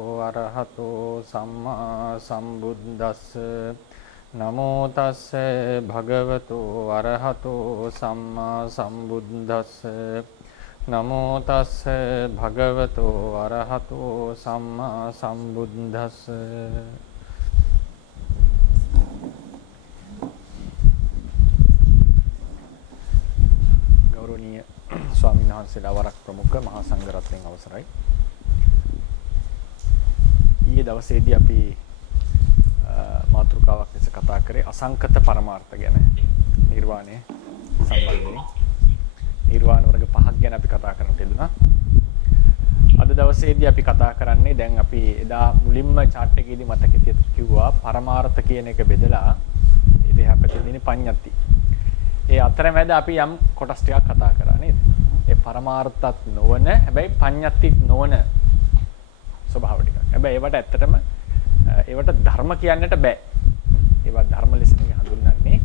අරහතෝ සම්මා සම්බුද්දස්ස නමෝ තස්ස භගවතු අරහතෝ සම්මා සම්බුද්දස්ස නමෝ තස්ස භගවතු අරහතෝ සම්මා සම්බුද්දස්ස. ගෞරවනීය ස්වාමීන් වහන්සේලා වරක් ප්‍රමුඛ මහා සංඝරත්නයන් අවසරයි. ඊයේ දවසේදී අපි මාතෘකාවක් ලෙස කතා කරේ අසංකත පරමාර්ථ ගැන, නිර්වාණය සම්බන්ධයෙන්. නිර්වාණ වර්ග පහක් ගැන අපි කතා කරන්න තිබුණා. අද දවසේදී අපි කතා කරන්නේ, දැන් අපි එදා මුලින්ම chart එකේදී මතකෙ කිව්වා පරමාර්ථ කියන එක බෙදලා ඒ දෙහ පැත්තේ පඤ්ඤාති. ඒ අතරමැද අපි යම් කොටස් ටිකක් කතා කරා නේද? ඒ පරමාර්ථත් නොවන, හැබැයි පඤ්ඤාතිත් නොවන ස්වභාව ටිකක්. හැබැයි ඒවට ඇත්තටම ඒවට ධර්ම කියන්නට බෑ. ඒවා ධර්ම ලෙස නෙමෙයි හඳුන්වන්නේ.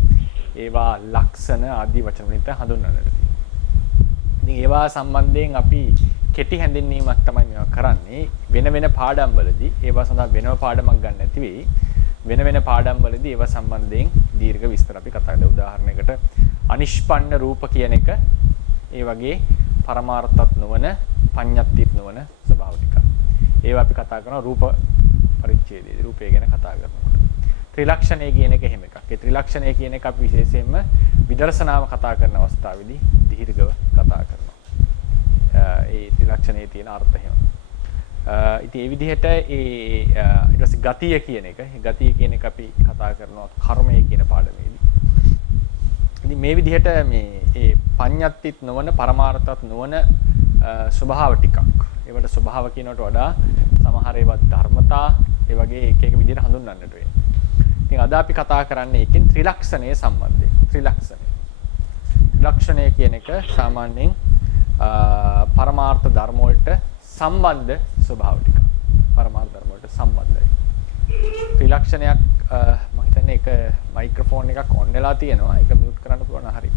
ඒවා ලක්ෂණ ආදී වචන වලින් හඳුන්වන්නට තියෙනවා. ඉතින් ඒවා සම්බන්ධයෙන් අපි කෙටි හැඳින්වීමක් තමයි මේවා කරන්නේ. වෙන වෙන පාඩම්වලදී ඒවා සඳහා වෙනම පාඩමක් ගන්න නැති වෙයි. වෙන වෙන පාඩම්වලදී ඒවා සම්බන්ධයෙන් දීර්ඝ විස්තර අපි කතා කරලා, උදාහරණයකට අනිෂ්පන්න රූප කියන එක ඒ වගේ පරමාර්ථත් නොවන, පඤ්ඤාතිත් නොවන ස්වභාව ටිකක්. ඒවා අපි කතා කරනවා රූප පරිච්ඡේදයේදී, රූපය ගැන කතා කරනකොට. ත්‍රිලක්ෂණය කියන එක එහෙම එකක්. ඒ ත්‍රිලක්ෂණය කියන එක අපි විශේෂයෙන්ම විදර්ශනාව කතා කරන අවස්ථාවේදී දීර්ඝව කතා කරනවා. ඒ ත්‍රිලක්ෂණයේ තියෙන අර්ථය එහෙම. ඉතින් ඒ විදිහට ඊට පස්සේ ගතිය කියන එක, ගතිය කියන එක අපි කතා කරනවා කර්මය කියන පාඩමේදී. ඉතින් මේ විදිහට මේ පඤ්ඤාතිත් නොවන, පරමාර්ථත් නොවන ස්වභාව ටිකක්. ඒවට ස්වභාව කියනකට වඩා සමහර ඒවා ධර්මතා ඒ වගේ එක එක විදිහට හඳුන්වන්නට වෙනවා. ඉතින් අද අපි කතා කරන්නේ එකකින් ත්‍රිලක්ෂණය සම්බන්ධයෙන්. ත්‍රිලක්ෂණය කියන එක සාමාන්‍යයෙන් පරමාර්ථ ධර්ම වලට සම්බන්ධ ස්වභාව ටික. පරමාර්ථ ධර්ම වලට සම්බන්ධයි. ත්‍රිලක්ෂණයක් මම හිතන්නේ ඒක මයික්‍රොෆෝන් එකක් ඔන් වෙලා තියෙනවා. ඒක මියුට් කරන්න පුළුවන් හරි.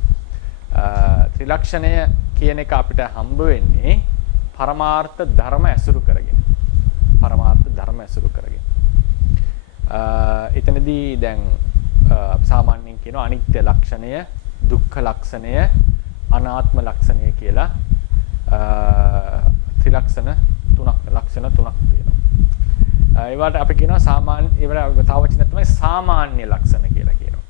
ත්‍රිලක්ෂණය කියන එක අපිට හම්බ වෙන්නේ පරමාර්ථ ධර්ම ඇසුරු කරගෙන. පරමාර්ථ ධර්ම ඇසුරු කරගෙන. එතනදී දැන් සාමාන්‍යයෙන් කියනවා අනිත්‍ය ලක්ෂණය, දුක්ඛ ලක්ෂණය, අනාත්ම ලක්ෂණය කියලා ත්‍රිලක්ෂණ තුනක්, ලක්ෂණ තුනක් තියෙනවා. ඒවට අපි කියනවා සාමාන්‍ය, ඒවට තව වචනයක් තමයි සාමාන්‍ය ලක්ෂණ කියලා කියනවා.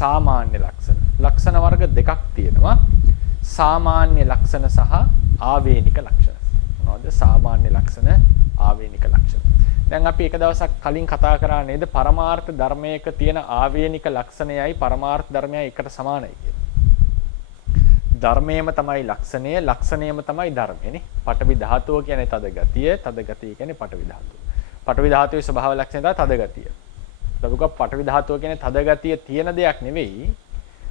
සාමාන්‍ය ලක්ෂණ. ලක්ෂණ වර්ග දෙකක් තියෙනවා. සාමාන්‍ය ලක්ෂණ සහ ආවේනික ලක්ෂණ. මොනවද සාමාන්‍ය ලක්ෂණ, ආවේනික ලක්ෂණ? දැන් අපි එක දවසක් කලින් කතා කරා නේද පරමාර්ථ ධර්මයක තියෙන ආවේනික ලක්ෂණයයි පරමාර්ථ ධර්මයයි එකට සමානයි කියලා. ධර්මයේම තමයි ලක්ෂණය, ලක්ෂණයම තමයි ධර්මයනේ. පඨවි ධාතුව කියන්නේ තද ගතිය, තද ගතිය කියන්නේ පඨවි ධාතුව. පඨවි ධාතුවේ ස්වභාව ලක්ෂණය තමයි තද ගතිය. ලබුක පඨවි ධාතුව කියන්නේ තද ගතිය තියෙන දෙයක් නෙවෙයි.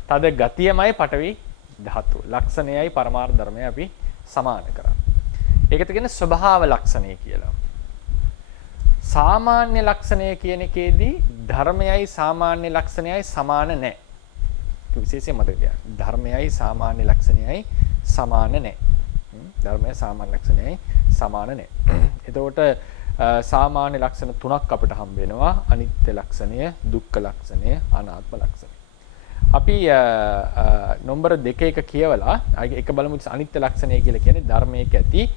තද ගතියමයි පඨවි ධාතුව. ලක්ෂණයයි පරමාර්ථ ධර්මයයි අපි සමාන කරන්නේ. ඒකට කියන්නේ ස්වභාව ලක්ෂණය කියලා. සාමාන්‍ය ලක්ෂණය කියන එකේදී ධර්මයයි සාමාන්‍ය ලක්ෂණයයි සමාන නැහැ. විශේෂයෙන් මතක තියාගන්න. ධර්මයයි සාමාන්‍ය ලක්ෂණයයි සමාන නැහැ. ධර්මයයි සාමාන්‍ය ලක්ෂණයයි සමාන නැහැ. එතකොට සාමාන්‍ය ලක්ෂණ තුනක් අපිට හම්බ වෙනවා. අනිත්‍ය ලක්ෂණය, දුක්ඛ ලක්ෂණය, අනාත්ම ලක්ෂණය. අපි නම්බර 2 එක කියවලා එක බලමු. අනිත්‍ය ලක්ෂණය කියලා කියන්නේ ධර්මයක ඇති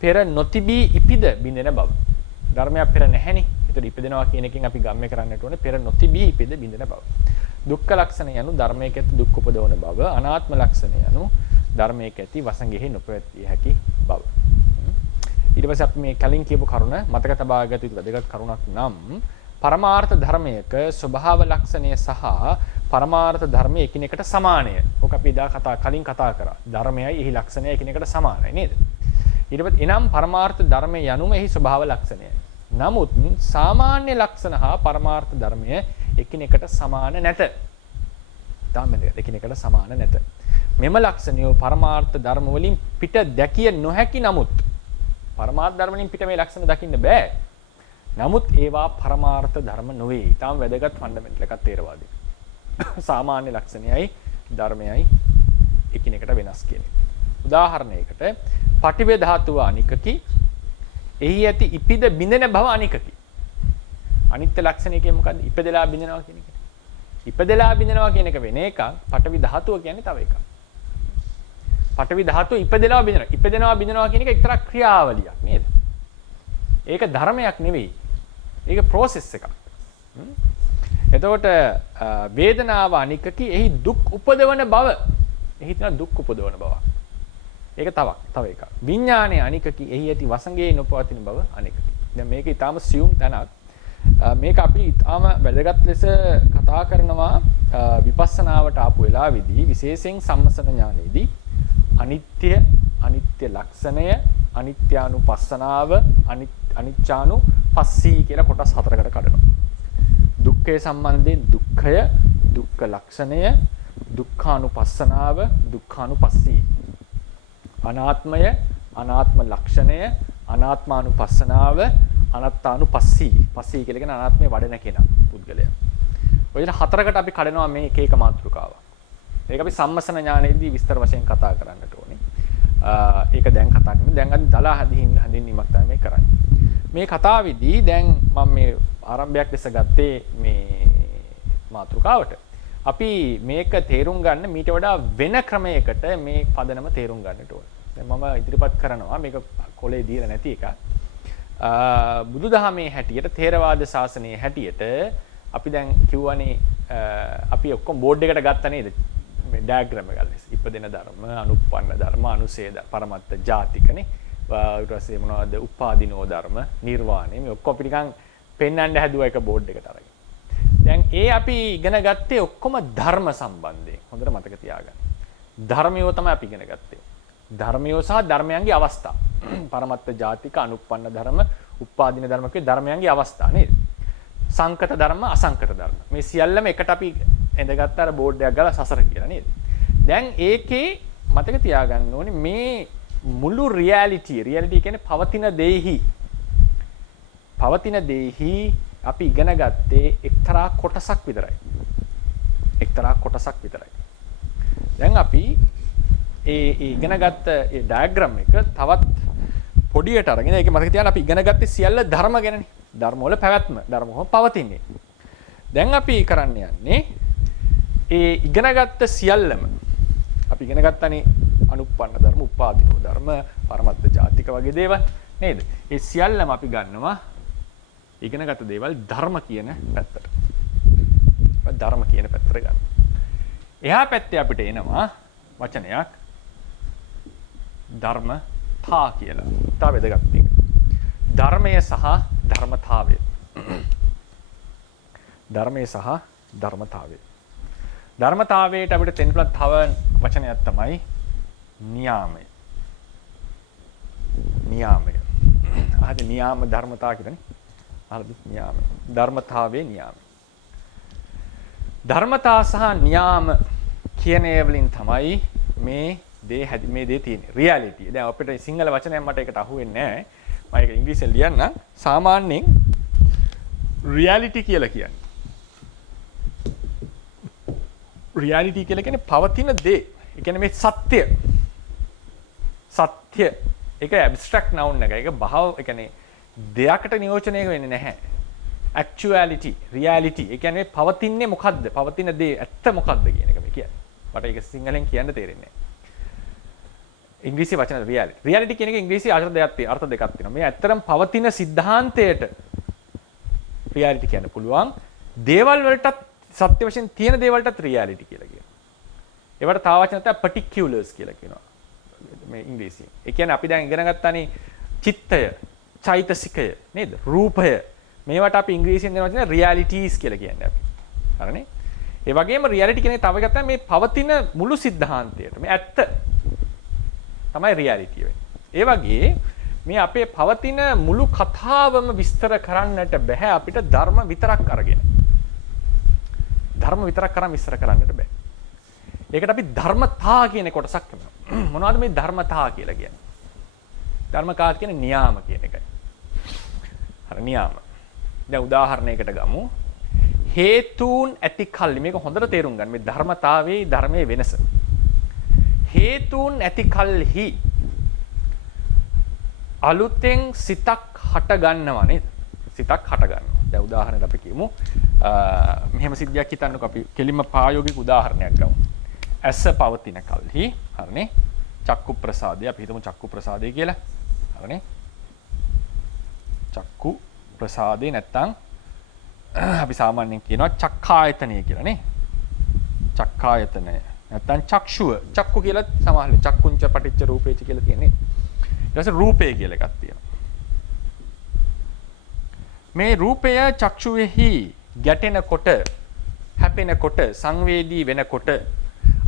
පෙර නොතිබී ඉපිද බිඳෙන බව. ධර්මයක් පෙර නැහැනේ. ඒතර ඉපදෙනවා කියන එකෙන් අපි ගම්ම්‍ය කරන්නට ඕනේ පෙර නොතිබී ඉපිද බිඳෙන බව. දුක්ඛ ලක්ෂණය යනු ධර්මයක ඇති දුක් උපදවන බව. අනාත්ම ලක්ෂණය යනු ධර්මයක ඇති වසඟෙහි නොපැවතිය හැකි බව. ඊට පස්සේ අපි මේ කලින් කියපු කරුණ මතක තබා ගත යුතු වැදගත් කරුණක් නම් පරමාර්ථ ධර්මයක ස්වභාව ලක්ෂණය සහ පරමාර්ථ ධර්මයේ එකිනෙකට සමානය. ඔක අපි කලින් කතා කරා. ධර්මයයි එහි ලක්ෂණය එකිනෙකට සමානයි නේද? ඊට පස්සේ එනම් පරමාර්ථ ධර්මයේ යනුම එහි ස්වභාව ලක්ෂණයයි. නමුත් සාමාන්‍ය ලක්ෂණ හා පරමාර්ථ ධර්මය එකිනෙකට සමාන නැත. තාමද එකිනෙකට සමාන නැත. මෙම ලක්ෂණය පරමාර්ථ ධර්ම වලින් පිට දැකිය නොහැකි නමුත් පරමාර්ථ ධර්ම වලින් පිට මේ ලක්ෂණ දකින්න බෑ. නමුත් ඒවා පරමාර්ථ ධර්ම නොවේ. ඊටම වැදගත් ෆන්ඩමෙන්ටල් එකක් තේරවාදී. සාමාන්‍ය ලක්ෂණයයි ධර්මයයි එකිනෙකට වෙනස් කියන එක. උදාහරණයකට පටිව්‍ය ධාතුව අනිකකි, එහි ඇති ඉපිද බිඳෙන බව අනිකකි. අනිත්‍ය ලක්ෂණය කියන්නේ මොකද්ද? ඉපදෙලා බිඳෙනවා කියන එක. ඉපදෙලා බිඳෙනවා කියන එක වෙන එකක්. පඨවි ධාතුව කියන්නේ තව එකක්. පඨවි ධාතුව ඉපදෙලා බිඳෙනවා. ඉපදෙනවා බිඳෙනවා කියන එක එක්තරා ක්‍රියාවලියක් නේද? ඒක ධර්මයක් නෙවෙයි. ඒක process එකක්. එතකොට වේදනාව අනිකකි එහි දුක් උපදවන බව. එහි තියෙන දුක් උපදවන බව. ඒක තව එකක්. විඥානයේ අනිකකි එහි ඇති වසඟේ නොපවතින බව අනිකකි. දැන් මේක ඊටාම සියුම් තැනක්. මේක අපි ඊටාම වැදගත් ලෙස කතා කරනවා විපස්සනාවට ආපු වෙලාවේදී විශේෂයෙන් සම්මසන ඥානෙදී අනිත්‍ය ලක්ෂණය අනිත්‍යානුපස්සනාව අනිච්චානුපස්සී කියලා කොටස් හතරකට කඩනවා. දුක්ඛය සම්බන්ධයෙන් දුක්ඛය, දුක්ඛ ලක්ෂණය, දුක්ඛානුපස්සනාව, දුක්ඛානුපස්සී. අනාත්මය, අනාත්ම ලක්ෂණය, අනාත්මානුපස්සනාව, අනාත්තානුපස්සී. පස්සී කියලා කියන අනාත්මය වඩන කෙනා පුද්ගලයා. ඔය විදිහට හතරකට අපි කඩනවා මේ එක එක මාතෘකාව. ඒක අපි සම්මසන ඥානයේදී විස්තර වශයෙන් කතා කරන්නට ඕනේ. ඒක දැන් කතා කරන්නේ. දැන් අද දලා හඳින්වීමක් තමයි මේ කරන්නේ. මේ කතාවේදී දැන් මම මේ ආරම්භයක් ලෙස ගත්තේ මේ මාතෘකාවට. අපි මේක තේරුම් ගන්න මීට වඩා වෙන ක්‍රමයකට මේ පදනම තේරුම් ගන්නට ඕනේ. දැන් මම ඉදිරිපත් කරනවා මේක කොලේ දීලා නැති එක. බුදුදහමේ හැටියට තේරවාද ශාසනයේ හැටියට අපි දැන් කිව්වනේ අපි ඔක්කොම බෝඩ් එකට ගත්තා නේද? මේ ඩයග්‍රෑම් එක ගන්න. ඉපදෙන ධර්ම, අනුප්පන්න ධර්ම, අනුසේද, පරමත්ත ජාතිකනේ. ඊට පස්සේ මොනවද? උපාදිනෝ ධර්ම, නිර්වාණය. මේ ඔක්කොම අපි නිකන් පෙන්වන්න හැදුවා එක බෝඩ් එකට අරගෙන. දැන් අපි ඉගෙන ගත්තේ ඔක්කොම ධර්ම සම්බන්ධයෙන්. හොඳට මතක තියාගන්න. ධර්මියෝ තමයි අපි ඉගෙන ගත්තේ. ධර්මියෝ සහ ධර්මයන්ගේ අවස්ථා. පරමත්ත ජාතික, අනුප්පන්න ධර්ම, උපාදින ධර්ම කියන ධර්මයන්ගේ අවස්ථා නේද? සංකත ධර්ම, අසංකත ධර්ම. මේ සියල්ලම එකට අපි එඳගත්ත අර බෝඩ් එකක් ගාලා සසර කියලා නේද? දැන් ඒකේ මතක තියාගන්න ඕනේ මේ මුළු රියැලිටි කියන්නේ පවතින දෙෙහි අපි ඉගෙන ගත්තේ එක්තරා කොටසක් විතරයි. දැන් අපි ඒ ඉගෙනගත්ත ඒ ඩයග්‍රෑම් එක තවත් පොඩියට අරගෙන ඒක මතක තියාගන්න අපි ඉගෙන ගත්තේ සියල්ල ධර්ම ගැනනේ. ධර්ම වල පැවැත්ම, ධර්ම කොහොම පවතින්නේ. දැන් අපි කරන්න යන්නේ ඒ ඉගෙනගත්ත සියල්ලම අපි ඉගෙන ගත්තනේ අනුප්පන්න ධර්ම, උපාදිනෝ ධර්ම, පරමත්ත ජාතික වගේ දේවල් නේද? ඒ සියල්ලම අපි ගන්නවා ඉගෙනගත්ත දේවල් ධර්ම කියන පැත්තට. ධර්ම කියන පැත්තට ගන්න. එහා පැත්තේ අපිට එනවා වචනයක් ධර්මතා කියලා. තා වැදගත් එක. ධර්මය සහ ධර්මතාවය. ධර්මය සහ ධර්මතාවය. ධර්මතාවයට අපිට තව වචනයක් තමයි නියාමය. ආද නියාම ධර්මතා කියලානේ. හරිද? නියාමය. ධර්මතාවයේ නියාමය. ධර්මතා සහ නියාම කියන ඒවලින් තමයි මේ දේ තියෙන්නේ. රියැලිටි. දැන් අපිට සිංහල වචනයක් මට ඒකට අහුවෙන්නේ නැහැ. මම ඒක ඉංග්‍රීසියෙන් ලියන්න. සාමාන්‍යයෙන් රියැලිටි කියලා කියන්නේ. රියැලිටි කියලා කියන්නේ පවතින දේ. ඒ කියන්නේ මේ සත්‍ය. ඒක ඇබ්ස්ට්‍රැක්ට් නවුන් එක. ඒක ඒ කියන්නේ දෙයකට නියෝජනය වෙන්නේ නැහැ. ඇක්චුවැලිටි, රියැලිටි. ඒ කියන්නේ පවතින්නේ මොකද්ද? පවතින දේ ඇත්ත මොකද්ද කියන එක මේ කියන්නේ. මට ඒක සිංහලෙන් කියන්න තේරෙන්නේ නැහැ. ඉංග්‍රීසි වචන රියැලිටි. රියැලිටි කියන එක ඉංග්‍රීසි අර්ථ දෙකක් තියෙනවා. මේ ඇත්තටම පවතින සිද්ධාන්තයට රියැලිටි කියන්න පුළුවන්. දේවල් වලටත් සත්‍ය වශයෙන් තියෙන දේවල්ටත් රියැලිටි කියලා කියනවා. ඒවට තව වචන තමයි particulars කියලා කියනවා. මේ ඉංග්‍රීසියෙන්. ඒ කියන්නේ අපි දැන් ඉගෙන ගත්තානේ චිත්තය, චෛතසිකය නේද? රූපය. මේවට අපි ඉංග්‍රීසියෙන් දෙන වචනේ රියැලිටීස් කියලා කියන්නේ අපි. හරිනේ? ඒ වගේම රියැලිටි කියන එක තව එකක් තමයි මේ පවතින මුළු සිද්ධාන්තයට. මේ ඇත්ත තමයි රියැලිටි වෙන්නේ. ඒ වගේ මේ අපේ පවතින මුළු කතාවම විස්තර කරන්නට බෑ අපිට ධර්ම විතරක් අරගෙන. ධර්ම විතරක් කරන් විස්තර කරන්නට බෑ. ඒකට අපි ධර්මතා කියන කොටසක් කරනවා. මොනවද මේ ධර්මතා කියලා කියන්නේ? ධර්මකාත් කියන්නේ නියාම කියන එකයි. හරි නියාම. දැන් උදාහරණයකට ගමු. හේතුන් ඇති කල්ලි මේක හොඳට තේරුම් ගන්න. මේ ධර්මතාවයේ ධර්මයේ වෙනස. හේතුන් ඇති කල්හි අලුතෙන් සිතක් හට ගන්නවා නේද? සිතක් හට ගන්නවා. දැන් උදාහරණයක් අපි කියමු. මෙහෙම සිද්ධියක් හිතන්නකෝ අපි කෙලින්ම ප්‍රායෝගික උදාහරණයක් ගමු. ඇස පවතින කල්හි හරිනේ චක්කු ප්‍රසාදය අපි හිතමු චක්කු ප්‍රසාදය කියලා. හරිනේ. චක්කු ප්‍රසාදේ නැත්තම් අපි සාමාන්‍යයෙන් කියනවා චක්කායතනය කියලා නේ. චක්කායතනය නැත්තම් චක්ෂුව. චක්කු කියලා සමහරවල් චක්කුංච පටිච්ච රූපේච කියලා තියෙන්නේ. ඊට පස්සේ රූපය කියලා එකක් තියෙනවා. මේ රූපය චක්ෂුවේහි ගැටෙනකොට හැපෙනකොට සංවේදී වෙනකොට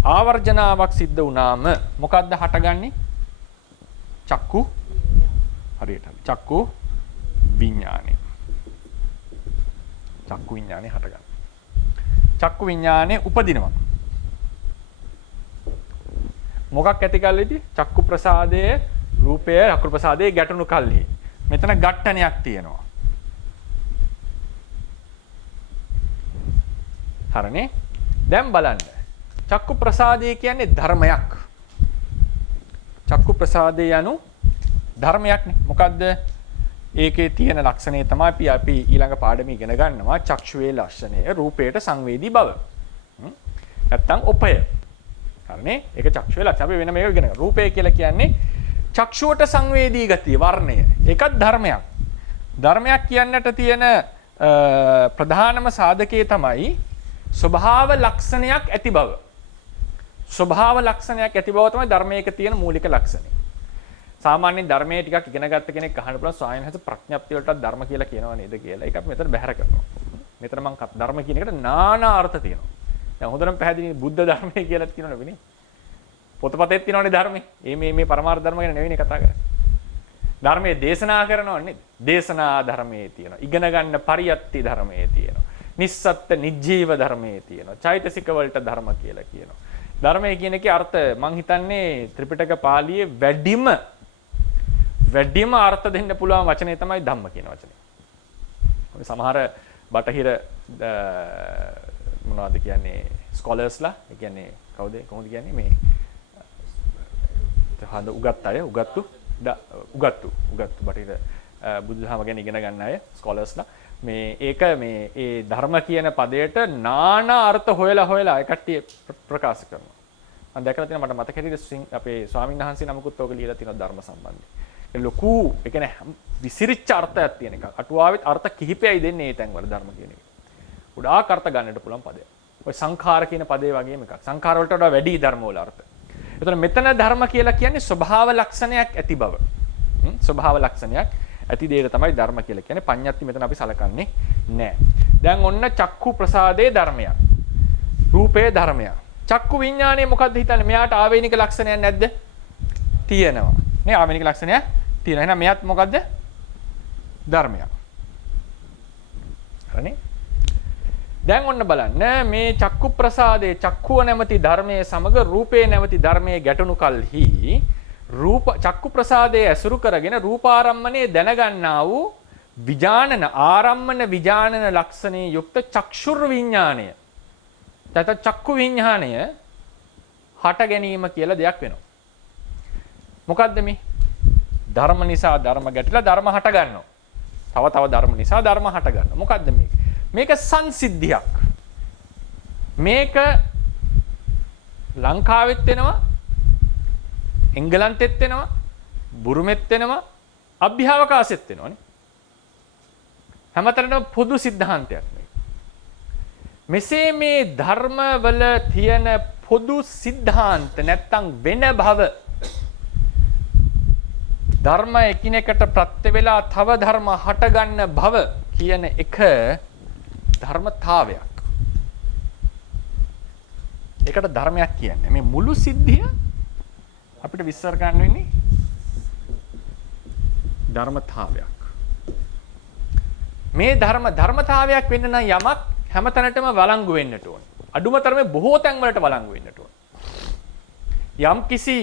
ආවර්ජනාවක් සිද්ධ වුණාම මොකද්ද හටගන්නේ? චක්කු හරියට චක්කු විඥානේ. චක්කු විඥානේ හටගන්න. චක්කු විඥානේ උපදිනවා. මොකක් ඇති කල්ලිදී? චක්කු ප්‍රසාදයේ රූපය චක්කු ප්‍රසාදයේ ගැටුණු කල්හි. මෙතන ඝට්ටනයක් තියෙනවා. හරිනේ. දැන් බලන්න. චක්කු ප්‍රසාදය කියන්නේ ධර්මයක්. චක්කු ප්‍රසාදය යනු ධර්මයක්නේ. මොකද්ද? ඒකේ තියෙන ලක්ෂණය තමයි අපි ඊළඟ පාඩමේ ඉගෙන ගන්නවා චක්ෂුවේ ලක්ෂණය රූපයට සංවේදී බව. නැත්තම් උපය. හරිනේ? ඒක චක්ෂුවේ ලක්ෂණ. අපි වෙන මේක ඉගෙන ගන්න. රූපය කියලා කියන්නේ චක්ෂුවට සංවේදී ගතිය වර්ණය. ඒකත් ධර්මයක්. ධර්මයක් කියන්නට තියෙන ප්‍රධානම සාධකයේ තමයි ස්වභාව ලක්ෂණයක් ඇති බව. ස්වභාව ලක්ෂණයක් ඇති බව තමයි ධර්මයක තියෙන මූලික ලක්ෂණය. සාමාන්‍යයෙන් ධර්මයේ ටිකක් ඉගෙන ගත්ත කෙනෙක් අහන්න පුළුවන් ස්වාමීන් වහන්සේ ප්‍රඥප්තිය වලටත් ධර්ම කියලා කියනවා නේද කියලා. ඒක අපි මෙතන බැහැර කරනවා. මෙතන මම ධර්ම කියන එකට নানা අර්ථ තියෙනවා. දැන් හොඳටම පැහැදිලි බුද්ධ ධර්මය කියලාත් කියනවනේ වෙන්නේ. පොතපතෙත් තියෙනවනේ ධර්මයේ. මේ පරමාර්ථ ධර්ම ගැන නෙවෙයිනේ කතා කරන්නේ. ධර්මයේ දේශනා කරනවනේ. දේශනා ධර්මයේ තියෙනවා. ඉගෙන ගන්න පරියත්ති ධර්මයේ තියෙනවා. නිස්සත්ත්‍ය නිජීව ධර්මයේ තියෙනවා. චෛතසික වලට ධර්ම කියලා කියනවා. ධර්මයේ කියන එකේ අර්ථ මම හිතන්නේ ත්‍රිපිටක පාළියේ වැඩිම අර්ථ දෙන්න පුළුවන් වචනේ තමයි ධම්ම කියන වචනේ. ඔය සමහර බටහිර මොනවද කියන්නේ ස්කෝලර්ස්ලා, ඒ කියන්නේ කවුද කොහොමද කියන්නේ මේ හඳ උගත් අය උගත්තු බටහිර බුදුදහම ගැන ඉගෙන ගන්න අය ස්කෝලර්ස්ලා මේ ඒක මේ ඒ ධර්ම කියන පදයට নানা අර්ථ හොයලා ඒ කට්ටිය ප්‍රකාශ කරනවා. මම දැකලා තියෙනවා මට මතක හිටියේ අපේ ස්වාමීන් වහන්සේ නමකුත් ඔක ලියලා තියෙනවා ධර්ම සම්බන්ධයෙන්. ඒ ලොකු ඒ කියන්නේ විසිරිච්ච අර්ථයක් තියෙන එක. අටුවාවෙත් අර්ථ කිහිපයයි දෙන්නේ මේ තැන්වල ධර්ම කියන එක. උඩාක් අර්ථ ගන්නට පුළුවන් පදයක්. ඔය සංඛාර කියන පදේ වගේම එකක්. සංඛාර වලට වඩා වැඩි ධර්ම වල අර්ථ. ඒතර මෙතන ධර්ම කියලා කියන්නේ ස්වභාව ලක්ෂණයක් ඇති බව. ස්වභාව ලක්ෂණයක් ඇති දෙයට තමයි ධර්ම කියලා කියන්නේ. පඤ්ඤාති මෙතන අපි සලකන්නේ නැහැ. දැන් ඔන්න චක්කු ප්‍රසාදේ ධර්මයක්. රූපේ ධර්මයක්. චක්කු විඥානයේ මොකද්ද හිතන්නේ? මෙයාට ආවේනික ලක්ෂණයක් නැද්ද? තියෙනවා. නේ ආවේනික ලක්ෂණයක් තියෙනවා. එහෙනම් මෙයත් මොකද්ද? ධර්මයක්. හරිනේ? දැන් ඔන්න බලන්න මේ චක්කු ප්‍රසාදේ චක්කුව නැමැති ධර්මයේ සමග රූපේ නැමැති ධර්මයේ ගැටුණු කල්හි චක්කු ප්‍රසාදයේ ඇසුරු කරගෙන රූපාරම්මණය දැනගන්නා වූ විඥානන ආරම්මන විඥානන ලක්ෂණේ යුක්ත චක්ෂුර් විඥානය. තත චක්කු විඥානය හට ගැනීම කියලා දෙයක් වෙනවා. මොකද්ද මේ? ධර්ම නිසා ධර්ම ගැටිලා ධර්ම හට ගන්නවා. තව ධර්ම නිසා ධර්ම හට ගන්නවා. මොකද්ද මේක? මේක සංසිද්ධියක්. මේක ලංකාවෙත් වෙනවා, එංගලන්තෙත් වෙනවා, බුරුමෙත් වෙනවා, අභ්‍යවකාශෙත් වෙනවානේ. හැමතැනම පොදු සිද්ධාන්තයක් මේක. මෙසේ මේ ධර්මවල තියෙන පොදු සිද්ධාන්ත නැත්තම් වෙන භව ධර්ම එකිනෙකට ප්‍රත්‍ය වේලා තව ධර්ම හටගන්න භව කියන එක ධර්මතාවයක්. ඒකට ධර්මයක් කියන්නේ මේ මුළු සිද්ධිය අපිට විස්තර කරන්න වෙන්නේ ධර්මතාවයක්. මේ ධර්මතාවයක් වෙන්න නම් යමක් හැමතැනටම වළංගු වෙන්නට ඕන. අඩුම තරමේ බොහෝ තැන් වලට වළංගු වෙන්නට ඕන. යම් කිසි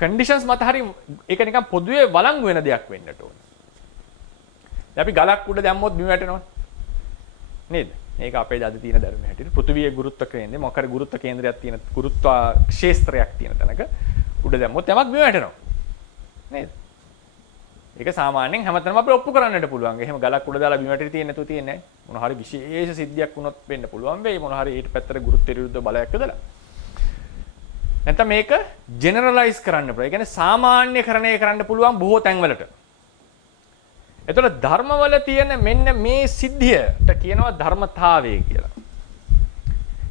කන්ඩිෂන්ස් මත හරි ඒක නිකන් පොදුවේ වළංගු වෙන දෙයක් වෙන්නට ඕන. දැන් අපි ගලක් උඩ දැම්මොත් බිම වැටෙනවා. නේද? මේක අපේ අද තියෙන ධර්මයේ හැටියට පෘථිවියේ ගුරුත්ව කේන්ද්‍රය මොකක්ද ගුරුත්ව කේන්ද්‍රයක් තියෙන ගුරුත්ව ක්ෂේත්‍රයක් තියෙන තැනක උඩ දැම්මොත් යමක් බිම වැටෙනවා. නේද? ඒක සාමාන්‍යයෙන් හැමතැනම අපිට ඔප්පු කරන්නට පුළුවන්. එහෙම ගලක් උඩ දාලා බිමට තියෙන්නේ නැතුව තියෙන්නේ නැහැ. මොන හරි විශේෂ සිද්ධියක් වුණොත් වෙන්න පුළුවන් වෙයි. මොන හරි ඊට පැත්තට ගුරුත්ව විරුද්ධ බලයක් යොදලා. නැත්නම් මේක ජෙනරලයිස් කරන්න පුළුවන්. ඒ කියන්නේ සාමාන්‍යකරණය කරන්න පුළුවන් බොහෝ තැන්වලට. එතකොට ධර්මවල තියෙන මෙන්න මේ සිද්ධියට කියනවා ධර්මතාවය කියලා.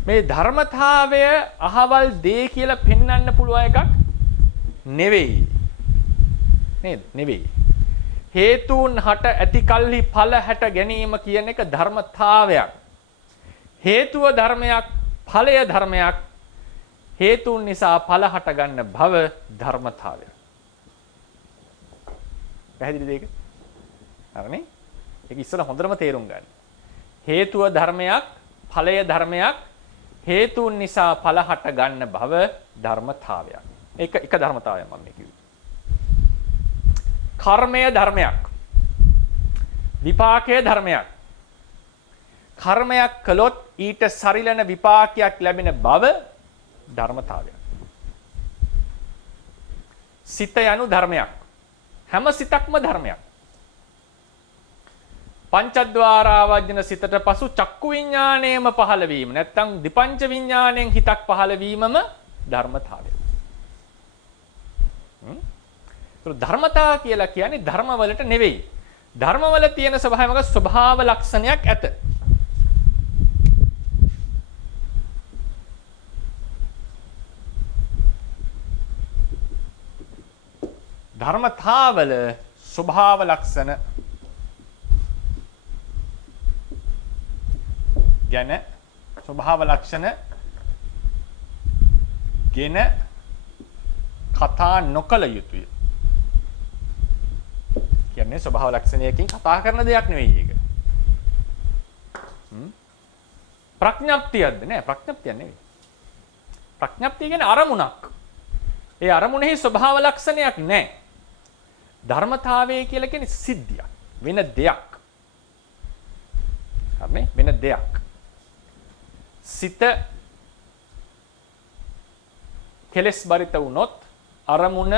මේ ධර්මතාවය අහවල් දේ කියලා පෙන්වන්න පුළුවන් එකක් නෙවෙයි. නේද? නෙවෙයි. හේතුන් හට ඇති කල්හි ඵල හැට ගැනීම කියන එක ධර්මතාවයක්. හේතුව ධර්මයක්, ඵලය ධර්මයක්. හේතුන් නිසා ඵල හට ගන්න භව ධර්මතාවයක්. පැහැදිලිද ඒක? හරිනේ? ඒක ඉස්සෙල්ලා හොඳටම තේරුම් ගන්න. හේතුව ධර්මයක්, ඵලය ධර්මයක්. හේතුන් නිසා ඵල හට ගන්න භව ධර්මතාවයක්. ඒක එක ධර්මතාවයක් මම මේ කිව්වේ. කර්මය ධර්මයක්. විපාකය ධර්මයක්. කර්මයක් කළොත් ඊට සරිලන විපාකයක් ලැබෙන බව ධර්මතාවයක්. සිත යනු ධර්මයක්. හැම සිතක්ම ධර්මයක්. පංචද්වාරාවජන සිතට පසු චක්කු විඥාණයම පහළ වීම නැත්නම් දිපංච විඥාණයෙන් හිතක් පහළ වීමම ධර්මතාවය. ධර්මතා කියලා කියන්නේ ධර්මවලට නෙවෙයි. ධර්මවල තියෙන ස්වභාව ලක්ෂණයක් ඇත. ධර්මතාවල ස්වභාව ලක්ෂණ ගැන ස්වභාව ලක්ෂණ ගැන කතා නොකළ යුතුය. කියන්නේ ස්වභාව ලක්ෂණයකින් කතා කරන දෙයක් නෙවෙයි ඒක. ප්‍රඥප්තියක්ද නෑ ප්‍රඥප්තියක් නෙවෙයි. ප්‍රඥප්තිය කියන්නේ අරමුණක්. ඒ අරමුණෙහි ස්වභාව ලක්ෂණයක් නෑ. ධර්මතාවය කියලා කියන්නේ සිද්ධියක්. වෙන දෙයක්. හරිනේ? වෙන දෙයක්. සිත කෙලස් බරිත වුණොත් අරමුණ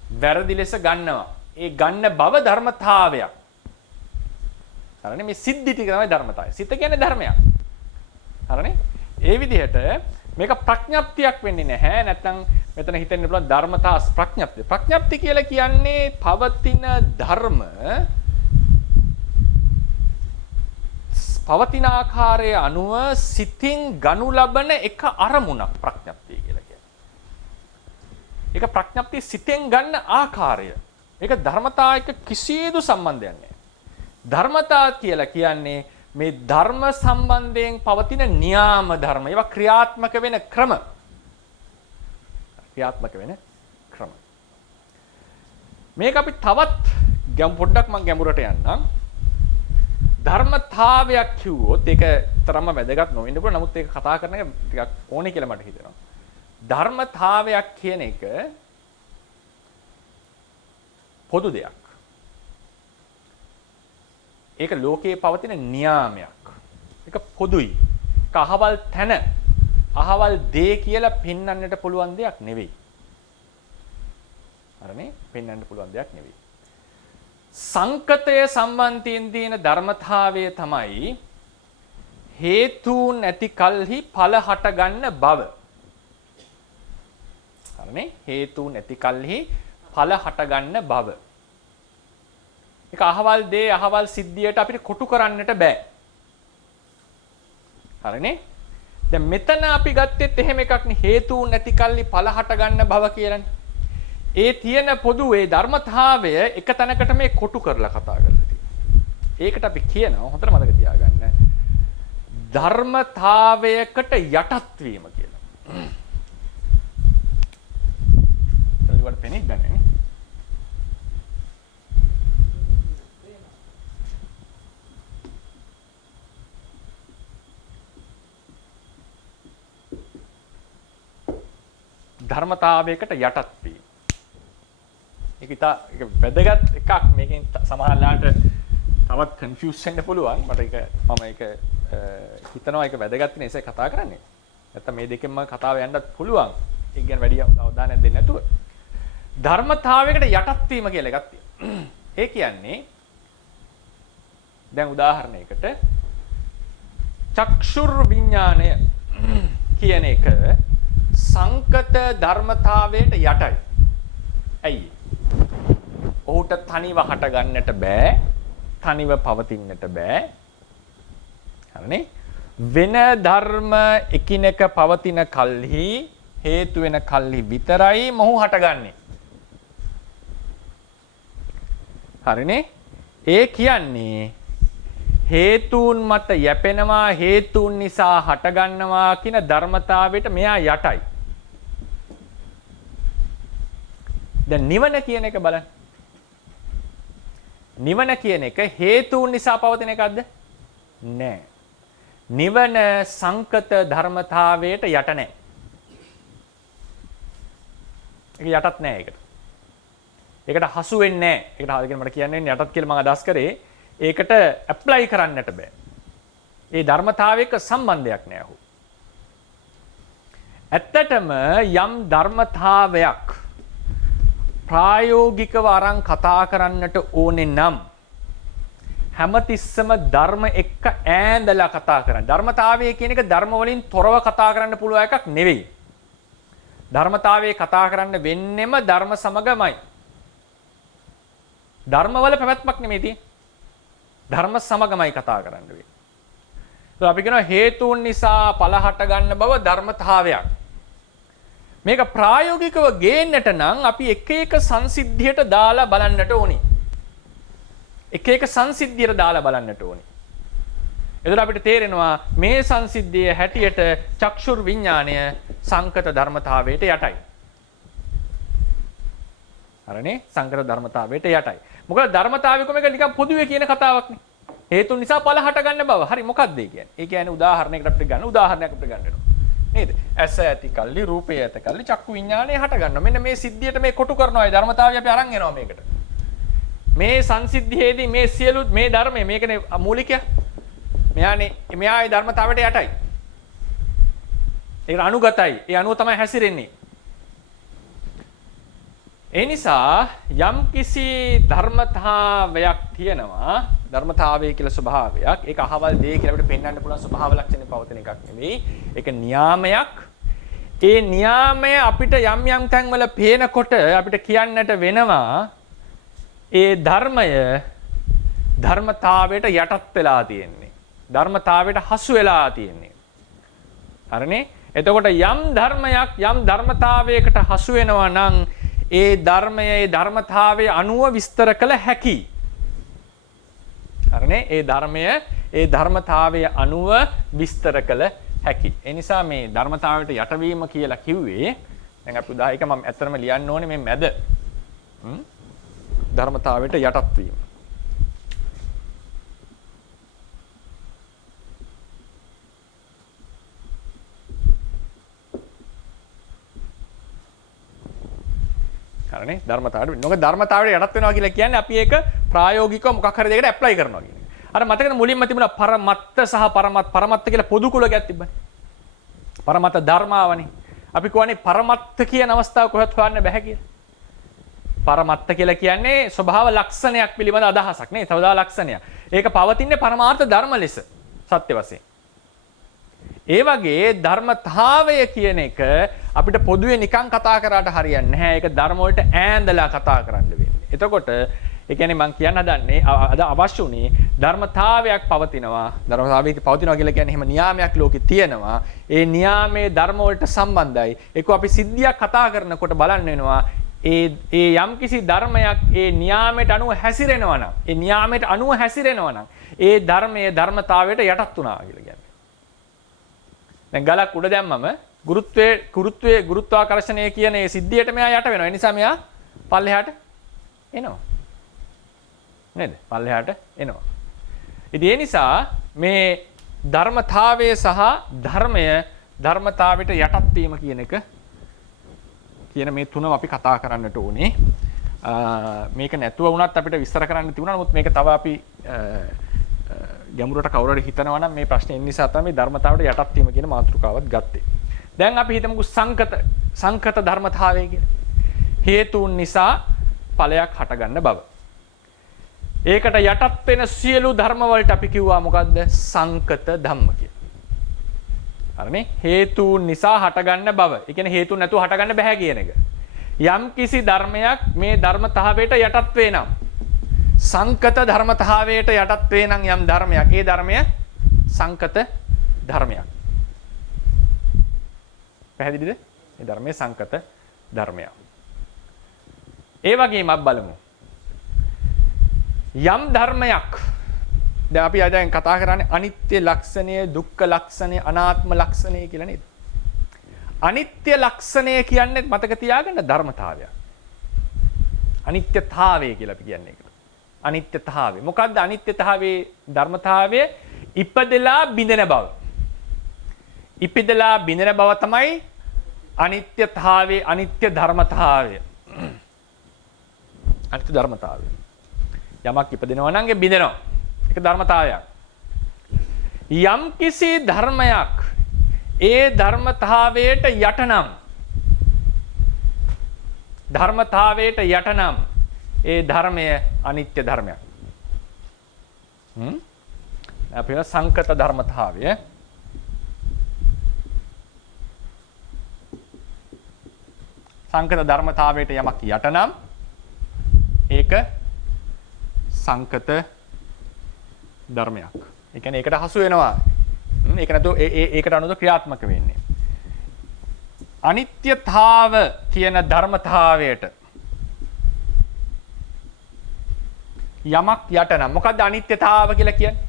වැරදි ලෙස ගන්නවා. ඒ ගන්න බව ධර්මතාවයක්. හරිනේ? මේ සිද්ධි ටික තමයි ධර්මතාවය. සිත කියන්නේ ධර්මයක්. හරිනේ? ඒ විදිහට මේක ප්‍රඥප්තියක් වෙන්නේ නැහැ. නැත්නම් මෙතන හිතෙන්න පුළුවන් ධර්මතා ප්‍රඥප්තිය. ප්‍රඥප්ති කියලා කියන්නේ පවතින ධර්ම පවතින ආකාරයේ අනුව සිතින් ගනු ලබන එක අරමුණක් ප්‍රඥප්තිය කියලා කියන්නේ. ඒක ප්‍රඥප්තිය සිතෙන් ගන්න ආකාරය. ඒක ධර්මතා එක්ක කිසිදු සම්බන්ධයක් නැහැ. ධර්මතා කියලා කියන්නේ මේ ධර්ම සම්බන්ධයෙන් පවතින න්‍යාම ධර්ම. ඒවා ක්‍රියාත්මක වෙන ක්‍රම. ක්‍රියාත්මක වෙන ක්‍රම. මේක අපි තවත් පොඩ්ඩක් මම ගැඹුරට යන්නම්. ධර්මතාවයක් කිව්වොත් ඒක තරම්ම වැදගත් නොවෙන්න පුළුවන්. නමුත් ඒක කතා කරන එක ටිකක් ඕනේ කියලා මට හිතෙනවා. ධර්මතාවයක් කියන එක පොදු දෙයක්. ඒක ලෝකයේ පවතින න්‍යාමයක්. ඒක පොදුයි. ඒක අහවල් තැන, අහවල් දේ කියලා පෙන්වන්නට පුළුවන් දෙයක් නෙවෙයි. හරිනේ? පෙන්වන්න පුළුවන් දෙයක් නෙවෙයි. සංකතය සම්බන්ධයෙන් තියෙන ධර්මතාවය තමයි හේතුන් ඇති කල්හි ඵල හට ගන්න බව. හරිනේ? හේතුන් ඇති කල්හි ඵල හට ගන්න බව. ඒක අහවල් දේ අහවල් සිද්ධියට අපිට කොටු කරන්නට බෑ. හරිනේ? දැන් මෙතන අපි ගත්තෙත් එහෙම එකක් නේ හේතුන් නැති කල්ලි ඵල හට ගන්න බව කියලානේ. ඒ තියෙන පොදු ඒ ධර්මතාවය එක තැනකට මේ කොටු කරලා කතා කරලා තියෙනවා. ඒකට අපි කියනවා හොඳට මතක තියාගන්න ධර්මතාවයකට යටත් වීම කියලා. ඒකට පෙනෙක් ගන්නනේ. ධර්මතාවයකට යටත් වීම. ඒක වැදගත් එකක්. මේකෙන් සමහරලාට තවත් කන්ෆියුස් වෙන්න පුළුවන්. මට ඒක මම ඒක හිතනවා ඒක වැදගත් නේ ඉතින් කතා කරන්නේ. නැත්තම් මේ දෙකෙන්ම කතාව යන්නත් පුළුවන්. ඒක ගැන වැඩි අවධානයක් දෙන්න නැතුව. ධර්මතාවයකට යටත් වීම කියලා එකක් තියෙනවා. ඒ කියන්නේ දැන් උදාහරණයකට චක්ෂුර් විඥාණය කියන එක සංකත ධර්මතාවයට යටයි. ඇයි? ඔහුට තනිව හට ගන්නට බෑ, තනිව පවතින්නට බෑ. හරිනේ? වෙන ධර්ම එකිනෙක පවතින කල්හි හේතු වෙන කල්හි විතරයි මොහු හටගන්නේ. හරිනේ? ඒ කියන්නේ හේතුන් මත යැපෙනවා, හේතුන් නිසා හටගන්නවා කියන ධර්මතාවයට මෙයා යටයි. දැන් නිවන කියන එක බලන්න. නිවන කියන එක හේතුන් නිසා පවතින එකක්ද? නෑ. නිවන සංකත ධර්මතාවයට යට නෑ. ඒක යටත් නෑ ඒකට. ඒකට හසු වෙන්නේ නෑ. ඒකට මට කියන්න වෙන්නේ යටත් කියලා මම අදහස් කරේ. ඒකට ඇප්ලයි කරන්නට බෑ. ඒ ධර්මතාවයක සම්බන්ධයක් නෑ ඔහු. ඇත්තටම යම් ධර්මතාවයක් ප්‍රායෝගිකව අරන් කතා කරන්නට ඕනේ නම් හැමතිස්සම ධර්ම එක්ක ඈඳලා කතා කරන්න. ධර්මතාවය කියන එක ධර්ම වලින් තොරව කතා කරන්න පුළුවන් එකක් නෙවෙයි. ධර්මතාවයේ කතා කරන්න වෙන්නෙම ධර්ම සමගමයි. ධර්මවල පැවැත්මක් නෙමෙයි තියෙන්නේ. ධර්ම සමගමයි කතා කරන්න වෙන්නේ. ඒක අපි කියනවා හේතුන් නිසා ඵල හට ගන්න බව ධර්මතාවයක්. මේක ප්‍රායෝගිකව ගේන්නට නම් අපි එක එක සංසිද්ධියට දාලා බලන්නට ඕනේ. එක එක සංසිද්ධියට දාලා බලන්නට ඕනේ. එතකොට අපිට තේරෙනවා මේ සංසිද්ධිය හැටියට චක්ෂුර් විඥාණය සංකත ධර්මතාවයට යටයි. හරිනේ? සංකත ධර්මතාවයට යටයි. මොකද ධර්මතාවිකම එක නිකන් පොදුවේ කියන කතාවක්නේ. හේතුන් නිසා ඵල හට ගන්න බව. හරි මොකක්ද ඒ කියන්නේ? ඒ කියන්නේ උදාහරණයකට අපිට ගන්න උදාහරණයක් අපිට ගන්න වෙනවා. නේද? ඇස ඇති කල්ලි රූපය ඇති කල්ලි චක්කු විඥානය හට ගන්නවා. මෙන්න මේ සිද්ධියට මේ කොටු කරනවා. ඒ ධර්මතාවය අපි අරන් එනවා මේකට. මේ සංසිද්ධියේදී මේ සියලු මේ ධර්මයේ මේකනේ මූලිකය. මෙයා ඒ ධර්මතාවයට යටයි. ඒක අනුගතයි. ඒ අනුව තමයි හැසිරෙන්නේ. ඒ නිසා යම් කිසි ධර්මතාවයක් තියෙනවා, ධර්මතාවය කියලා ස්වභාවයක්. ඒක අහවල් දෙය කියලා අපිට පෙන්වන්න පුළුවන් ස්වභාව ලක්ෂණේ පවතින එකක් නෙවෙයි. ඒක නියාමයක්. ඒ නියාමය අපිට යම් යම් තැන්වල පේනකොට අපිට කියන්නට වෙනවා ඒ ධර්මය ධර්මතාවයට යටත් වෙලා තියෙන්නේ. ධර්මතාවයට හසු වෙලා තියෙන්නේ. හරිනේ? එතකොට යම් ධර්මයක් යම් ධර්මතාවයකට හසු වෙනවා නම් ඒ ධර්මයේ ධර්මතාවයේ අනුව විස්තර කළ හැකි. හරිනේ? ඒ ධර්මය ඒ ධර්මතාවයේ අනුව විස්තර කළ හැකි. ඒ නිසා මේ ධර්මතාවයට යටවීම කියලා කිව්වේ දැන් අපි උදාහරණයක මම ඇත්තටම ලියන්න ඕනේ මේ මැද. ධර්මතාවයට යටත් වීම. හරිනේ? ධර්මතාවයට නොක ධර්මතාවයට යටත් වෙනවා කියලා කියන්නේ අපි ඒක ප්‍රායෝගිකව මොකක් හරි දෙයකට ඇප්ලයි කරනවා කියන එක. අර මතකද මුලින්ම තිබුණා පරමත්ත සහ පරමත්ත කියලා පොදු කුලයක් තිබ්බනේ. පරමත්ත ධර්මාවනේ. අපි කියන්නේ පරමත්ත කියන අවස්ථාව කොහෙවත් හොයන්න බෑ කියලා. පරමත්ත කියලා කියන්නේ ස්වභාව ලක්ෂණයක් පිළිබඳ අදහසක් නේ. තවදා ලක්ෂණයක්. ඒක පවතින්නේ පරමාර්ථ ධර්ම ලෙස සත්‍ය වශයෙන්. ඒ වගේ ධර්මතාවය කියන එක අපිට පොදුවේ නිකන් කතා කරාට හරියන්නේ නැහැ. ඒක ධර්ම වලට ඈඳලා කතා කරන්න වෙන්නේ. එතකොට ඒ කියන්නේ මම කියන්න හදන්නේ අද අවශ්‍ය උනේ ධර්මතාවයක් පවතිනවා. ධර්මතාවයක පවතිනවා කියලා කියන්නේ එහෙම නියාමයක් ලෝකේ තියෙනවා. ඒ නියාමයේ ධර්ම වලට සම්බන්ධයි. ඒක අපි සිද්ධියක් කතා කරනකොට බලන්න වෙනවා. ඒ යම්කිසි ධර්මයක් ඒ නියාමයට අනුව හැසිරෙනවා නම් ඒ නියාමයට අනුව හැසිරෙනවා නම් ඒ ධර්මයේ ධර්මතාවයට යටත් වුණා කියලා කියන්නේ. දැන් ගලක් උඩ දැම්මම ගුරුත්වාකර්ෂණය කියන ඒ සිද්ධියට මෙයා යට වෙනවා. ඒ නිසා මෙයා පල්ලෙහාට එනවා. නේද? පල්ලෙහාට එනවා. ඉතින් ඒ නිසා මේ ධර්මතාවය සහ ධර්මය ධර්මතාවයට යටත් වීම කියන එක කියන මේ තුනම අපි කතා කරන්නට ඕනේ. මේක නැතුව වුණත් අපිට විස්තර කරන්න තිබුණා. නමුත් මේක තව අපි ගැඹුරට කවුරු හරි හිතනවා නම් මේ ප්‍රශ්නේ එන්න නිසා තමයි ධර්මතාවයට යටත් වීම කියන මාතෘකාවත් ගත්තේ. දැන් අපි හිතමුකෝ සංකත ධර්මතාවය කියලා. හේතුන් නිසා ඵලයක් හටගන්න බව. ඒකට යටත් වෙන සියලු ධර්ම වලට අපි කිව්වා මොකද්ද? සංකත ධම්ම කියලා. හරිනේ? හේතුන් නිසා හටගන්න බව. ඒ කියන්නේ හේතුන් නැතුව හටගන්න බෑ කියන එක. යම් කිසි ධර්මයක් මේ ධර්මතාවයට යටත් වේ නම් සංකත ධර්මතාවයට යටත් වේ නම් යම් ධර්මයක් ඒ ධර්මය සංකත ධර්මයක්. පැහැදිලිද? මේ ධර්මයේ සංකත ධර්මයක්. ඒ වගේම අපි බලමු. යම් ධර්මයක් දැන් අපි දැන් කතා කරන්නේ අනිත්‍ය ලක්ෂණය, දුක්ඛ ලක්ෂණය, අනාත්ම ලක්ෂණය කියලා නේද? අනිත්‍ය ලක්ෂණය කියන්නේ මතක තියාගන්න ධර්මතාවයක්. අනිත්‍යතාවය කියලා අපි කියන්නේ ඒකට. අනිත්‍යතාවය. මොකද්ද අනිත්‍යතාවයේ ධර්මතාවය? ඉපදලා බිඳෙන බව. ඉපදලා බිඳෙන බව තමයි අනිත්‍යතාවයේ අනිත්‍ය ධර්මතාවය. අනිත්‍ය ධර්මතාවය. යමක් ඉපදෙනවා නම් ඒ බිඳෙනවා. ඒක ධර්මතාවයක්. යම් කිසි ධර්මයක් ඒ ධර්මතාවයට යටනම් ධර්මතාවයට යටනම් ඒ ධර්මය අනිත්‍ය ධර්මයක්. අපි කියන සංකත ධර්මතාවය. සංකත ධර්මතාවයට යමක් යටනම් ඒක සංකත ධර්මයක්. ඒ කියන්නේ ඒකට හසු වෙනවා. ඒක නැතුව ඒකට අනුව ක්‍රියාත්මක වෙන්නේ. අනිත්‍යතාව කියන ධර්මතාවයට යමක් යටනම් මොකද්ද අනිත්‍යතාව කියලා කියන්නේ?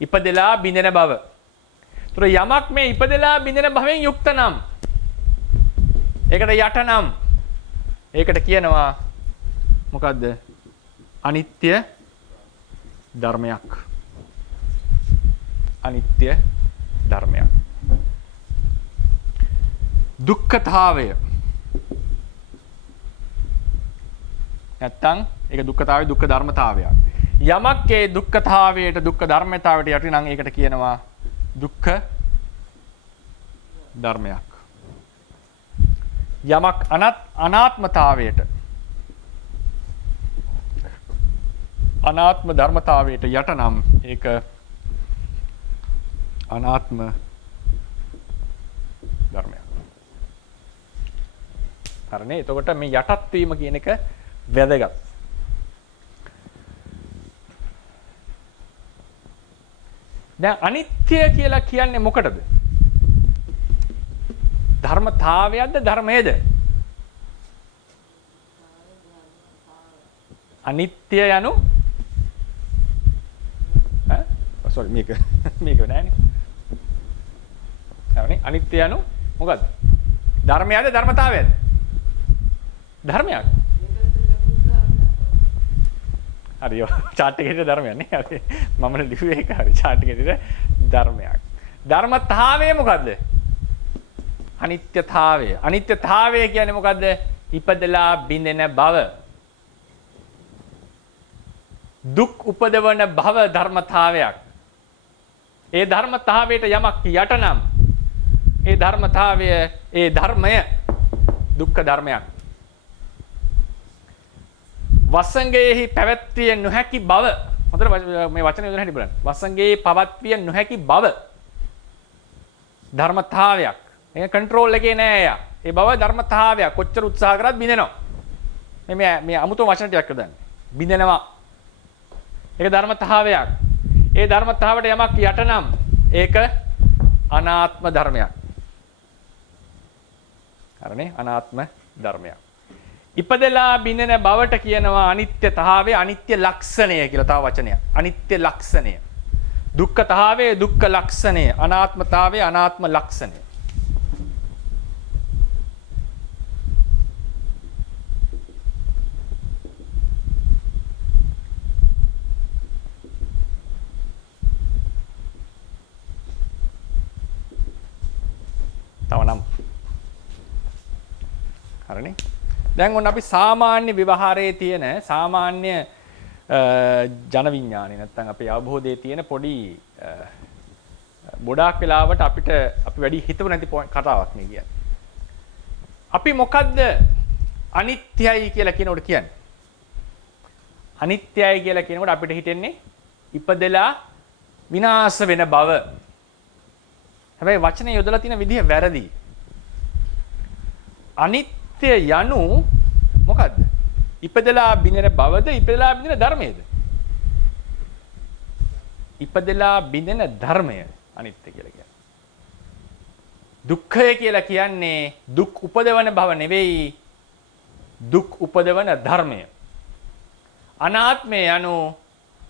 ඉපදෙලා බිඳෙන බව. ඒතර යමක් මේ ඉපදෙලා බිඳෙන භවෙන් යුක්ත නම් ඒකට යටනම් ඒකට කියනවා මොකද්ද? අනිත්‍ය ධර්මයක්. අනිත්‍ය ධර්මයක්. දුක්ඛතාවය. නැත්තම් ඒක දුක්ඛතාවය දුක්ඛ ධර්මතාවයක්. යමක් ඒ දුක්ඛතාවයට දුක්ඛ ධර්මතාවයට යටි නම් ඒකට කියනවා දුක්ඛ ධර්මයක්. යමක් අනාත්මතාවයට අනාත්ම ධර්මතාවයට යට නම් ඒක අනාත්ම ධර්මයක්. හරිනේ? එතකොට මේ යටත් වීම කියන එක වැදගත්. දැන් අනිත්‍ය කියලා කියන්නේ මොකටද? ධර්මතාවයක්ද ධර්මයේද? අනිත්‍ය යනු sorry මේක නෑනේ. හරිනේ? අනිත්‍ය යනු මොකද්ද? ධර්මයද ධර්මතාවයද? ධර්මයක්. හරියෝ chart එකේ ධර්මයක් නේ. හරි. මම ලිව්වේ ඒක හරි chart එකේ ධර්මයක්. ධර්මතාවය මොකද්ද? අනිත්‍යතාවය. අනිත්‍යතාවය කියන්නේ මොකද්ද? ඉපදලා බිඳෙන බව. දුක් උපදවන භව ධර්මතාවයක්. ඒ ධර්මතාවයට යමක් යටනම් ඒ ධර්මතාවය ඒ ධර්මය දුක්ඛ ධර්මයක්. වසංගයේහි පැවැත්විය නොහැකි බව. හොඳට මේ වචනේ යොදන්න හැටි බලන්න. වසංගයේ පවත්විය නොහැකි බව ධර්මතාවයක්. ඒක කන්ට්‍රෝල් එකේ නෑ යා. ඒ බව ධර්මතාවයක්. කොච්චර උත්සාහ කරත් බිඳෙනවා. මේ අමුතු වචන ටිකක් යොදන්න. බිඳෙනවා. ඒක ධර්මතාවයක්. ඒ ධර්මතාවට යමක් යටනම් ඒක අනාත්ම ධර්මයක්. හරිනේ? අනාත්ම ධර්මයක්. ඉපදලා බිඳෙන බවට කියනවා අනිත්‍යතාවය අනිත්‍ය ලක්ෂණය කියලා තව වචනයක්. අනිත්‍ය ලක්ෂණය. දුක්ඛතාවය දුක්ඛ ලක්ෂණය. අනාත්මතාවය අනාත්ම ලක්ෂණය. තවනම් හරිනේ? දැන් ඔන්න අපි සාමාන්‍ය විවහාරයේ තියෙන සාමාන්‍ය ජන විඥානේ නැත්නම් අපේ අවබෝධයේ තියෙන පොඩි ගොඩාක් වෙලාවට අපිට අපි වැඩි හිතව නැති කතාවක් නේ කියන්නේ. අපි මොකද්ද අනිත්‍යයි කියලා කියනකොට කියන්නේ? අනිත්‍යයි කියලා කියනකොට අපිට හිතෙන්නේ ඉපදෙලා විනාශ වෙන බව. හැබැයි වචනේ යොදලා තියෙන විදිහ වැරදි. අනිත්‍ය යනු මොකද්ද? ඉපදෙලා බිඳෙන බවද ඉපදෙලා බිඳෙන ධර්මයේද? ඉපදෙලා බිඳෙන ධර්මය අනිත්‍ය කියලා කියන්නේ. දුක්ඛය කියලා කියන්නේ දුක් උපදවන බව නෙවෙයි, දුක් උපදවන ධර්මය. අනාත්මය යනු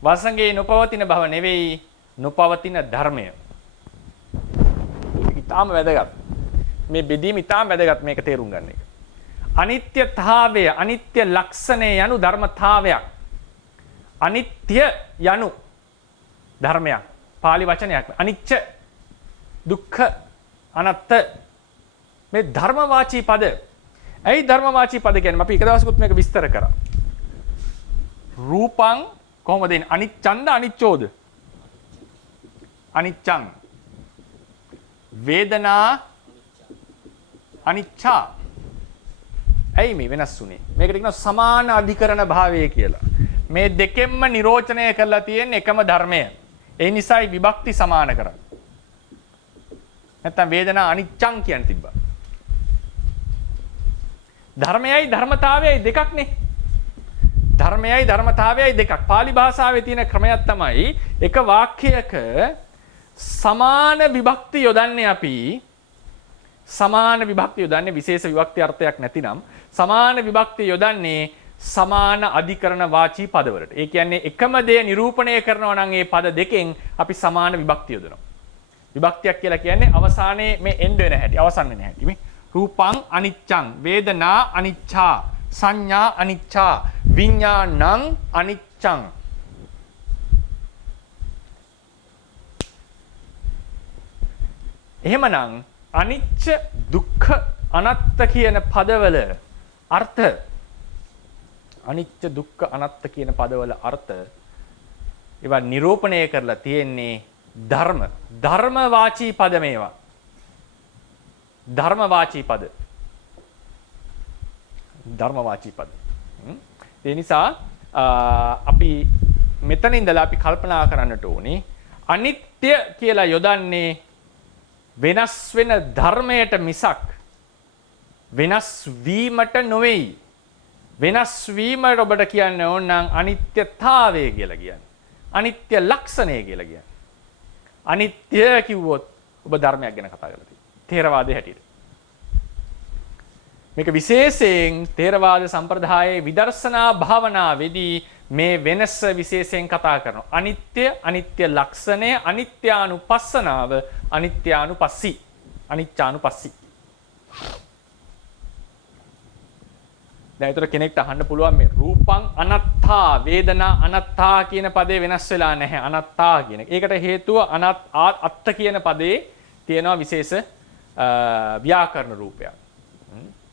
වසඟේ නොපවතින බව නෙවෙයි, නොපවතින ධර්මය. ඊටාම වැදගත්. මේ බෙදීම ඊටාම වැදගත් මේක තේරුම් ගන්න එක. අනිත්‍යතාවය, අනිත්‍ය ලක්ෂණය යනු ධර්මතාවයක්. අනිත්‍ය යනු ධර්මයක්. පාලි වචනයක්. අනිච්ච, දුක්ඛ, අනත්ත මේ ධර්මවාචී පද. ඇයි ධර්මවාචී පද කියන්නේ? අපි එක දවසකුත් මේක විස්තර කරා. රූපං කොහොමද එන්නේ? අනිච්ඡන්ද අනිච්චෝද? අනිච්ඡං. වේදනා අනිච්චා. ඇයි මේ වෙනස් වුනේ? මේකට කියනවා සමාන අධිකරණ භාවය කියලා. මේ දෙකෙන්ම නිරෝචනය කරලා තියෙන එකම ධර්මය. ඒ නිසායි විභක්ති සමාන කරන්නේ. නැත්තම් වේදනා අනිච්චං කියන තිබ්බා. ධර්මයයි ධර්මතාවයයි දෙකක්නේ. ධර්මයයි ධර්මතාවයයි දෙකක්. පාලි භාෂාවේ තියෙන ක්‍රමයක් තමයි එක වාක්‍යයක සමාන විභක්ති යොදන්නේ අපි. සමාන විභක්ති යොදන්නේ විශේෂ විභක්ති අර්ථයක් නැතිනම් සමාන විභක්ති යොදන්නේ සමාන අධිකරණ වාචී පදවලට. ඒ කියන්නේ එකම දේ නිරූපණය කරනවා නම් ඒ පද දෙකෙන් අපි සමාන විභක්ති යොදනවා. විභක්තියක් කියලා කියන්නේ අවසානයේ මේ එන්ඩ් වෙන හැටි, අවසන් වෙන හැටි. මේ රූපං අනිච්චං, වේදනා අනිච්චා, සංඥා අනිච්චා, විඥානං අනිච්චං. එහෙමනම් අනිච්ච, දුක්ඛ, අනාත්ත කියන පදවල අර්ථ, අනිච්ච, දුක්ඛ, අනාත්ත කියන පදවල අර්ථ ඒවා නිරූපණය කරලා තියෙන්නේ ධර්ම, ධර්මවාචී පද මේවා. ධර්මවාචී පද. ධර්මවාචී පද. ඒ නිසා අපි මෙතන ඉඳලා අපි කල්පනා කරන්නට ඕනේ අනිත්‍ය කියලා යොදන්නේ වෙනස් වෙන ධර්මයට මිසක් වෙනස් වීමට නොවේයි. වෙනස් වීමට ඔබට කියන්න ඕන නම් අනිත්‍යතාවය කියලා කියන්නේ. අනිත්‍ය ලක්ෂණය කියලා කියන්නේ. අනිත්‍ය කිව්වොත් ඔබ ධර්මයක් ගැන කතා කරලා තියෙනවා. ථේරවාදයේ හැටියට. මේක විශේෂයෙන් ථේරවාද සම්ප්‍රදායේ විදර්ශනා භාවනාවේදී මේ වෙනස විශේෂයෙන් කතා කරනවා. අනිත්‍ය, අනිත්‍ය ලක්ෂණය, අනිත්‍යානුපස්සනාව, අනිත්‍යානුපස්සී, අනිච්චානුපස්සී. දැන් ඒතර කෙනෙක්ට අහන්න පුළුවන් මේ රූපං අනත්තා, වේදනා අනත්තා කියන පදේ වෙනස් වෙලා නැහැ. අනත්තා කියන එක. ඒකට හේතුව අත්ත කියන පදේ තියෙනවා විශේෂ ව්‍යාකරණ රූපයක්.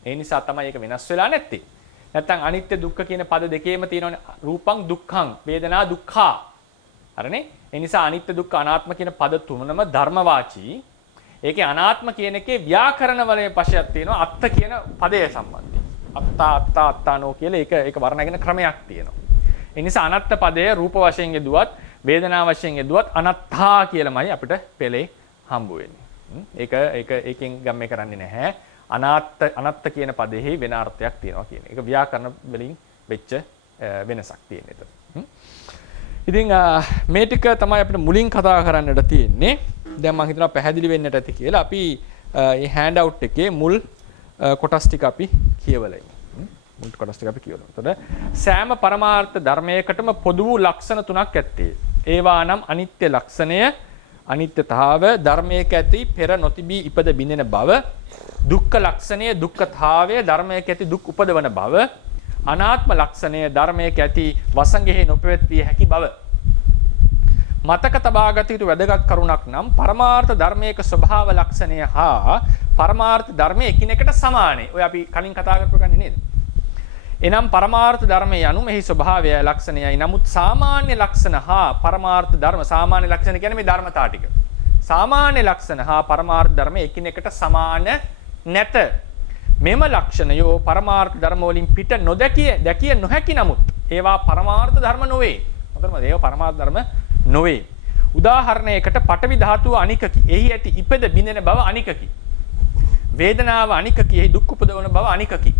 ඒ නිසා තමයි ඒක වෙනස් වෙලා නැත්තේ. නැත්තම් අනිත්‍ය දුක්ඛ කියන පද දෙකේම තියෙනවනේ රූපං දුක්ඛං, වේදනා දුක්ඛා. හරිනේ? ඒ නිසා අනිත්‍ය දුක්ඛ අනාත්ම කියන පද තුනම ධර්මවාචී. ඒකේ අනාත්ම කියන එකේ ව්‍යාකරණ වලේ පශයක් තියෙනවා අත්ත කියන පදය සම්බන්ධයෙන්. අත්තානෝ කියලා ඒක වර්ණගෙන ක්‍රමයක් තියෙනවා. ඒ නිසා අනත්ත පදය රූප වශයෙන් යෙදුවත්, වේදනා වශයෙන් යෙදුවත් අනත්තා කියලාමයි අපිට පෙළේ හම්බ වෙන්නේ. ඒකෙන් ගම්මේ කරන්නේ නැහැ. අනත්ත කියන පදෙහි වෙන අර්ථයක් තියෙනවා කියන එක. ඒක ව්‍යාකරණ වලින් වෙච්ච වෙනසක් තියෙන එක. ඉතින් මේ ටික තමයි අපිට මුලින් කතා කරන්නට තියෙන්නේ. දැන් මම හිතනවා පැහැදිලි වෙන්නට ඇති කියලා. අපි මේ හෑන්ඩ් අවුට් එකේ මුල් කොටස් ටික අපි කියවලා ඉමු. මුල් කොටස් ටික අපි කියවලා. එතකොට සෑම පරමාර්ථ ධර්මයකටම පොදු වූ ලක්ෂණ තුනක් ඇත්තේ. ඒවා නම් අනිත්‍ය ලක්ෂණය, අනිත්‍යතාව, ධර්මයක ඇති පෙර නොතිබී ඉපද බිඳෙන බව, දුක්ඛ ලක්ෂණය, දුක්ඛතාවය, ධර්මයක ඇති දුක් උපදවන බව, අනාත්ම ලක්ෂණය, ධර්මයක ඇති වසඟෙහි නොපැවතිය හැකි බව. මතක තබාගත යුතු වැදගත් කරුණක් නම් පරමාර්ථ ධර්මයක ස්වභාව ලක්ෂණය හා පරමාර්ථ ධර්මය එකිනෙකට සමානයි. ඔය අපි කලින් කතා කරපු ගන්නේ නේද? එනම් පරමාර්ථ ධර්මය යනු මෙහි ස්වභාවය ලක්ෂණයයි. නමුත් සාමාන්‍ය ලක්ෂණ හා පරමාර්ථ ධර්ම, සාමාන්‍ය ලක්ෂණ කියන්නේ මේ ධර්මතා ටික. සාමාන්‍ය ලක්ෂණ හා පරමාර්ථ ධර්ම එකිනෙකට සමාන නැත. මෙම ලක්ෂණයෝ පරමාර්ථ ධර්ම වලින් පිට දැකිය නොහැකි නමුත් ඒවා පරමාර්ථ ධර්ම නොවේ. හොඳටම ඒවා පරමාර්ථ ධර්ම නොවේ. උදාහරණයකට පඨවි ධාතුව අනිකකි. එහි ඇති ඉපද බිඳෙන බව අනිකකි. වේදනාව අනිකකි. එහි දුක් උපදවන බව අනිකකි.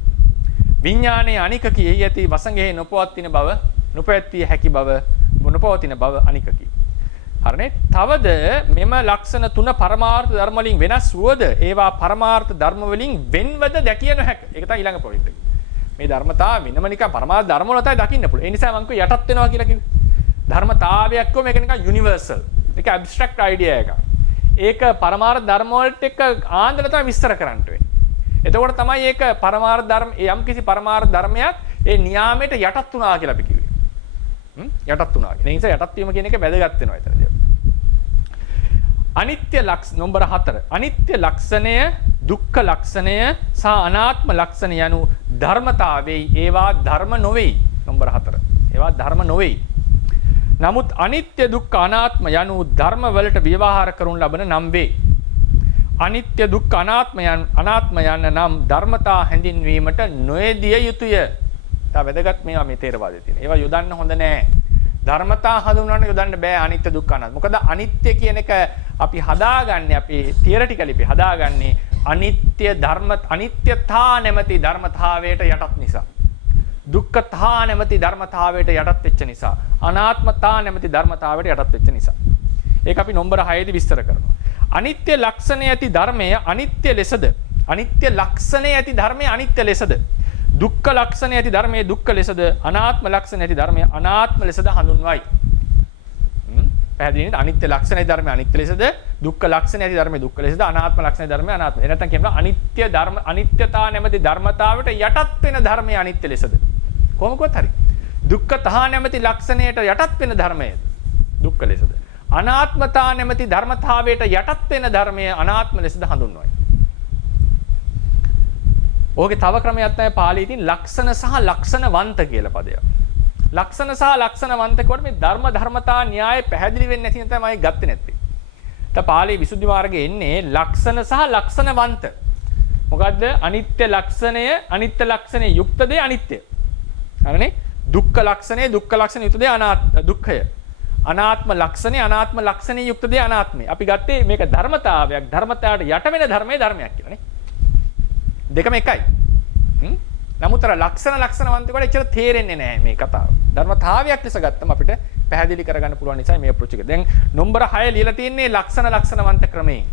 විඥානයේ අනිකකි. එහි ඇති වසඟෙහි නොපවතින බව, නොපැවතිය හැකි බව, නොපවතින බව අනිකකි. හරිනේ. තවද මෙම ලක්ෂණ තුන පරමාර්ථ ධර්ම වලින් වෙනස් වුවද ඒවා පරමාර්ථ ධර්ම වලින් වෙන්වද දැකිය නොහැක. ඒක තමයි ඊළඟ පොයින්ට් එක. මේ ධර්මතාව වෙනම නිකන් පරමාර්ථ ධර්ම වල තමයි දකින්න පුළුවන්. ඒ නිසා මම කිව්ව යටත් වෙනවා කියලා කිව්වේ. ධර්මතාවයක් කො මේක නිකන් යුනිවර්සල්. ඒක ඇබ්ස්ට්‍රැක්ට් අයිඩියා එකක්. ඒක පරමාර්ථ ධර්ම වලට එක්ක ආන්දර තමයි විස්තර කරන්න වෙන්නේ. එතකොට තමයි ඒක පරමාර්ථ ධර්ම යම් කිසි පරමාර්ථ ධර්මයක් ඒ නියාමයට යටත් වුණා කියලා අපි කිව්වේ. යටත් වුණා. ඒ නිසා යටත් වීම කියන එක වැදගත් වෙනවා එතනදී. අනිත්‍ය ලක්ෂණ නම්බර 4. අනිත්‍ය ලක්ෂණය, දුක්ඛ ලක්ෂණය සහ අනාත්ම ලක්ෂණ යනු ධර්මතාවෙයි. ඒවා ධර්ම නොවේයි. නම්බර 4. ඒවා ධර්ම නොවේයි. නමුත් අනිත්‍ය දුක්ඛ අනාත්ම යනු ධර්ම වලට ව්‍යවහාර කරනු ලබන නම් වේ. අනිත්‍ය දුක්ඛ අනාත්ම යන නම් ධර්මතා හැඳින්වීමට නොයදිය යුතුය. තා වැදගත් මේවා මේ තේරවාදයේ තියෙන. ඒවා යොදන්න හොඳ නෑ. ධර්මතා හඳුන්වන්න යොදන්න බෑ අනිත්‍ය දුක්ඛ අනාත්ම. මොකද අනිත්‍ය කියන එක අපි හදාගන්නේ අපි තියරිටිකලි අපි හදාගන්නේ අනිත්‍ය ධර්ම අනිත්‍යතා නැමැති ධර්මතාවයට යටත් නිසා. දුක්ඛතා නැමැති ධර්මතාවයට යටත් වෙච්ච නිසා. අනාත්මතා නැමැති ධර්මතාවයට යටත් වෙච්ච නිසා. ඒක අපි නම්බර 6 දී විස්තර කරනවා. අනිත්‍ය ලක්ෂණය ඇති ධර්මය අනිත්‍ය ලෙසද අනිත්‍ය ලක්ෂණය ඇති ධර්මය අනිත්‍ය ලෙසද දුක්ඛ ලක්ෂණය ඇති ධර්මයේ දුක්ඛ ලෙසද අනාත්ම ලක්ෂණය ඇති ධර්මය අනාත්ම ලෙසද හඳුන්වයි. පැහැදිලිද? අනිත්‍ය ලක්ෂණය ඇති ධර්මය අනිත්‍ය ලෙසද දුක්ඛ ලක්ෂණය ඇති ධර්මය දුක්ඛ ලෙසද අනාත්ම ලක්ෂණය ධර්මය අනාත්ම. එනතන කියනවා අනිත්‍ය ධර්ම අනිත්‍යතා නැමැති ධර්මතාවයට යටත් වෙන ධර්මය අනිත්‍ය ලෙසද. කොහොමකවත් හරි. දුක්ඛතා නැමැති ලක්ෂණයට යටත් වෙන ධර්මය දුක්ඛ ලෙසද. අනාත්මතා නැමැති ධර්මතාවයට යටත් වෙන ධර්මය අනාත්ම ලෙසද හඳුන්වයි. ඕකේ තව ක්‍රමයක් තමයි පාලියේ තියෙන ලක්ෂණ සහ ලක්ෂණවන්ත කියලා පදයක්. ලක්ෂණ සහ ලක්ෂණවන්ත කොට මේ ධර්මතා න්‍යාය පැහැදිලි වෙන්නේ නැති නිසා තමයි ගත්තේ නැත්තේ. ත පාලියේ විසුද්ධි මාර්ගයේ එන්නේ ලක්ෂණ සහ ලක්ෂණවන්ත. මොකද්ද? අනිත්‍ය ලක්ෂණය යුක්ත දේ අනිත්‍ය. හරිනේ? දුක්ඛ ලක්ෂණය යුක්ත දේ දුක්ඛය. අනාත්ම ලක්ෂණය යුක්ත දේ අනාත්මය. අපි ගත්තේ මේක ධර්මතාවයට යට වෙන ධර්මයක් කියලා නේ. දෙකම එකයි. නමුත් අර ලක්ෂණවන්ත කොට එච්චර තේරෙන්නේ නැහැ මේ කතාව. ධර්මතාවයක් ලෙස ගත්තම අපිට පැහැදිලි කරගන්න පුළුවන් නිසා මේ අප්‍රෝච් එක. දැන් නම්බර 6 ලියලා තියෙන්නේ ලක්ෂණවන්ත ක්‍රමයෙන්.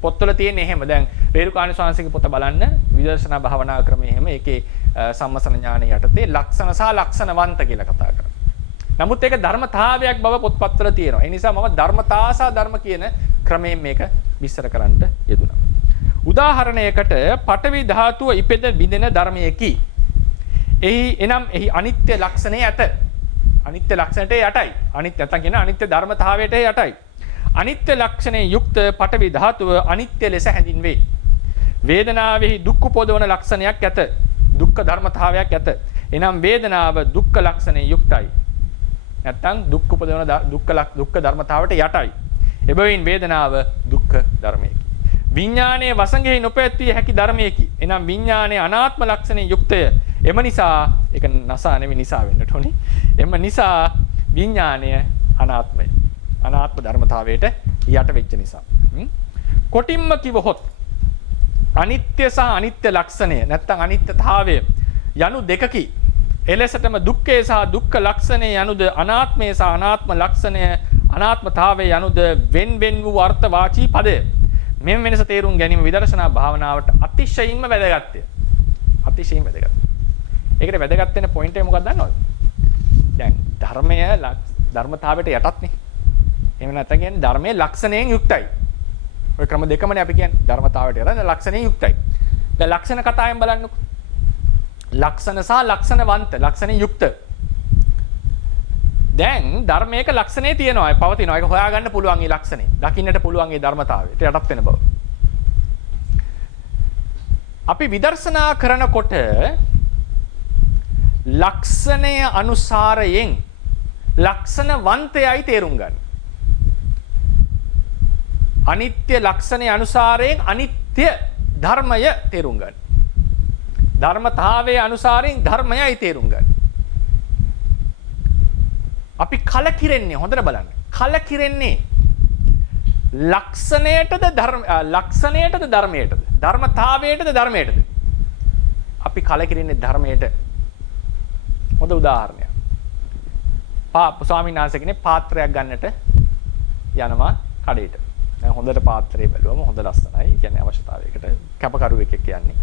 පොත්වල තියෙන්නේ එහෙම. දැන් රේරුකාණී ස්වාමීන්ගේ පොත බලන්න විදර්ශනා භාවනා ක්‍රමය එහෙම ඒකේ සම්මසන ඥාන යටතේ ලක්ෂණ සහ ලක්ෂණවන්ත කියලා කතා කරනවා. නමුත් ඒක ධර්මතාවයක් බව පොත්පත්වල තියෙනවා. ඒ නිසා මම ධර්මතා සහ ධර්ම කියන ක්‍රමයෙන් මේක විස්තර කරන්න යෙදුණා. උදාහරණයකට පඨවි ධාතුව ඉපෙද බිඳෙන ධර්මයකි. එහි අනිත්‍ය ලක්ෂණය ඇත. අනිත්‍ය ලක්ෂණයට යටයි. අනිත්‍ය නැත්නම් කියන අනිත්‍ය ධර්මතාවයට යටයි. අනිත්‍ය ලක්ෂණයේ යුක්ත පඨවි ධාතුව අනිත්‍ය ලෙස හැඳින්වේ. වේදනාවෙහි දුක් උපදවන ලක්ෂණයක් ඇත. දුක්ඛ ධර්මතාවයක් ඇත. එනම් වේදනාව දුක්ඛ ලක්ෂණයේ යුක්තයි. නැත්නම් දුක් උපදවන දුක්ඛ ධර්මතාවට යටයි. එබැවින් වේදනාව දුක්ඛ ධර්මයකි. විඥානයේ වසඟෙහි නොපැවතිය හැකි ධර්මයකි. එනම් විඥානයේ අනාත්ම ලක්ෂණයේ යුක්තය. එම නිසා ඒක නසා නෙවෙයි නිසා වෙන්නට ඕනේ. එම නිසා විඥානය අනාත්මය. අනාත්ම ධර්මතාවයට යට වෙච්ච නිසා. කොටින්ම කිවහොත් අනිත්‍ය සහ අනිත්‍ය ලක්ෂණය නැත්නම් අනිත්‍යතාවය යනු දෙකකි. එලෙසටම දුක්ඛය සහ දුක්ඛ ලක්ෂණය යනුද අනාත්මය සහ අනාත්ම ලක්ෂණය අනාත්මතාවය යනුද වෙන් වූ අර්ථවාචී පදය. මෙම වෙනස තේරුම් ගැනීම විදර්ශනා භාවනාවට අතිශයින්ම වැදගත්ය. අතිශයින්ම වැදගත්. ඒකට වැදගත් වෙන පොයින්ට් එක මොකක්ද දන්නවද? දැන් ධර්මය ධර්මතාවයට යටත්නේ. එහෙම නැත්නම් කියන්නේ ධර්මයේ ලක්ෂණයෙන් යුක්තයි. ඔය ක්‍රම දෙකමනේ අපි කියන්නේ ධර්මතාවයට යටත් ලක්ෂණයෙන් යුක්තයි. දැන් ලක්ෂණ කතාවෙන් බලන්නකො. ලක්ෂණ සහ ලක්ෂණවන්ත ලක්ෂණයෙන් යුක්ත. දැන් ධර්මයක ලක්ෂණේ තියෙනවා. ඒ පවතිනවා. ඒක හොයාගන්න පුළුවන් ඒ ලක්ෂණේ. දකින්නට පුළුවන් ඒ ධර්මතාවයට යටත් වෙන බව. අපි විදර්ශනා කරනකොට ලක්ෂණය අනුසාරයෙන් ලක්ෂණවන්තයයි තේරුම් ගන්න. අනිත්‍ය ලක්ෂණය අනුසාරයෙන් අනිත්‍ය ධර්මය තේරුම් ගන්න. ධර්මතාවයේ අනුසාරයෙන් ධර්මයයි තේරුම් ගන්න. අපි කලකිරෙන්නේ හොඳට බලන්න. කලකිරෙන්නේ ලක්ෂණයටද ලක්ෂණයටද ධර්මයටද? ධර්මතාවයටද ධර්මයටද? අපි කලකිරෙන්නේ ධර්මයට. හොඳ උදාහරණයක්. ස්වාමීන් වහන්සේ කෙනෙක් පාත්‍රයක් ගන්නට යනවා කඩේට. දැන් හොඳට පාත්‍රය බැලුවම හොඳ ලස්සනයි. ඒ කියන්නේ අවශ්‍යතාවයකට කැපකරුවෙක් කියන්නේ.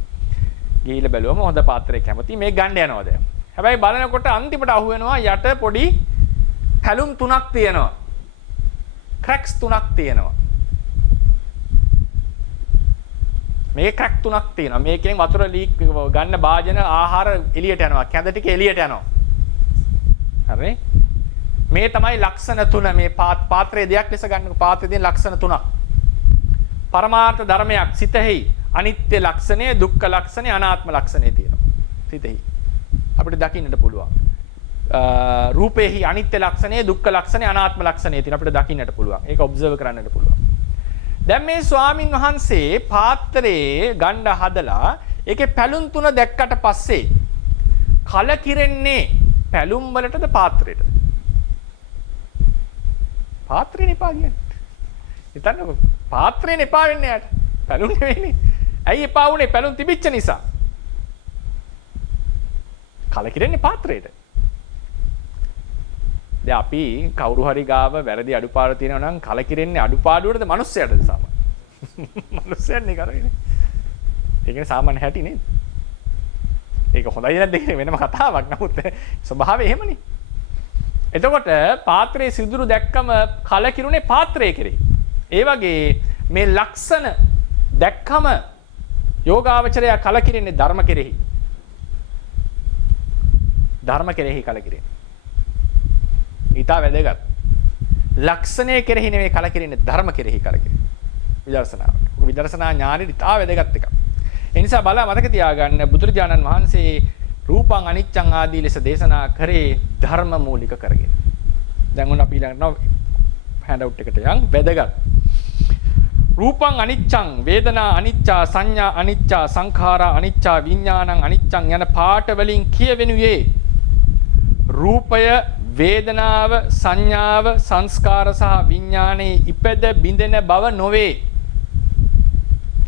ගිහිල්ලා බැලුවම හොඳ පාත්‍රයක් කැමති මේ ගන්න යනවා දැන්. හැබැයි බලනකොට අන්තිමට අහු වෙනවා යට පොඩි පැලුම් තුනක් තියෙනවා. ක්‍රැක්ස් තුනක් තියෙනවා. මේ ක්‍රැක් තුනක් තියෙනවා. මේකෙන් වතුර ලීක් ගන්න භාජන ආහාර එළියට යනවා. කැඳ ටික එළියට යනවා. හරි? මේ තමයි ලක්ෂණ තුන. මේ පාත්‍රයේ දෙයක් ලෙස ගන්න පාත්‍රයේ තියෙන ලක්ෂණ තුනක්. පරමාර්ථ ධර්මයක් සිතෙහි අනිත්‍ය ලක්ෂණය, දුක්ඛ ලක්ෂණය, අනාත්ම ලක්ෂණය තියෙනවා. සිතෙහි අපිට දකින්නට පුළුවන්. රූපේහි අනිත්‍ය ලක්ෂණය, දුක්ඛ ලක්ෂණය, අනාත්ම ලක්ෂණය තියෙන අපිට දකින්නට පුළුවන්. ඒක ඔබ්සර්ව් කරන්නට පුළුවන්. දැන් මේ ස්වාමින් වහන්සේ පාත්‍රයේ ගණ්ඩ හදලා ඒකේ පැලුම් තුන දැක්කට පස්සේ කලකිරෙන්නේ පැලුම් වලටද පාත්‍රයටද? පාත්‍රේ නෙපා කියන්නේ. හිතන්නකො පාත්‍රේ නෙපා වෙන්නේ යාට. පැලුම් නෙවෙයිනේ. ඇයි එපා වුනේ? පැලුම් තිබිච්ච නිසා. කලකිරෙන්නේ පාත්‍රයට. දැන් අපි කවුරු හරි ගාව වැරදි අඩුපාඩු තියෙනවා නම් කලකිරෙන්නේ අඩුපාඩුවටද මිනිස්සයාටද සාමාන්‍ය? මිනිස්සයන්නේ කරන්නේ. ඒකනේ සාමාන්‍ය හැටි නේද? ඒක හොඳයි නැද්ද කියන වෙනම කතාවක්. නමුත් ස්වභාවය එහෙමනේ. එතකොට පාත්‍රයේ සිදුරු දැක්කම කලකිරුනේ පාත්‍රය කෙරෙහි. ඒ වගේ මේ ලක්ෂණ දැක්කම යෝගාවචරය කලකිරෙන්නේ ධර්ම කෙරෙහි. ධර්ම කෙරෙහි කලකිරෙන්නේ. ඊට වැදගත්. ලක්ෂණය කෙරෙහි නෙමෙයි කලකිරෙන්නේ ධර්ම කෙරෙහි කලකිරෙන්නේ. විදර්ශනාව. විදර්ශනා ඥානෙ ඊට වැදගත් එකක්. ඒ නිසා බලා මතක තියාගන්න බුදුරජාණන් වහන්සේ රූපං අනිච්චං ආදී ලෙස දේශනා කරේ ධර්ම මූලික කරගෙන. දැන් උන් අපි ඊළඟට හෑන්ඩ් අවුට් එකට යන් වැදගත්. රූපං අනිච්චං වේදනා අනිච්චා සංඥා අනිච්චා සංඛාරා අනිච්චා විඥානං අනිච්චං යන පාඨ වලින් කියවෙනුයේ රූපය වේදනාව සංඥාව සංස්කාර සහ විඥානයේ ඉපද බිඳෙන බව නොවේ.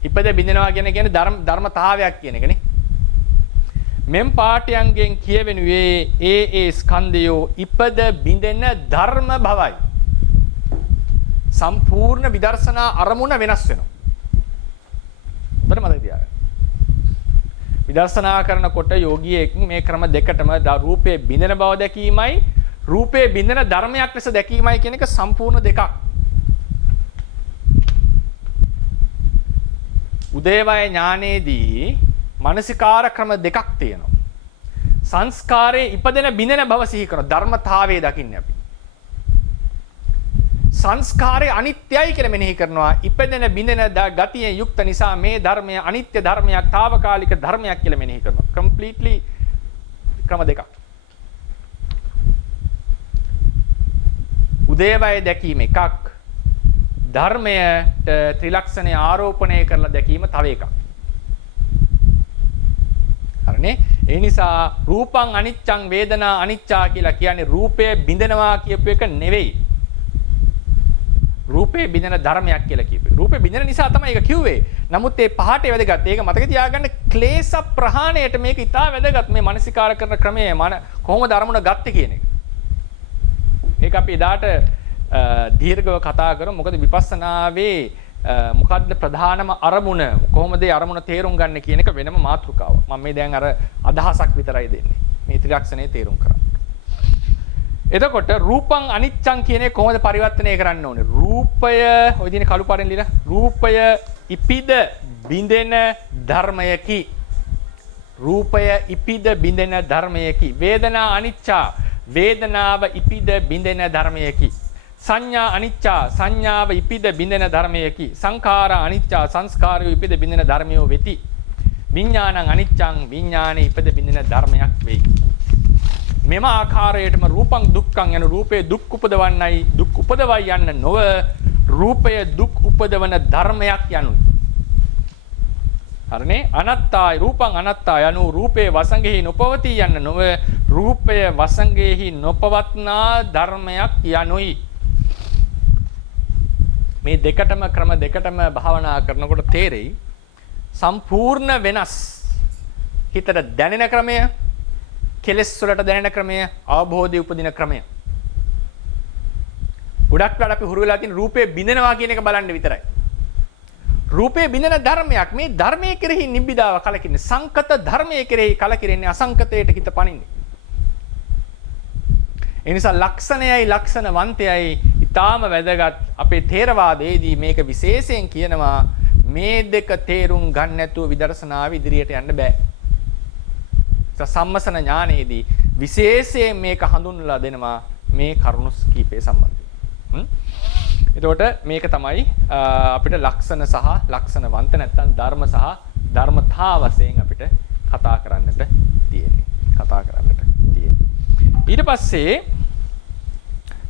ඉපද බිඳෙනවා කියන්නේ ධර්මතාවයක් කියන එකනේ. මෙම් පාඨයන්ගෙන් කියවෙනුයේ ඒ ස්කන්ධයෝ ඉපද බිඳෙන ධර්ම භවයි. සම්පූර්ණ විදර්ශනා අරමුණ වෙනස් වෙනවා. හොඳට මතක තියාගන්න. විදර්ශනා කරනකොට යෝගියෙක් මේ ක්‍රම දෙකටම රූපේ බිඳෙන බව දැකීමයි රූපේ බිඳෙන ධර්මයක් ලෙස දැකීමයි කියන එක සම්පූර්ණ දෙකක්. උදේවය ඥානයේදී මානසිකාර ක්‍රම දෙකක් තියෙනවා. සංස්කාරයේ ඉපදෙන බිඳෙන බව සිහි කරන ධර්මතාවයේ දකින්නේ අපි. සංස්කාරය අනිත්‍යයි කියලා මෙනෙහි කරනවා. ඉපදෙන බිඳෙන ගතියෙන් යුක්ත නිසා මේ ධර්මය අනිත්‍ය ධර්මයක්, తాවකාලික ධර්මයක් කියලා මෙනෙහි කරනවා. කම්ප්ලීට්ලි ක්‍රම දෙකක්. උදේවය දැකීම එකක්, ධර්මයට ත්‍රිලක්ෂණය ආරෝපණය කරලා දැකීම තව එකක්. හරිනේ? ඒ නිසා රූපං අනිච්චං වේදනා අනිච්චා කියලා කියන්නේ රූපය බිඳෙනවා කියපු එක නෙවෙයි. රූපේ බිඳෙන ධර්මයක් කියලා කියපේ. රූපේ බිඳෙන නිසා තමයි ඒක කිව්වේ. නමුත් මේ පහට වැදගත්. ඒක මතක තියාගන්න ක්ලේශ ප්‍රහාණයට මේක ඉතා වැදගත්. මේ මානසිකාර කරන ක්‍රමය කොහොමද අරමුණ ගත්තේ කියන එක. ඒක අපි එදාට දීර්ඝව කතා කරමු. මොකද විපස්සනාවේ මොකද්ද ප්‍රධානම අරමුණ? කොහොමද ඒ අරමුණ තේරුම් ගන්න කියන එක වෙනම මාතෘකාවක්. මම මේ දැන් අර අදහසක් විතරයි දෙන්නේ. මේ ත්‍රිලක්ෂණය තේරුම් කරගන්න. එතකොට රූපං අනිච්චං කියන එක කොහොමද පරිවර්තනය කරන්න ඕනේ? රූපය ඔය දිනේ කළු පාටෙන් ලියලා රූපය ඉපිද බිඳෙන ධර්මයකි. රූපය ඉපිද බිඳෙන ධර්මයකි. වේදනා අනිච්චා වේදනාව ඉපිද බිඳෙන ධර්මයකි. සංඥා අනිච්චා සංඥාව ඉපිද බිඳෙන ධර්මයකි. සංඛාරා අනිච්චා සංස්කාරය ඉපිද බිඳෙන ධර්මයෝ වෙති. විඥානං අනිච්චං විඥානේ ඉපිද බිඳෙන ධර්මයක් වෙයි. මෙම ආකාරයටම රූපං දුක්ඛං යන රූපේ දුක් උපදවන්නයි දුක් උපදවයි යන්න නොව රූපය දුක් උපදවන ධර්මයක් යනුයි. හරිනේ? අනත්තායි රූපං අනත්තා යනු රූපේ වසඟෙහි නොපවතී යන්න නොව රූපය වසඟෙහි නොපවත්නා ධර්මයක් යනුයි. මේ දෙකටම ක්‍රම දෙකටම භාවනා කරනකොට තේරෙයි සම්පූර්ණ වෙනස්. හිතට දැනෙන ක්‍රමය, කෙලෙස් වලට දැනෙන ක්‍රමය, අවබෝධය උපදින ක්‍රමය. ගොඩක් වෙලාවට අපි හුරු වෙලා තියෙන රූපේ බිඳෙනවා කියන එක බලන්න විතරයි. රූපේ බිඳෙන ධර්මයක්. මේ ධර්මයේ කෙරෙහි නිබ්බිදාව කලකිරෙන්නේ. සංකත ධර්මයේ කෙරෙහි කලකිරෙන්නේ, අසංකතයට හිත පනින්නේ. ඒ නිසා ලක්ෂණයයි ලක්ෂණවන්තයයි ඊටාම වැදගත්. අපේ ථේරවාදයේදී මේක විශේෂයෙන් කියනවා මේ දෙක තේරුම් ගන්න නැතුව විදර්ශනාව ඉදිරියට යන්න බෑ. සම්මසන ඥානයේදී විශේෂයෙන් මේක හඳුන්වලා දෙනවා මේ කරුණු කීපේ සම්බන්ධයෙන්. එතකොට මේක තමයි අපිට ලක්ෂණ සහ ලක්ෂණවන්ත නැත්නම් ධර්ම සහ ධර්මතා වශයෙන් අපිට කතා කරන්නට තියෙන්නේ. ඊට පස්සේ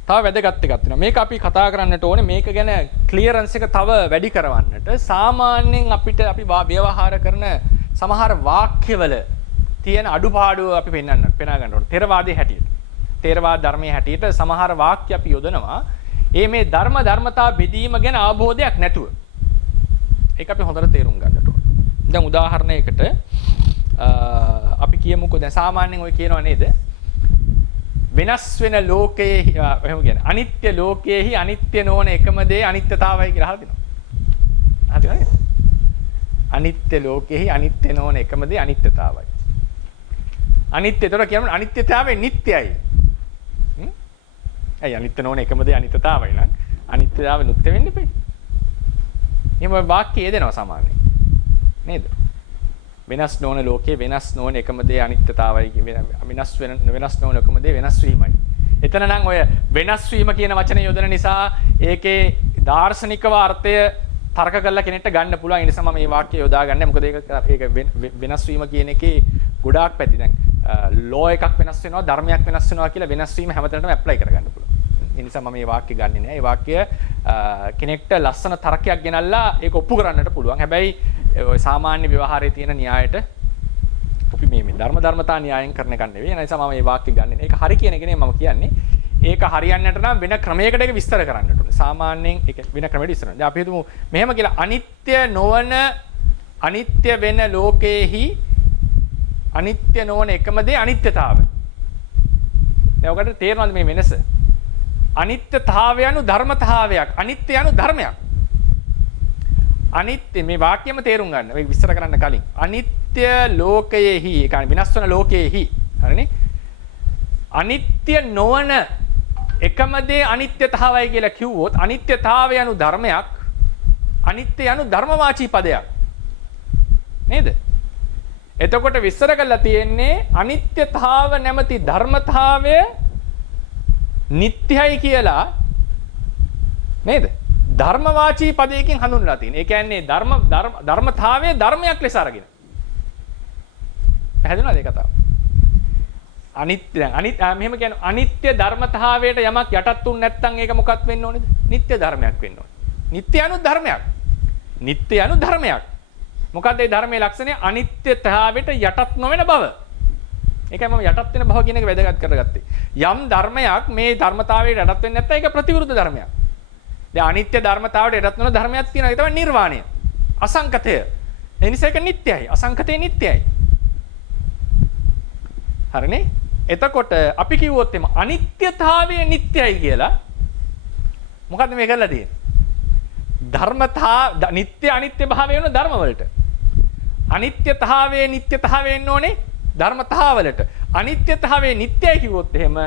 තව වැදගත් එකක් තියෙනවා. මේක අපි කතා කරන්නට ඕනේ. මේක ගැන ක්ලියරන්ස් එක තව වැඩි කරවන්නට. සාමාන්‍යයෙන් අපි ව්‍යවහාර කරන සමහර වාක්‍යවල තියෙන අඩුපාඩු අපි පෙන්වා ගන්න ඕනේ. ථේරවාදයේ හැටියට. ථේරවාද ධර්මයේ හැටියට සමහර වාක්‍ය අපි යොදනවා. මේ ධර්මතා බෙදීම ගැන අවබෝධයක් නැතුව. ඒක අපි හොඳට තේරුම් ගන්නට ඕනේ. දැන් උදාහරණයකට අපි කියමුකෝ දැන් සාමාන්‍යයෙන් ඔය කියනවා නේද? වෙනස් වෙන ලෝකයේ එහෙම කියන්නේ අනිත්‍ය ලෝකයේහි අනිත්‍ය නොවන එකම දේ අනිත්‍යතාවයි කියලා අහලා තියෙනවා. අහලා තියෙනවද? අනිත්‍ය ලෝකයේහි අනිත්‍ය නොවන එකම දේ අනිත්‍යතාවයි. අනිත්‍යතර කියන්නේ අනිත්‍යතාවය නිට්ටයයි. ඇයි අනිත්‍ය නොවන එකම දේ අනිත්‍යතාවයි නම් අනිත්‍යතාවය නුත්‍ය වෙන්න එපේ. එහෙම වාක්‍යය දෙනවා සාමාන්‍යයෙන්. නේද? වෙනස් නොවන ලෝකයේ වෙනස් නොවන එකම දේ අනිත්‍යතාවයි වෙනස් නොවන එකම දේ වෙනස් වීමයි. එතන නම් ඔය වෙනස් වීම කියන වචනේ යොදන නිසා ඒකේ දාර්ශනිකව අර්ථය තර්ක කරලා කෙනෙක්ට ගන්න පුළුවන්. ඒ නිසා මම මේ වාක්‍යය යොදාගන්නේ. මොකද ඒක වෙනස් වීම කියන එකේ ගොඩාක් පැති. දැන් ලෝ එකක් වෙනස් වෙනවා, ධර්මයක් වෙනස් වෙනවා කියලා වෙනස් වීම හැමතැනටම ඇප්ලයි කරගන්න පුළුවන්. ඒ නිසා මම මේ වාක්‍ය ගන්නෙ නෑ. මේ වාක්‍ය කෙනෙක්ට ලස්සන තර්කයක් ගෙනල්ලා ඒක ඔප්පු කරන්නට පුළුවන්. හැබැයි ඔය සාමාන්‍ය ව්‍යවහාරයේ තියෙන න්‍යායට අපි මේ ධර්මතා න්‍යායෙන් කරන එක නෙවෙයි. ඒ නිසා මම මේ වාක්‍ය ගන්නෙ නෑ. ඒක හරි කියන එක නෙවෙයි මම කියන්නේ. ඒක හරියන්නට නම් වෙන ක්‍රමයකට ඒක විස්තර කරන්නට ඕනේ. සාමාන්‍යයෙන් ඒක වෙන ක්‍රමයකට විස්තර කරනවා. දැන් අපි හිතමු මෙහෙම කියලා අනිත්‍ය නොවන අනිත්‍ය වෙන ලෝකයේහි අනිත්‍ය නොවන එකම දේ අනිත්‍යතාවය. දැන් ඔකට තේරෙනවද මේ වෙනස? අනිත්‍යතාවය anu ධර්මතාවයක්. අනිත්‍ය anu ධර්මයක්. අනිත්‍ය මේ වාක්‍යෙම තේරුම් ගන්න. මේක විස්තර කරන්න කලින්. අනිත්‍ය ලෝකයේහි, ඒ කියන්නේ විනාශ වන ලෝකයේහි. හරිනේ? අනිත්‍ය නොවන එකම දේ අනිත්‍යතාවයි කියලා කිව්වොත් අනිත්‍යතාවය anu ධර්මයක්. අනිත්‍ය anu ධර්මවාචී පදයක්. නේද? එතකොට විස්තර කරලා තියෙන්නේ අනිත්‍යතාව නැමැති ධර්මතාවය නිට්ටයයි කියලා නේද? ධර්මවාචී පදයකින් හඳුන්වලා තියෙනවා. ඒ කියන්නේ ධර්මතාවයේ ධර්මයක් ලෙස අරගෙන. පැහැදිලිවද ඒ කතාව? අනිත්‍ය දැන් මෙහෙම කියන්නේ අනිත්‍ය ධර්මතාවයට යමක් යටත් වුනේ නැත්නම් ඒක මොකක්ද වෙන්න ඕනේද? නිට්ටය ධර්මයක් වෙන්න ඕනේ. නිට්ටය anu ධර්මයක්. නිට්ටය anu ධර්මයක්. මොකක්ද ඒ ධර්මයේ ලක්ෂණය? අනිත්‍යතාවයට යටත් නොවන බව. ඒකයි මම යටත් වෙන බව කියන එක වැදගත් කරගත්තේ. යම් ධර්මයක් මේ ධර්මතාවයට යටත් වෙන්නේ නැත්නම් ඒක ප්‍රතිවිරුද්ධ ධර්මයක්. දැන් අනිත්‍ය ධර්මතාවයට යටත් වෙන ධර්මයක් තියෙනවා. ඒ තමයි නිර්වාණය. අසංකතය. ඒ නිසා ඒක නිට්ටයයි. අසංකතය නිට්ටයයි. හරිනේ? එතකොට අපි කිව්වොත් එම අනිත්‍යතාවය නිට්ටයයි කියලා මොකද්ද මේ කරලා තියෙන්නේ? ධර්මතා නිට්ටය අනිත්‍ය භාවය වෙන ධර්ම වලට. අනිත්‍යතාවයේ නිට්ටයතාවය එන්න ඕනේ ධර්මතාවලට. අනිත්‍යතාවයේ නිට්ටයයි කිව්වොත් එහෙම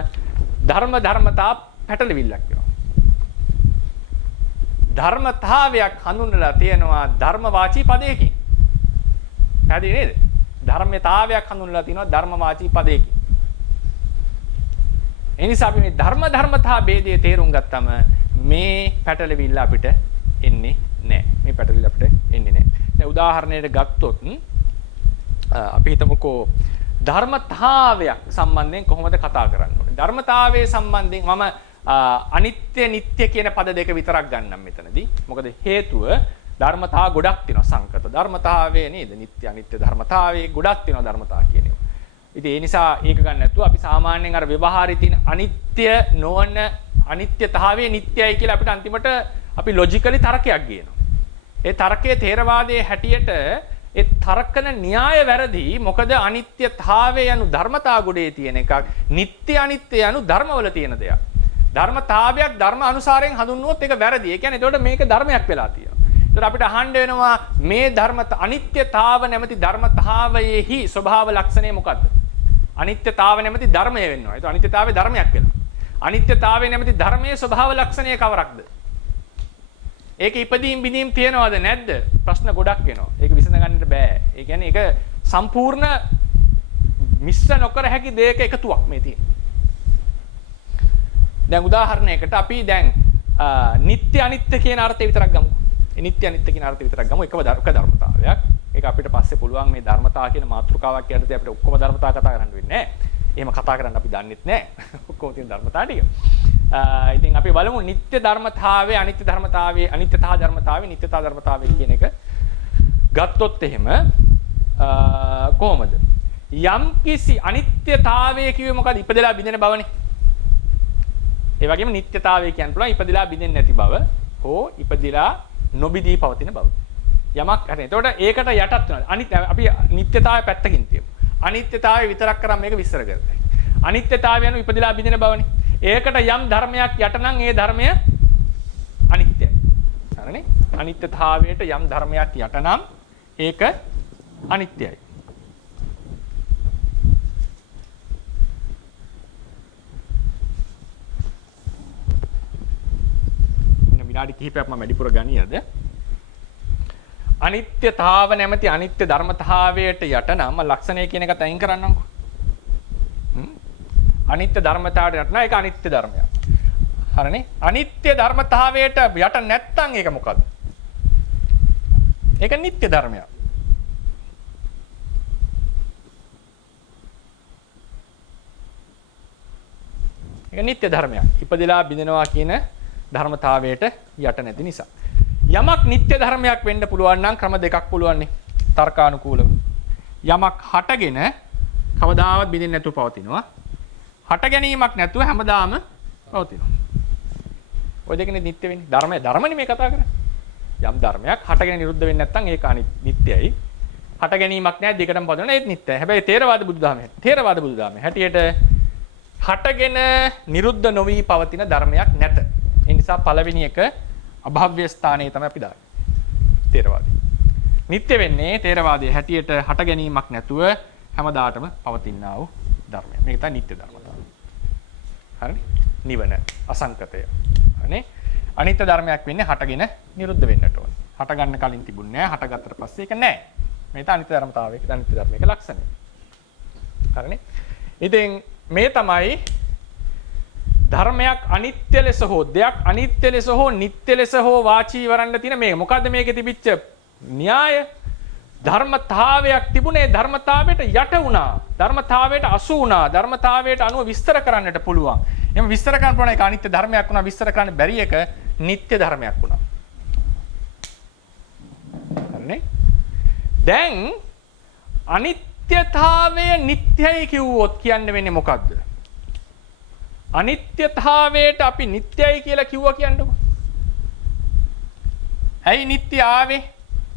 ධර්මතා පැටලවිල්ලක් වෙනවා. ධර්මතාවයක් හඳුන්වලා තියෙනවා ධර්මවාචී පදයකින්. හරි නේද? ධර්මතාවයක් හඳුන්වලා තියෙනවා ධර්මවාචී පදයකින්. ඒ නිසා අපි මේ ධර්මතා ભેදයේ තේරුම් ගත්තම මේ පැටලවිල්ල අපිට එන්නේ නැහැ. මේ පැටලවිල්ල අපිට එන්නේ නැහැ. දැන් උදාහරණයකට ගත්තොත් අපි හිතමුකෝ ධර්මතාවයක් සම්බන්ධයෙන් කොහොමද කතා කරන්න ඕනේ? ධර්මතාවයේ සම්බන්ධයෙන් මම අනිත්‍ය නිට්ටය කියන පද දෙක විතරක් ගන්නම් මෙතනදී. මොකද හේතුව ධර්මතා ගොඩක් තියෙනවා සංකත. ධර්මතාවයේ නේද? නිට්ටය අනිත්‍ය ධර්මතාවයේ ගොඩක් තියෙනවා ධර්මතා කියන ඒවා. ඉතින් ඒ නිසා ඒක ගන්න නැතුව අපි සාමාන්‍යයෙන් අර ව්‍යවහාරයේ තියෙන අනිත්‍ය නොවන අනිත්‍යතාවයේ නිට්ටයයි කියලා අපිට අන්තිමට අපි ලොජිකලි තර්කයක් ගේනවා. ඒ තර්කයේ තේරවාදයේ හැටියට ඒ තර්කන න්‍යාය වැරදි. මොකද අනිත්‍යතාවය යනු ධර්මතා ගොඩේ තියෙන එකක්. නිට්ටය අනිත්‍ය යනු ධර්මවල තියෙන දෙයක්. ධර්මතාවයක් ධර්ම අනුසාරයෙන් හඳුන්වුවොත් ඒක වැරදි. ඒ කියන්නේ ඒකට මේක ධර්මයක් වෙලා තියෙනවා. ඒකට අපිට අහන්න වෙනවා මේ අනිත්‍යතාව නැමැති ධර්මතාවයේහි ස්වභාව ලක්ෂණය මොකද්ද? අනිත්‍යතාව නැමැති ධර්මය වෙනවා. ඒක අනිත්‍යතාවයේ ධර්මයක් වෙනවා. අනිත්‍යතාවයේ නැමැති ධර්මයේ ස්වභාව ලක්ෂණය කවරක්ද? ඒක ඉපදීම් බිඳීම් තියනවද නැද්ද? ප්‍රශ්න ගොඩක් එනවා. ඒක විසඳ ගන්නට බෑ. ඒ කියන්නේ ඒක සම්පූර්ණ මිශ්‍ර නොකර හැකි දෙයක එකතුවක් මේ තියෙන්නේ. දැන් උදාහරණයකට අපි දැන් නිට්ටය අනිත්‍ය කියන අර්ථය විතරක් ගමු. ඒ නිට්ටය අනිත්‍ය කියන අර්ථය විතරක් ගමු. එක ධර්මතාවයක්. ඒක අපිට පස්සේ පුළුවන් මේ ධර්මතාව කියන මාතෘකාවක් යටතේ අපිට ඔක්කොම ධර්මතාව කතා කරන්න වෙන්නේ නැහැ. එහෙම කතා කරන්න අපි දන්නෙත් නැහැ. ඔක්කොම තියෙන ධර්මතාව ටික. ඉතින් අපි බලමු නිට්ටය ධර්මතාවයේ අනිත්‍ය ධර්මතාවයේ අනිත්‍යතා ධර්මතාවයේ නිට්ටතා ධර්මතාවයේ කියන එක ගත්තොත් එහෙම කොහොමද? යම් කිසි අනිත්‍යතාවය කිව්වේ මොකද? ඉපදලා බිඳෙන බවනේ. ඒ වගේම නිට්ටතාවය කියන්න පුළුවන් ඉපදිලා බිඳෙන්නේ නැති බව හෝ ඉපදිලා නොබිදී පවතින බව. යමක් හරි. එතකොට ඒකට යටත් වෙනවා. අපි නිට්ටතාවය පැත්තකින් තියමු. අනිත්‍යතාවය විතරක් කරන් මේක විස්තර කරලා. අනිත්‍යතාවය යනු ඉපදිලා බිඳෙන බවනේ. ඒකට යම් ධර්මයක් යට නම් ඒ ධර්මය අනිත්‍යයි. හරිනේ? අනිත්‍යතාවයට යම් ධර්මයක් යට නම් ඒක අනිත්‍යයි. විනාඩි කිහිපයක් මම වැඩිපුර ගනියද? අනිත්‍යතාව නැමැති අනිත්‍ය ධර්මතාවයට යට නම් ලක්ෂණය කියන එකත් අයින් කරන්නම්කෝ. අනිත්‍ය ධර්මතාවයට යට නම් ඒක අනිත්‍ය ධර්මයක්. හරිනේ? අනිත්‍ය ධර්මතාවයට යට නැත්නම් ඒක මොකද්ද? ඒක නිට්ටය ධර්මයක්. ඒක නිට්ටය ධර්මයක්. ඉපදලා බිඳෙනවා කියන ධර්මතාවයට යට නැති නිසා. යමක් නිට්ටය ධර්මයක් වෙන්න පුළුවන් නම් ක්‍රම දෙකක් පුළුවන් නේ. තර්කානුකූලව. යමක් හටගෙන කවදාවත් බිඳෙන්නේ නැතුව පවතිනවා. හට ගැනීමක් නැතුව හැමදාම පවතිනවා. ඔය දෙකනේ නිට්ටය වෙන්නේ. ධර්මනේ මේ කතා කරන්නේ. යම් ධර්මයක් හටගෙන නිරුද්ධ වෙන්නේ නැත්නම් ඒක නිට්ටයයි. හට ගැනීමක් නැහැ දෙකටම පවතිනවා ඒත් නිට්ටයයි. හැබැයි තේරවාද බුදුදහමේ හැටියට හටගෙන නිරුද්ධ නොවි පවතින ධර්මයක් නැත. ඒ නිසා පළවෙනි එක අභව්‍ය ස්ථානයේ තමයි අපි දාන්නේ. තේරවාදී. නිට්ටය වෙන්නේ තේරවාදයේ හැටියට හට ගැනීමක් නැතුව හැමදාටම පවතිනා වූ ධර්මයක්. මේක තමයි නිට්ටය ධර්මතාවය. හරිනේ? නිවන අසංකතය. හරිනේ? අනිත්‍ය ධර්මයක් වෙන්නේ හටගෙන නිරුද්ධ වෙන්නට ඕනේ. හට ගන්න කලින් තිබුණේ නැහැ. හටගත්තට පස්සේ ඒක නැහැ. මේක අනිත්‍ය ධර්මතාවයක අනිත්‍ය ධර්මයක ලක්ෂණය. හරිනේ? ඉතින් මේ තමයි ධර්මයක් අනිත්‍ය ලෙස හෝ දෙයක් අනිත්‍ය ලෙස හෝ නිට්ටය ලෙස හෝ වාචී වරන්න තියෙන මේ මොකද්ද මේකේ තිබිච්ච න්‍යාය ධර්මතාවයක් තිබුණේ ධර්මතාවයට යට වුණා ධර්මතාවයට අසු වුණා ධර්මතාවයට අනුව විස්තර කරන්නට පුළුවන් එහෙනම් විස්තර කරන්න පුළුවන් ඒක අනිත්‍ය ධර්මයක් වුණා විස්තර කරන්න බැරි එක නිට්ටය ධර්මයක් වුණා හරිනේ දැන් අනිත්‍යතාවය නිට්ටයයි කිව්වොත් කියන්න වෙන්නේ මොකද්ද අනිත්‍යතාවයට අපි නිට්ටයයි කියලා කිව්වා කියන්නකො. ඇයි නිට්ටය ආවේ?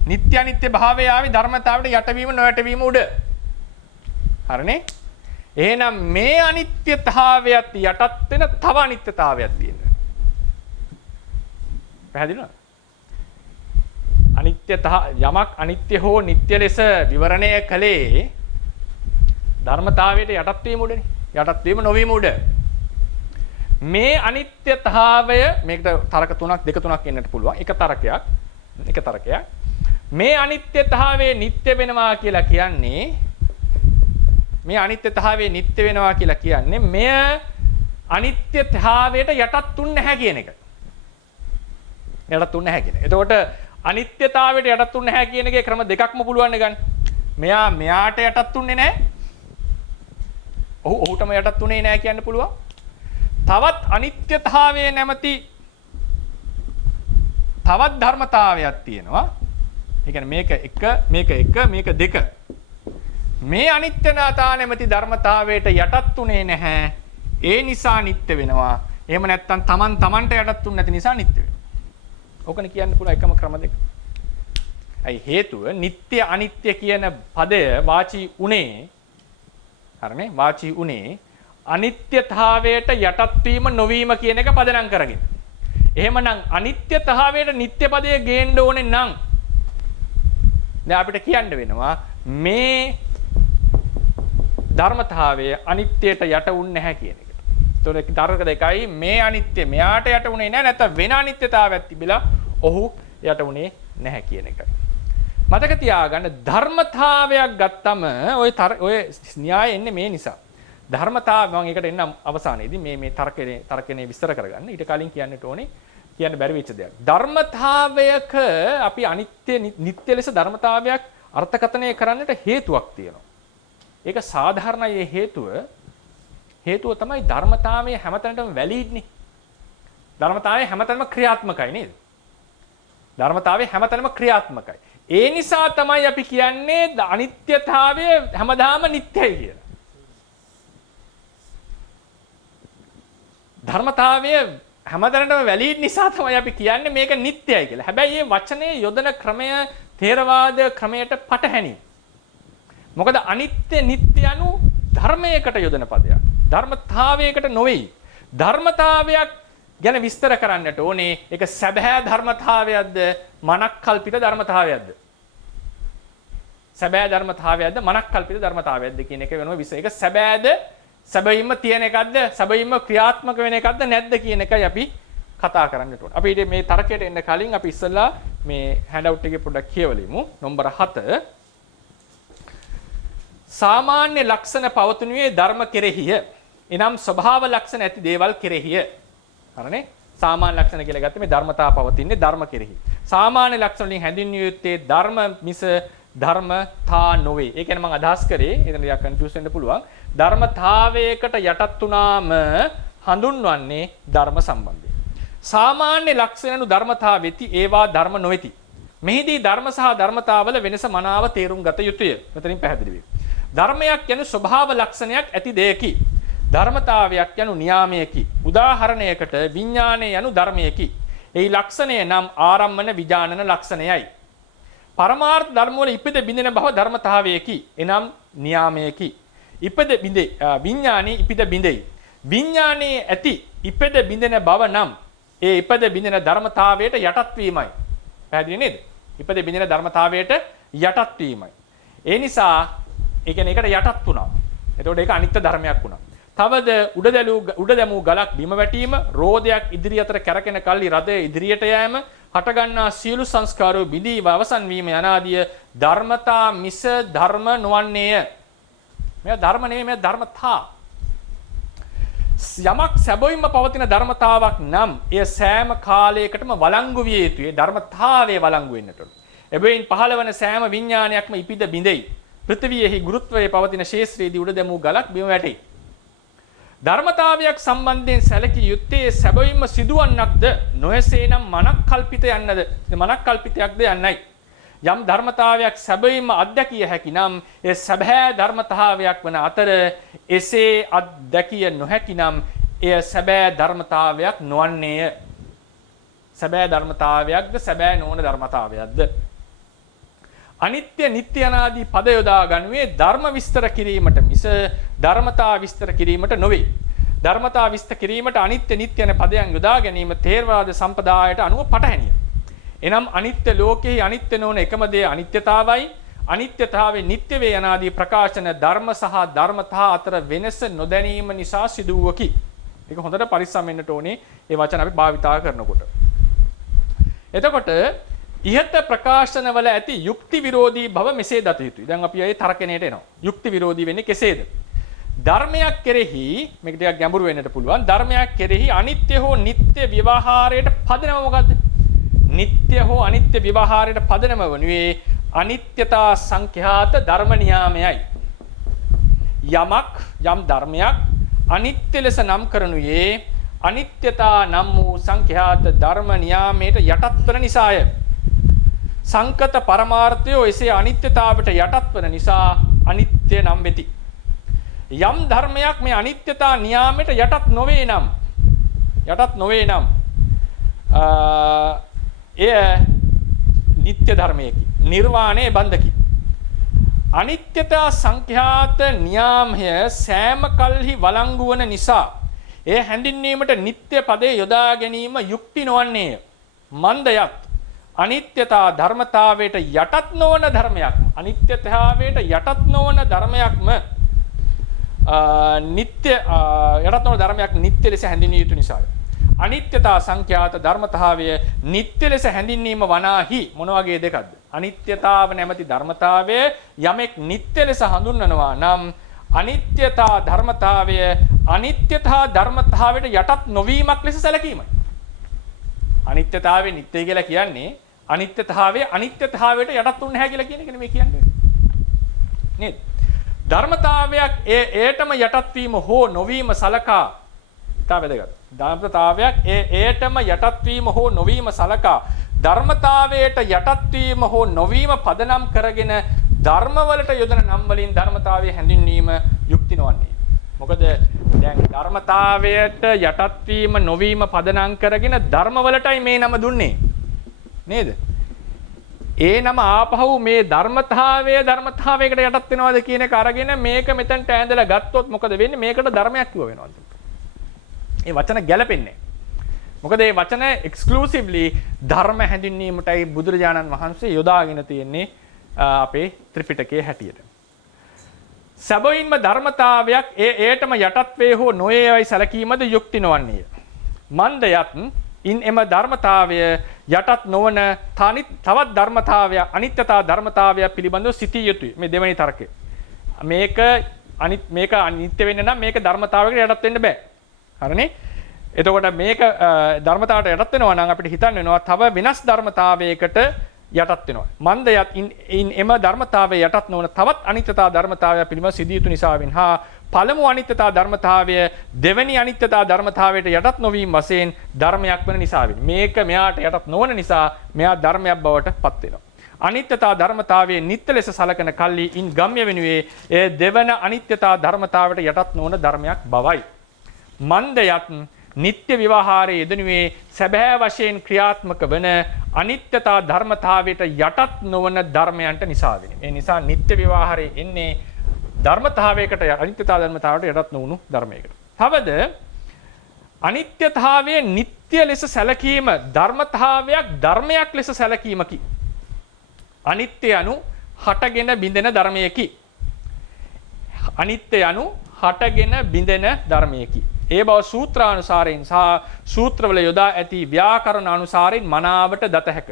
නිට්ටය අනිත්‍ය භාවය ආවේ ධර්මතාවයට යටවීම නොයටවීම උඩ. හරිනේ? එහෙනම් මේ අනිත්‍යතාවයත් යටත් වෙන තව අනිත්‍යතාවයක් තියෙනවා. පැහැදිලිද? යමක් අනිත්‍ය හෝ නිට්ටය ලෙස විවරණය කළේ ධර්මතාවයට යටත් වීම උඩනේ. යටත් වීම නොවීම උඩ. මේ අනිත්‍යතාවය මේකට තරක තුනක් දෙක තුනක් එන්නට පුළුවන් එක තරකයක් මේ අනිත්‍යතාවයේ නිට්ටය වෙනවා කියලා කියන්නේ මේ අනිත්‍යතාවයේ නිට්ටය වෙනවා කියලා කියන්නේ මෙය අනිත්‍යතාවයට යටත් තුන් නැහැ කියන එක යටත් තුන් නැහැ කියන එක. එතකොට අනිත්‍යතාවයට යටත් තුන් නැහැ කියන එකේ ක්‍රම දෙකක්ම පුළුවන් නේ ගන්න. මෙයාට යටත් තුන්නේ නැහැ. ඔහුටම යටත් තුනේ නැහැ කියන්න පුළුවන්. තවත් අනිත්‍යතාවයේ නැමැති තවත් ධර්මතාවයක් තියෙනවා. ඒ කියන්නේ මේක 1 මේක 2 මේ අනිත්‍යතාව නැමැති ධර්මතාවයට යටත් උනේ නැහැ. ඒ නිසා නිට්ටය වෙනවා. එහෙම නැත්නම් Tamanට යටත් උන්නේ නැති නිසා නිට්ටය වෙනවා. ඕකනේ කියන්න පුළුවන් එකම ක්‍රම දෙක. අයි හේතුව නිට්ටය අනිත්‍ය කියන පදය වාචී උනේ හරිනේ වාචී උනේ අනිත්‍යතාවයට යටත් වීම නොවීම කියන එක පදනම් කරගෙන. එහෙමනම් අනිත්‍යතාවයට නිට්ටය පදයේ ගේන්න ඕනේ නම් දැන් අපිට කියන්න වෙනවා මේ ධර්මතාවය අනිත්‍යයට යට වුන්නේ නැහැ කියන එක. ඒතකොට තර්ක දෙකයි මේ අනිත්‍ය මෙයාට යට වුනේ නැහැ නැත්නම් වෙන අනිත්‍යතාවයක් තිබිලා ඔහු යට වුනේ නැහැ කියන එකයි. මතක තියාගන්න ධර්මතාවයක් ගත්තම ඔය න්‍යාය එන්නේ මේ නිසා. ධර්මතාව මම ඒකට එන්න අවසානයේදී මේ තර්කනේ විස්තර කරගන්න. ඊට කලින් කියන්නට ඕනේ කියන්න බැරි වෙච්ච දෙයක්. ධර්මතාවයක අපි අනිත්‍ය නිට්ටය ලෙස ධර්මතාවයක් අර්ථකථනය කරන්නට හේතුවක් තියෙනවා. ඒක සාධාරණයි. හේතුව තමයි ධර්මතාවයේ හැමතැනටම වැලිඩ් නේ. ධර්මතාවයේ හැමතැනම ක්‍රියාත්මකයි නේද? ධර්මතාවයේ හැමතැනම ක්‍රියාත්මකයි. ඒ නිසා තමයි අපි කියන්නේ අනිත්‍යතාවය හැමදාම නිට්ටයයි කියලා. ධර්මතාවය හැමතැනටම වැලිඩ් නිසා තමයි අපි කියන්නේ මේක නිට්ටයයි කියලා. හැබැයි මේ වචනේ යොදන ක්‍රමය ථේරවාද ක්‍රමයට පටහැනි. මොකද අනිත්‍ය නිට්ටය anu ධර්මයකට යොදන පදයක්. ධර්මතාවයකට නොවේ. ධර්මතාවයක් ගැන විස්තර කරන්නට ඕනේ. ඒක සැබෑ ධර්මතාවයක්ද මනක් කල්පිත ධර්මතාවයක්ද? සැබෑ ධර්මතාවයක්ද මනක් කල්පිත ධර්මතාවයක්ද කියන එක වෙනම විස්තර. ඒක සැබෑද සැබවින්ම තියෙන එකක්ද සැබවින්ම ක්‍රියාත්මක වෙන එකක්ද නැද්ද කියන එකයි අපි කතා කරන්නට ඕනේ. අපි මේ තර්කයට එන්න කලින් අපි ඉස්සෙල්ලා මේ හෑන්ඩ් එකේ පොඩ්ඩක් කියවලිමු. නම්බර 7 සාමාන්‍ය ලක්ෂණ පවතුනුයේ ධර්ම කෙරෙහිය. එනම් ස්වභාව ලක්ෂණ ඇති දේවල් කෙරෙහිය. හරිනේ? සාමාන්‍ය ලක්ෂණ කියලා ගත්තේ මේ ධර්මතාව පවතින්නේ ධර්ම කෙරෙහි. සාමාන්‍ය ලක්ෂණ වලින් හැඳින්විය යුත්තේ ධර්ම මිස ධර්මතා නොවේ. ඒ කියන්නේ මම අදහස් කරේ එතන ටිකක් කන්ෆියුස් වෙන්න පුළුවන්. ධර්මතාවයකට යටත් වුණාම හඳුන්වන්නේ ධර්ම සම්බන්ධයෙන්. සාමාන්‍ය ලක්ෂණනු ධර්මතා වෙති ඒවා ධර්ම නොවේති. මෙහිදී ධර්ම සහ ධර්මතාවල වෙනස මනාව තේරුම් ගත යුතුය. මෙතනින් පැහැදිලි වේ. ධර්මයක් යනු ස්වභාව ලක්ෂණයක් ඇති දෙයකි. ධර්මතාවයක් යනු නියාමයකි. උදාහරණයකට විඥානය යනු ධර්මයකි. එහි ලක්ෂණය නම් ආරම්මන විජානන ලක්ෂණයයි. පරමාර්ථ ධර්ම වල ඉපද බිඳෙන බව ධර්මතාවයකි. එනම් නියාමයකි. ඉපද බිඳේ විඥානී ඉපද බිඳෙයි. විඥානයේ ඇති ඉපද බිඳෙන බව නම් ඒ ඉපද බිඳෙන ධර්මතාවයට යටත් වීමයි. පැහැදිලි නේද? ඉපද බිඳෙන ධර්මතාවයට යටත් වීමයි. ඒ නිසා ඒ කියන්නේ ඒකට යටත් වුණා. එතකොට ඒක අනිත්‍ය ධර්මයක් වුණා. තවද උඩ දැමූ ගලක් බිම වැටීම, රෝදයක් ඉදිරි අතර කැරකෙන කල්ලි රදය ඉදිරියට යෑම, හටගන්නා සියලු සංස්කාරෝ බිඳී අවසන් වීම යනාදිය ධර්මතා මිස ධර්ම නොවන්නේය. මේ ධර්ම නෙමෙයි මේ ධර්මතා. යමක් සැබවින්ම පවතින ධර්මතාවක් නම් එය සෑම කාලයකටම වළංගු විය යුතුයි. ධර්මතාවයේ වළංගු වෙන්නට ඕන. එබැවින් පහළවන සෑම විඥානයක්ම ඉපිද බිඳෙයි. පෘථිවියෙහි ගුරුත්වයේ පවතින ශේෂ්ත්‍රයේදී උඩ දැමූ ගලක් බිම වැටේ. ධර්මතාවයක් සම්බන්ධයෙන් සැලකිය යුත්තේ සැබවින්ම සිදුවන්නක්ද නොයසේනම් මනක් කල්පිත යන්නද මනක් කල්පිතයක්ද යන්නයි. යම් ධර්මතාවයක් සැබවින්ම අත්දැකිය හැකි නම් ඒ සැබෑ ධර්මතාවයක් වන අතර එසේ අත්දැකිය නොහැකි නම් එය සැබෑ ධර්මතාවයක් නොවන්නේය. සැබෑ ධර්මතාවයක්ද සැබෑ නොවන ධර්මතාවයක්ද? අනිත්‍ය නිට්ටය යනාදී පද යොදා ගනුවේ ධර්ම විස්තර කිරීමට මිස ධර්මතා විස්තර කිරීමට නොවේ. ධර්මතා විස්තර කිරීමට අනිත්‍ය නිට්ටය යන පදයන් යොදා ගැනීම ථේරවාද සම්ප්‍රදායට අනුව පටහැනිය. එනම් අනිත්‍ය ලෝකෙහි අනිත්‍ය නොවන එකම දේ අනිත්‍යතාවයි. අනිත්‍යතාවේ නිට්ටය වේ යනාදී ප්‍රකාශන ධර්ම සහ ධර්මතා අතර වෙනස නොදැනීම නිසා සිදුවකි. ඒක හොඳට පරිස්සම් වෙන්නට ඕනේ මේ වචන අපි භාවිතා කරනකොට. එතකොට ඉහත ප්‍රකාශනවල ඇති යුක්ති විරෝධී බව මෙසේ දත යුතුයි. දැන් අපි ඒ තර්කණයට එනවා. යුක්ති විරෝධී වෙන්නේ කෙසේද? ධර්මයක් කෙරෙහි මේක ටිකක් ගැඹුරු වෙන්නට පුළුවන්. ධර්මයක් කෙරෙහි අනිත්‍ය හෝ නිට්ටය ව්‍යවහාරයට පදනම මොකද්ද? නිට්ටය හෝ අනිත්‍ය ව්‍යවහාරයට පදනම වනුයේ අනිත්‍යතා සංඛ්‍යාත ධර්ම නියාමයයි. යම් ධර්මයක් අනිත්‍ය ලෙස නම් කරනුයේ අනිත්‍යතා නම් වූ සංඛ්‍යාත ධර්ම නියාමයට යටත් වන නිසාය. සංකත පරමාර්ථය එසේ අනිත්‍යතාවට යටත් වන නිසා අනිත්‍ය නම් වෙති. යම් ධර්මයක් මේ අනිත්‍යතා නියාමයට යටත් නොවේ නම් එය නිත්‍ය ධර්මයකි. නිර්වාණය බන්ධකි. අනිත්‍යතා සංඛ්‍යාත නියාමය සෑම කල්හි වළංගු වන නිසා ඒ හැඳින්වීමට නිත්‍ය පදේ යොදා ගැනීම යුක්ති නොවන්නේය. මන්දයත් අනිත්‍යතා ධර්මතාවයට යටත් නොවන ධර්මයක්. අනිත්‍යතාවයට යටත් නොවන ධර්මයක්ම යටත් නොවන ධර්මයක් නිත්‍ය ලෙස හැඳින්විය යුතු නිසාය. අනිත්‍යතා සංඛ්‍යාත ධර්මතාවය නිත්‍ය ලෙස හැඳින්වීම වනාහි මොන වගේ දෙකක්ද? අනිත්‍යතාව නැමැති ධර්මතාවය යමෙක් නිත්‍ය ලෙස හඳුන්වනවා නම් අනිත්‍යතා ධර්මතාවය අනිත්‍යතා ධර්මතාවයට යටත් නොවීමක් ලෙස සැලකීමයි. අනිත්‍යතාවය නිත්‍ය කියලා කියන්නේ අනිත්‍යතාවය අනිත්‍යතාවයට යටත් වුන්නේ නැහැ කියලා කියන එක නෙමෙයි කියන්නේ. නේද? ධර්මතාවයක් ඒටම යටත් වීම හෝ නොවීම සලකා තා වැදගත්. ධර්මතාවයක් ඒටම යටත් වීම හෝ නොවීම සලකා ධර්මතාවයට යටත් වීම හෝ නොවීම පදනම් කරගෙන ධර්මවලට යොදන නම් වලින් ධර්මතාවය හැඳින්වීම යුක්ති නොවන්නේ. මොකද දැන් ධර්මතාවයට යටත් වීම නොවීම පදනම් කරගෙන ධර්මවලටයි මේ නම දුන්නේ. නේද? ඒ නම ආපහු මේ ධර්මතාවයකට යටත් වෙනවද කියන එක අරගෙන මේක මෙතනට ඇඳලා ගත්තොත් මොකද වෙන්නේ? මේකට ධර්මයක් කිව්ව වෙනවද? ඒ වචන ගැලපෙන්නේ. මොකද මේ වචන එක්ස්ක්ලූසිව්ලි ධර්ම හැඳින්වීමටයි බුදුරජාණන් වහන්සේ යොදාගෙන තියෙන්නේ අපේ ත්‍රිපිටකයේ හැටියට. සැබවින්ම ධර්මතාවයක් ඒටම යටත් වේ හෝ නොවේයි සැලකීමද යුක්ති නොවන්නේය. මන්දයත් ඉන් එම ධර්මතාවය යටත් නොවන තවත් ධර්මතාවය අනිත්‍යතා ධර්මතාවය පිළිබඳව සිටිය යුතුයි. මේ දෙවෙනි තර්කය. මේක අනිත්‍ය වෙන්න නම් මේක ධර්මතාවයකට යටත් වෙන්න බෑ. හරිනේ? එතකොට මේක ධර්මතාවට යටත් වෙනවා නම් අපිට හිතන්න වෙනවා තව වෙනස් ධර්මතාවයකට යටත් වෙනවා. මන්දයත් ඉන් එම ධර්මතාවය යටත් නොවන තවත් අනිත්‍යතා ධර්මතාවය පිළිබඳ සිදිය යුතු නිසාවෙන් හා පළමු අනිත්‍යතා ධර්මතාවය දෙවෙනි අනිත්‍යතා ධර්මතාවයට යටත් නොවීම වශයෙන් ධර්මයක් වෙන නිසාවෙන් මේක මෙයාට යටත් නොවන නිසා මෙයා ධර්මයක් බවට පත් වෙනවා. අනිත්‍යතා ධර්මතාවයේ නිත්‍ය ලෙස සලකන කල්ලි ඉන් ගම්‍ය වෙනුවේ ඒ දෙවන අනිත්‍යතා ධර්මතාවයට යටත් නොවන ධර්මයක් බවයි. මන්දයත් නිත්‍ය විවහාරයේ යෙදෙනුවේ සැබෑ වශයෙන් ක්‍රියාත්මක වන අනිත්‍යතා ධර්මතාවයට යටත් නොවන ධර්මයන්ට නිසා වෙන්නේ. ඒ නිසා නිත්‍ය විවහාරයේ එන්නේ ධර්මතාවයකට අනිත්‍යතා ධර්මතාවයට යටත් නොවුණු ධර්මයකට. තවද අනිත්‍යතාවයේ නිත්‍ය ලෙස සැලකීම ධර්මයක් ලෙස සැලකීමකි. අනිත්‍ය anu හටගෙන බිඳෙන ධර්මයකි. අනිත්‍ය anu හටගෙන බිඳෙන ධර්මයකි. ඒ බව සූත්‍රානුසාරයෙන් සහ සූත්‍රවල යොදා ඇති ව්‍යාකරණ අනුසාරයෙන් මනාවට දත හැක.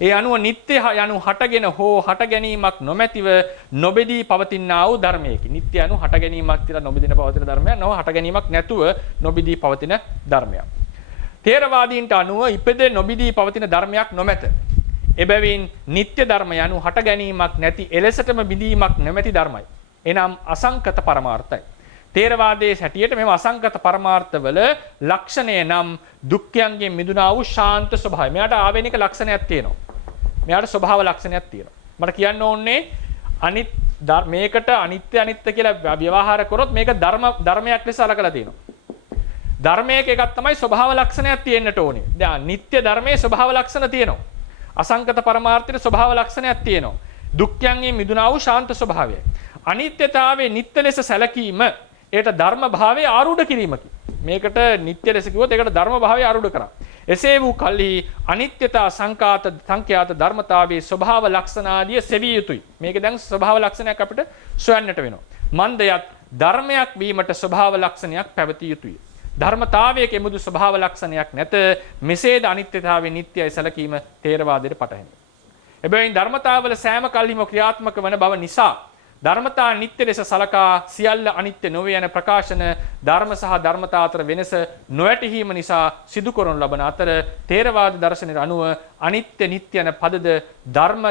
ඒ අනුව නිත්‍ය යනු හටගෙන හෝ හට ගැනීමක් නොමැතිව නොබෙදී පවතිනා වූ ධර්මයකි. නිත්‍ය යනු හට ගැනීමක් කියලා නොබෙදින පවතින ධර්මයක් නොව හට ගැනීමක් නැතුව නොබෙදී පවතින ධර්මයක්. තේරවාදීන්ට අනුව ඉපද නොබෙදී පවතින ධර්මයක් නොමැත. එබැවින් නිත්‍ය ධර්ම යනු හට ගැනීමක් නැති එලෙසටම බිඳීමක් නොමැති ධර්මයි. එනම් අසංකත පරමාර්ථයි. තේරවාදයේ හැටියට මෙම අසංකත පරමාර්ථවල ලක්ෂණය නම් දුක්ඛයන්ගෙන් මිදුණා වූ ශාන්ත ස්වභාවය. මෙයාට ආවේනික ලක්ෂණයක් තියෙනවා. මෙයාට ස්වභාව ලක්ෂණයක් තියෙනවා. මට කියන්න ඕනේ මේකට අනිත්‍ය කියලා ව්‍යවහාර කරොත් මේක ධර්මයක් ලෙස අලකලා තියෙනවා. ධර්මයක එකක් තමයි ස්වභාව ලක්ෂණයක් තියෙන්නට ඕනේ. දැන් නිත්‍ය ධර්මයේ ස්වභාව ලක්ෂණ තියෙනවා. අසංකත පරමාර්ථයේ ස්වභාව ලක්ෂණයක් තියෙනවා. දුක්ඛයන්ගෙන් මිදුණා වූ ශාන්ත ස්වභාවය. අනිත්‍යතාවයේ නිත්‍ය ලෙස සැලකීම ඒට ධර්ම භාවයේ ආරූඪ කිරීමකි. මේකට නිත්‍ය ලෙස කිව්වොත් ඒකට ධර්ම භාවයේ ආරූඪ කරා. එසේ වූ කල්හි අනිත්‍යතා සංඛ්‍යාත ධර්මතාවයේ ස්වභාව ලක්ෂණ ආදිය සෙවිය යුතුයි. මේක දැන් ස්වභාව ලක්ෂණයක් අපිට සොයන්නට වෙනවා. මන්දයත් ධර්මයක් වීමට ස්වභාව ලක්ෂණයක් පැවතිය යුතුය. ධර්මතාවයක එමුදු ස්වභාව ලක්ෂණයක් නැත. මෙසේද අනිත්‍යතාවයේ නිට්ටයයි සැලකීම ථේරවාදයට පටහැනි. එබැවින් ධර්මතාවල සෑම කල්හිම ක්‍රියාත්මක වන බව නිසා ධර්මතා නිත්‍ය ලෙස සලකා සියල්ල අනිත්‍ය නොවේ යන ප්‍රකාශන ධර්ම සහ ධර්මතා අතර වෙනස නොවැටහීම නිසා සිදු කරනු ලබන අතර ථේරවාද දර්ශනයට අනුව අනිත්‍ය නිට්ටය යන පදද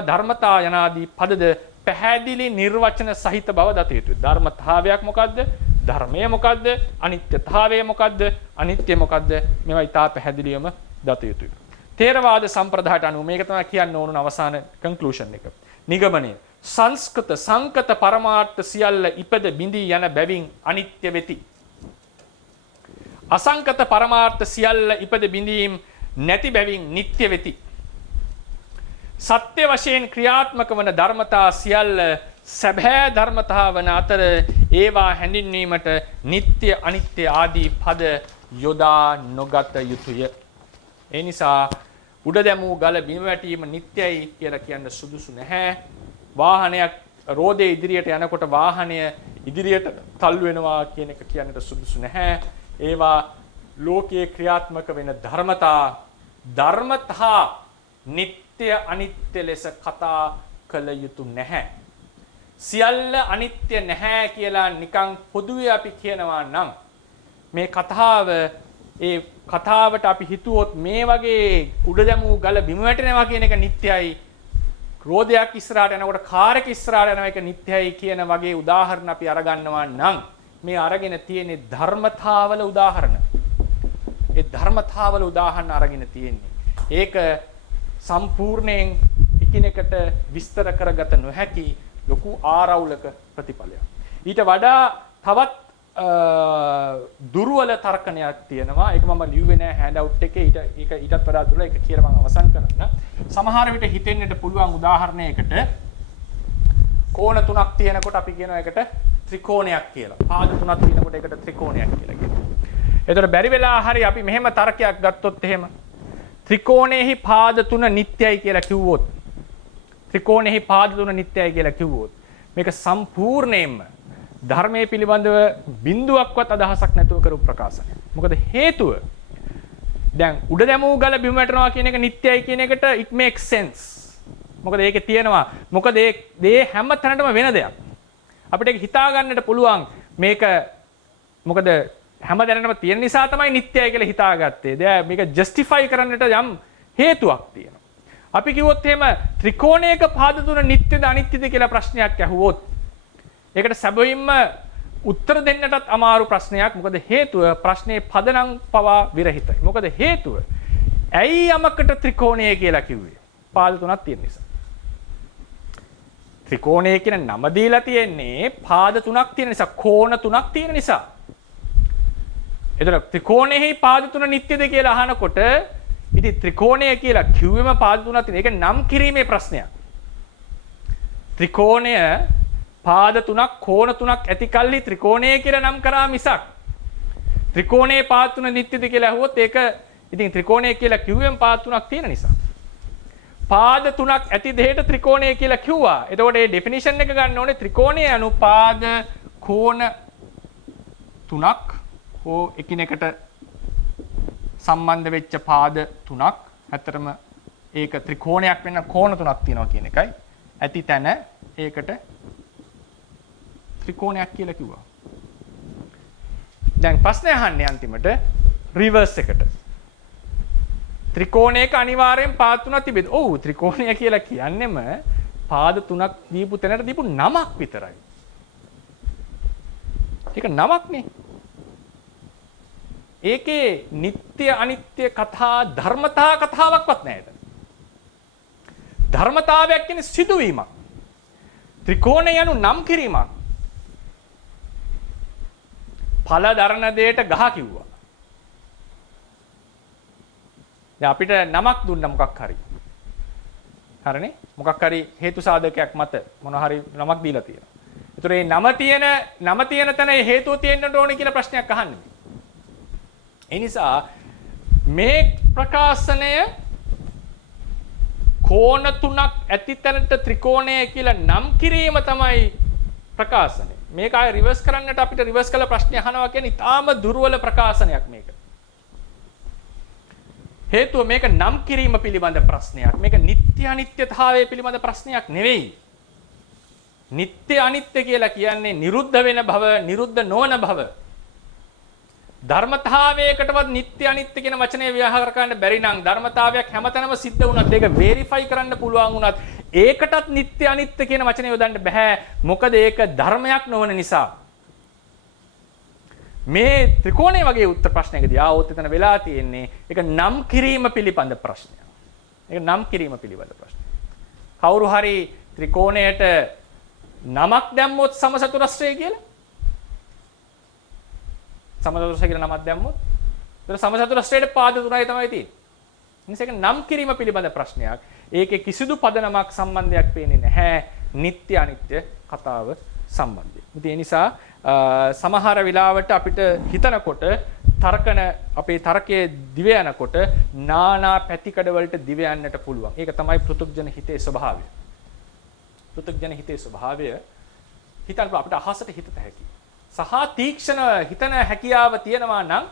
ධර්මතා යනාදී පදද පැහැදිලි නිර්වචන සහිත බව දත යුතුයි. ධර්මතාවයක් මොකද්ද? ධර්මය මොකද්ද? අනිත්‍යතාවය මොකද්ද? අනිත්‍ය මොකද්ද? මේවා ඉතා පැහැදිලිවම දත යුතුයි. ථේරවාද සම්ප්‍රදායට අනුව මේක තමයි කියන්න ඕන අවසාන කන්ක්ලූෂන් එක. නිගමනය. සංස්කත සංකත පරමාර්ථ සියල්ල ඉපද බිඳී යන බැවින් අනිත්‍ය වෙති. අසංකත පරමාර්ථ සියල්ල ඉපද බිඳීම් නැති බැවින් නিত্য වෙති. සත්‍ය වශයෙන් ක්‍රියාත්මක වන ධර්මතා සියල්ල සැබෑ ධර්මතා වන අතර ඒවා හැඳින්වීමට නিত্য අනිත්‍ය ආදී පද යොදා නොගත යුතුය. ඒ නිසා උඩ දැමූ ගල බිම වැටීම නිට්ටයයි කියලා කියන්න සුදුසු නැහැ. වාහනයක් රෝදේ ඉදිරියට යනකොට වාහනය ඉදිරියට තල්ලු වෙනවා කියන එක කියන්නට සුදුසු නැහැ. ඒවා ලෝකයේ ක්‍රියාත්මක වෙන ධර්මතා නිට්ටය අනිත්‍ය ලෙස කතා කළ යුතු නැහැ. සියල්ල අනිත්‍ය නැහැ කියලා නිකන් පොදුවේ අපි කියනවා නම් මේ කතාව ඒ කතාවට අපි හිතුවොත් මේ වගේ උඩ දැමූ ගල බිම වැටෙනවා කියන එක නිට්ටයයි, රෝදයක් ඉස්සරහට යනකොට කාර් එක ඉස්සරහට යන එක නිට්ටයයි කියන වගේ උදාහරණ අපි අරගන්නවා නම් මේ අරගෙන තියෙන ධර්මතාවල උදාහරණ. ඒ ධර්මතාවල උදාහරණ අරගෙන තියෙන්නේ. ඒක සම්පූර්ණයෙන් එකිනෙකට විස්තර කරගත නොහැකි ලොකු ආරවුලක ප්‍රතිඵලයක්. ඊට වඩා තවත් දුර්වල තර්කණයක් තියෙනවා. ඒක මම ලියුවේ නෑ හෑන්ඩ් අවුට් එකේ. ඊටත් වඩා දුර්වල ඒක කියලා මම අවසන් කරන්න. සමහර විට හිතෙන්නට පුළුවන් උදාහරණයකට කෝණ තුනක් තියෙනකොට අපි කියනවා ඒකට ත්‍රිකෝණයක් කියලා. පාද තුනක් තියෙනකොට ඒකට ත්‍රිකෝණයක් කියලා කියනවා. එතකොට බැරි වෙලා හරි අපි මෙහෙම තර්කයක් ගත්තොත් එහෙම ත්‍රිකෝණයේහි පාද තුන නිට්ටයයි කියලා කිව්වොත්, ත්‍රිකෝණයේහි පාද තුන නිට්ටයයි කියලා කිව්වොත් මේක සම්පූර්ණයෙන්ම ධර්මයේ පිළිබඳව බිඳුවක්වත් අදහසක් නැතුව කරපු ප්‍රකාශනයක්. මොකද හේතුව දැන් උඩ දැමූ ගල බිම වැටෙනවා කියන එක නිට්ටයයි කියන එකට it makes sense. මොකද ඒකේ තියෙනවා, මොකද ඒ හැම තැනටම වෙන දෙයක්. අපිට ඒක හිතා ගන්නට පුළුවන් මේක මොකද හැම දැනටම තියෙන නිසා තමයි නිට්ටයයි කියලා හිතාගත්තේ. දැන් මේක ජස්ටිෆයි කරන්නට යම් හේතුවක් තියෙනවා. අපි කිව්වොත් එහෙම ත්‍රිකෝණයක පාද තුන නිට්ටයද අනිත්‍යද කියලා ප්‍රශ්නයක් ඇහුවොත් ඒකට සැබවින්ම උත්තර දෙන්නටත් අමාරු ප්‍රශ්නයක්. මොකද හේතුව ප්‍රශ්නේ පදනම් පවා විරහිතයි. මොකද හේතුව ඇයි යමකට ත්‍රිකෝණය කියලා කිව්වේ? පාද තුනක් තියෙන නිසා. ත්‍රිකෝණය කියන නම දීලා තියෙන්නේ පාද තුනක් තියෙන නිසා, කෝණ තුනක් තියෙන නිසා. එතකොට ත්‍රිකෝණයෙහි පාද තුන නිට්ටයද කියලා අහනකොට ඉතින් ත්‍රිකෝණය කියලා කිව්වෙම පාද තුනක් තියෙන. ඒක නම් කිරීමේ ප්‍රශ්නයක්. ත්‍රිකෝණය පාද තුනක් කෝණ තුනක් ඇති කල්හි ත්‍රිකෝණය කියලා නම් කරා මිසක් ත්‍රිකෝණයේ පාද තුන නිට්ටයද කියලා අහුවොත් ඒක ඉතින් ත්‍රිකෝණය කියලා කිව්වෙම පාද තුනක් තියෙන නිසා. පාද තුනක් ඇති දෙයට ත්‍රිකෝණය කියලා කිව්වා. එතකොට මේ ඩෙෆිනිෂන් එක ගන්න ඕනේ ත්‍රිකෝණය anu පාද කෝණ තුනක් හෝ එකිනෙකට සම්බන්ධ වෙච්ච පාද තුනක්. ඇත්තටම ඒක ත්‍රිකෝණයක් වෙන්න කෝණ තුනක් තියෙනවා කියන එකයි. ඇති තැන ඒකට ත්‍රිකෝණයක් කියලා කිව්වා. දැන් ප්‍රශ්නය අහන්නේ අන්තිමට රිවර්ස් එකට. ත්‍රිකෝණයක අනිවාර්යෙන් පාද තුනක් තිබෙද? ඔව්, ත්‍රිකෝණය කියලා කියන්නේම පාද තුනක් දීපු තැනට දීපු නමක් විතරයි. ඒක නමක්නේ. ඒකේ නিত্য අනිත්‍ය කතා ධර්මතා කතාවක්වත් නැහැ එතන. ධර්මතාවයක් කියන්නේ සිදුවීමක්. ත්‍රිකෝණය යනු නම් කිරීමක්. ඵල දරන දෙයට ගහ කිව්වා. දැන් අපිට නමක් දුන්න මොකක් හරි. හරිනේ? මොකක් හරි හේතු සාධකයක් මත මොන හරි නමක් දීලා තියෙනවා. ඒතර මේ නම තියෙන තැන හේතුව තියෙන්න ඕනේ කියලා ප්‍රශ්නයක් අහන්නේ. ඒ නිසා මේ ප්‍රකාශනය කෝණ තුනක් ඇති තැනට ත්‍රිකෝණය කියලා නම් කිරීම තමයි ප්‍රකාශනය. මේක ආයෙ රිවර්ස් කරන්නට අපිට රිවර්ස් කළ ප්‍රශ්න අහනවා කියන්නේ ඊටාම දුර්වල ප්‍රකාශනයක් මේක. හේතුව මේක නම් කිරීම පිළිබඳ ප්‍රශ්නයක්. මේක නিত্য අනිත්‍යතාවය පිළිබඳ ප්‍රශ්නයක් නෙවෙයි. නিত্য අනිත්‍ය කියලා කියන්නේ නිරුද්ධ වෙන භව, නිරුද්ධ නොවන භව. ධර්මතාවයකටවත් නিত্য අනිත්‍ය කියන වචනේ ව්‍යවහාර කරන්න බැරි නම් ධර්මතාවයක් හැමතැනම සිද්ධ වුණත් ඒක වෙරිෆයි කරන්න පුළුවන් වුණත් ඒකටත් නিত্য අනිත්‍ය කියන වචනේ යොදන්න බෑ. මොකද ඒක ධර්මයක් නොවන නිසා. මේ ත්‍රිකෝණය වගේ උත්තර ප්‍රශ්නයකදී ආවොත් එතන වෙලා තියෙන්නේ ඒක නම් කිරීම පිළිබඳ ප්‍රශ්නයක්. ඒක නම් කිරීම පිළිබඳ ප්‍රශ්නයක්. කවුරු හරි ත්‍රිකෝණයට නමක් දැම්මොත් සමචතුරස්‍රය කියලා. සමචතුරස්‍රය කියලා නමක් දැම්මොත් ඒතර සමචතුරස්‍රයට පාද තුනයි තමයි තියෙන්නේ. මේක නම් කිරීම පිළිබඳ ප්‍රශ්නයක්. ඒකේ කිසිදු පදනමක් සම්බන්ධයක් පේන්නේ නැහැ. නিত্য අනිත්‍ය කතාව සම්බන්ධයෙන්. ඉතින් ඒ නිසා සමහර වෙලාවට අපිට හිතනකොට තර්කන අපේ තර්කයේ දිව යනකොට නානා පැතිකඩ වලට දිව යන්නට පුළුවන්. ඒක තමයි පෘථුග්ජන හිතේ ස්වභාවය. පෘථුග්ජන හිතේ ස්වභාවය හිතන්න අපිට අහසට හිතත හැකි. සහ තීක්ෂණ හිතන හැකියාව තියෙනවා නම්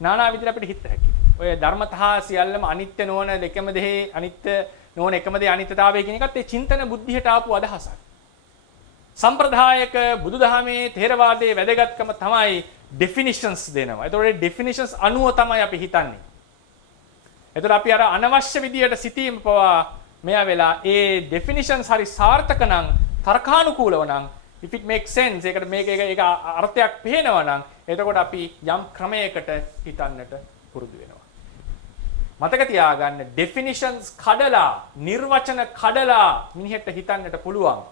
නානා විදිහට අපිට හිත හැකි. ඔය ධර්මතහා සියල්ලම අනිත්‍ය නොවන දෙකම දෙහි අනිත්‍ය නොවන එකම දේ අනිත්‍යතාවය කියන එකත් ඒ චින්තන බුද්ධියට ආපු අදහසක්. සම්ප්‍රදායක බුදුදහමේ ථේරවාදයේ වැදගත්කම තමයි definitions දෙනවා. ඒතකොට definitions අනුව තමයි අපි හිතන්නේ. ඒතකොට අපි අර අනවශ්‍ය විදියට සිටීම පවා මෙයා වෙලා ඒ definitions හරි සාර්ථක නම් තර්කානුකූලව නම් if it makes sense ඒකට මේක අර්ථයක් පේනවා නම් එතකොට අපි යම් ක්‍රමයකට හිතන්නට පුරුදු වෙනවා. මතක තියාගන්න definitions කඩලා නිර්වචන කඩලා මිනිහෙට හිතන්නට පුළුවන්.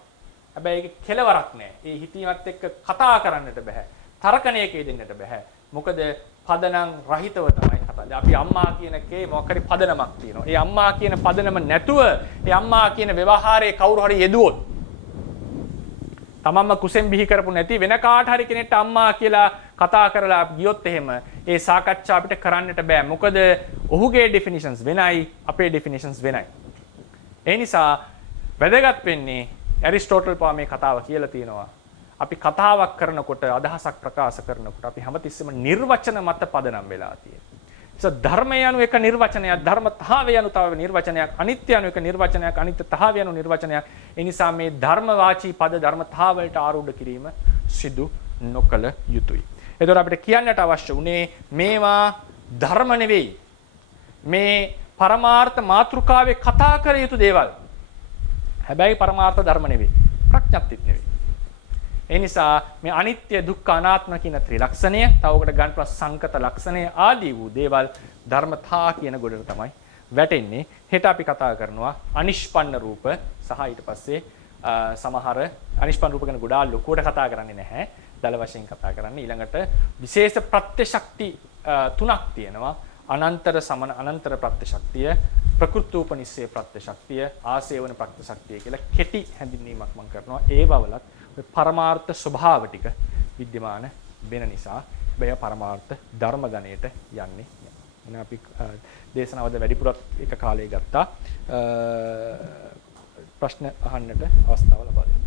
හැබැයි ඒක කෙලවරක් නෑ. ඒ හිතීමත් එක්ක කතා කරන්නට බෑ. තර්කණයක යෙදෙන්නට බෑ. මොකද පදනම් රහිතව තමයි කතා. අපි අම්මා කියන එකේ මොකක් හරි පදනමක් තියෙනවා. ඒ අම්මා කියන පදනම නැතුව ඒ අම්මා කියන ව්‍යවහාරයේ කවුරු හරි යෙදුවොත් තමන්ම කුසෙන් බිහි කරපු නැති වෙන කාට හරි කෙනෙක්ට අම්මා කියලා කතා කරලා ගියොත් එහෙම ඒ සාකච්ඡා අපිට කරන්නට බෑ. මොකද ඔහුගේ definitions වෙනයි අපේ definitions වෙනයි. ඒ නිසා වැදගත් වෙන්නේ ඇරිස්ටෝටල් පවා මේ කතාව කියලා තියෙනවා. අපි කතාවක් කරනකොට අදහසක් ප්‍රකාශ කරනකොට අපි හැමතිස්සෙම නිර්වචන මත පදනම් වෙලා තියෙනවා. ධර්මය යනු එක නිර්වචනයක්, ධර්මතාවය යනු තව නිර්වචනයක්, අනිත්‍ය යනු එක නිර්වචනයක්, අනිත්‍යතාවය යනු නිර්වචනයක්. ඒ නිසා මේ ධර්මවාචී පද ධර්මතාවයට ආරූඪ කිරීම සිදු නොකළ යුතුයි. එතකොට අපිට කියන්නට අවශ්‍ය උනේ මේවා ධර්ම නෙවෙයි. මේ පරමාර්ථ මාතෘකාවේ කතා කර යුතු දේවල්. හැබැයි පරමාර්ථ ධර්ම නෙවෙයි. ප්‍රඥප්තිත් නෙවෙයි. ඒ නිසා මේ අනිත්‍ය දුක්ඛ අනාත්ම කියන ත්‍රිලක්ෂණය, තවකට ගන්න පුළුවන් සංකත ලක්ෂණය ආදී වූ දේවල් ධර්මතා කියන ගොඩට තමයි වැටෙන්නේ. හෙට අපි කතා කරනවා අනිෂ්පන්න රූප සහ ඊට පස්සේ සමහර අනිෂ්පන්න රූප ගැන ගොඩාක් ලොකුවට කතා කරන්නේ නැහැ. දල වශයෙන් කතා කරන්නේ ඊළඟට විශේෂ ප්‍රත්‍යශක්ති තුනක් තියෙනවා. අනන්තර සමන අනන්තර ප්‍රත්‍යශක්තිය, ප්‍රකෘතෝපනිස්සේ ප්‍රත්‍යශක්තිය, ආසේවන ප්‍රත්‍යශක්තිය කියලා කෙටි හැඳින්වීමක් මම කරනවා. ඒ බවලත් පරමාර්ථ ස්වභාව ටික විද්‍යමාන වෙන නිසා බය පරමාර්ථ ධර්ම ගණයට යන්නේ. එන අපි දේශනාවද වැඩිපුරත් එක කාලය ගත්තා. ප්‍රශ්න අහන්නට අවස්ථාව ලබා දෙන්න.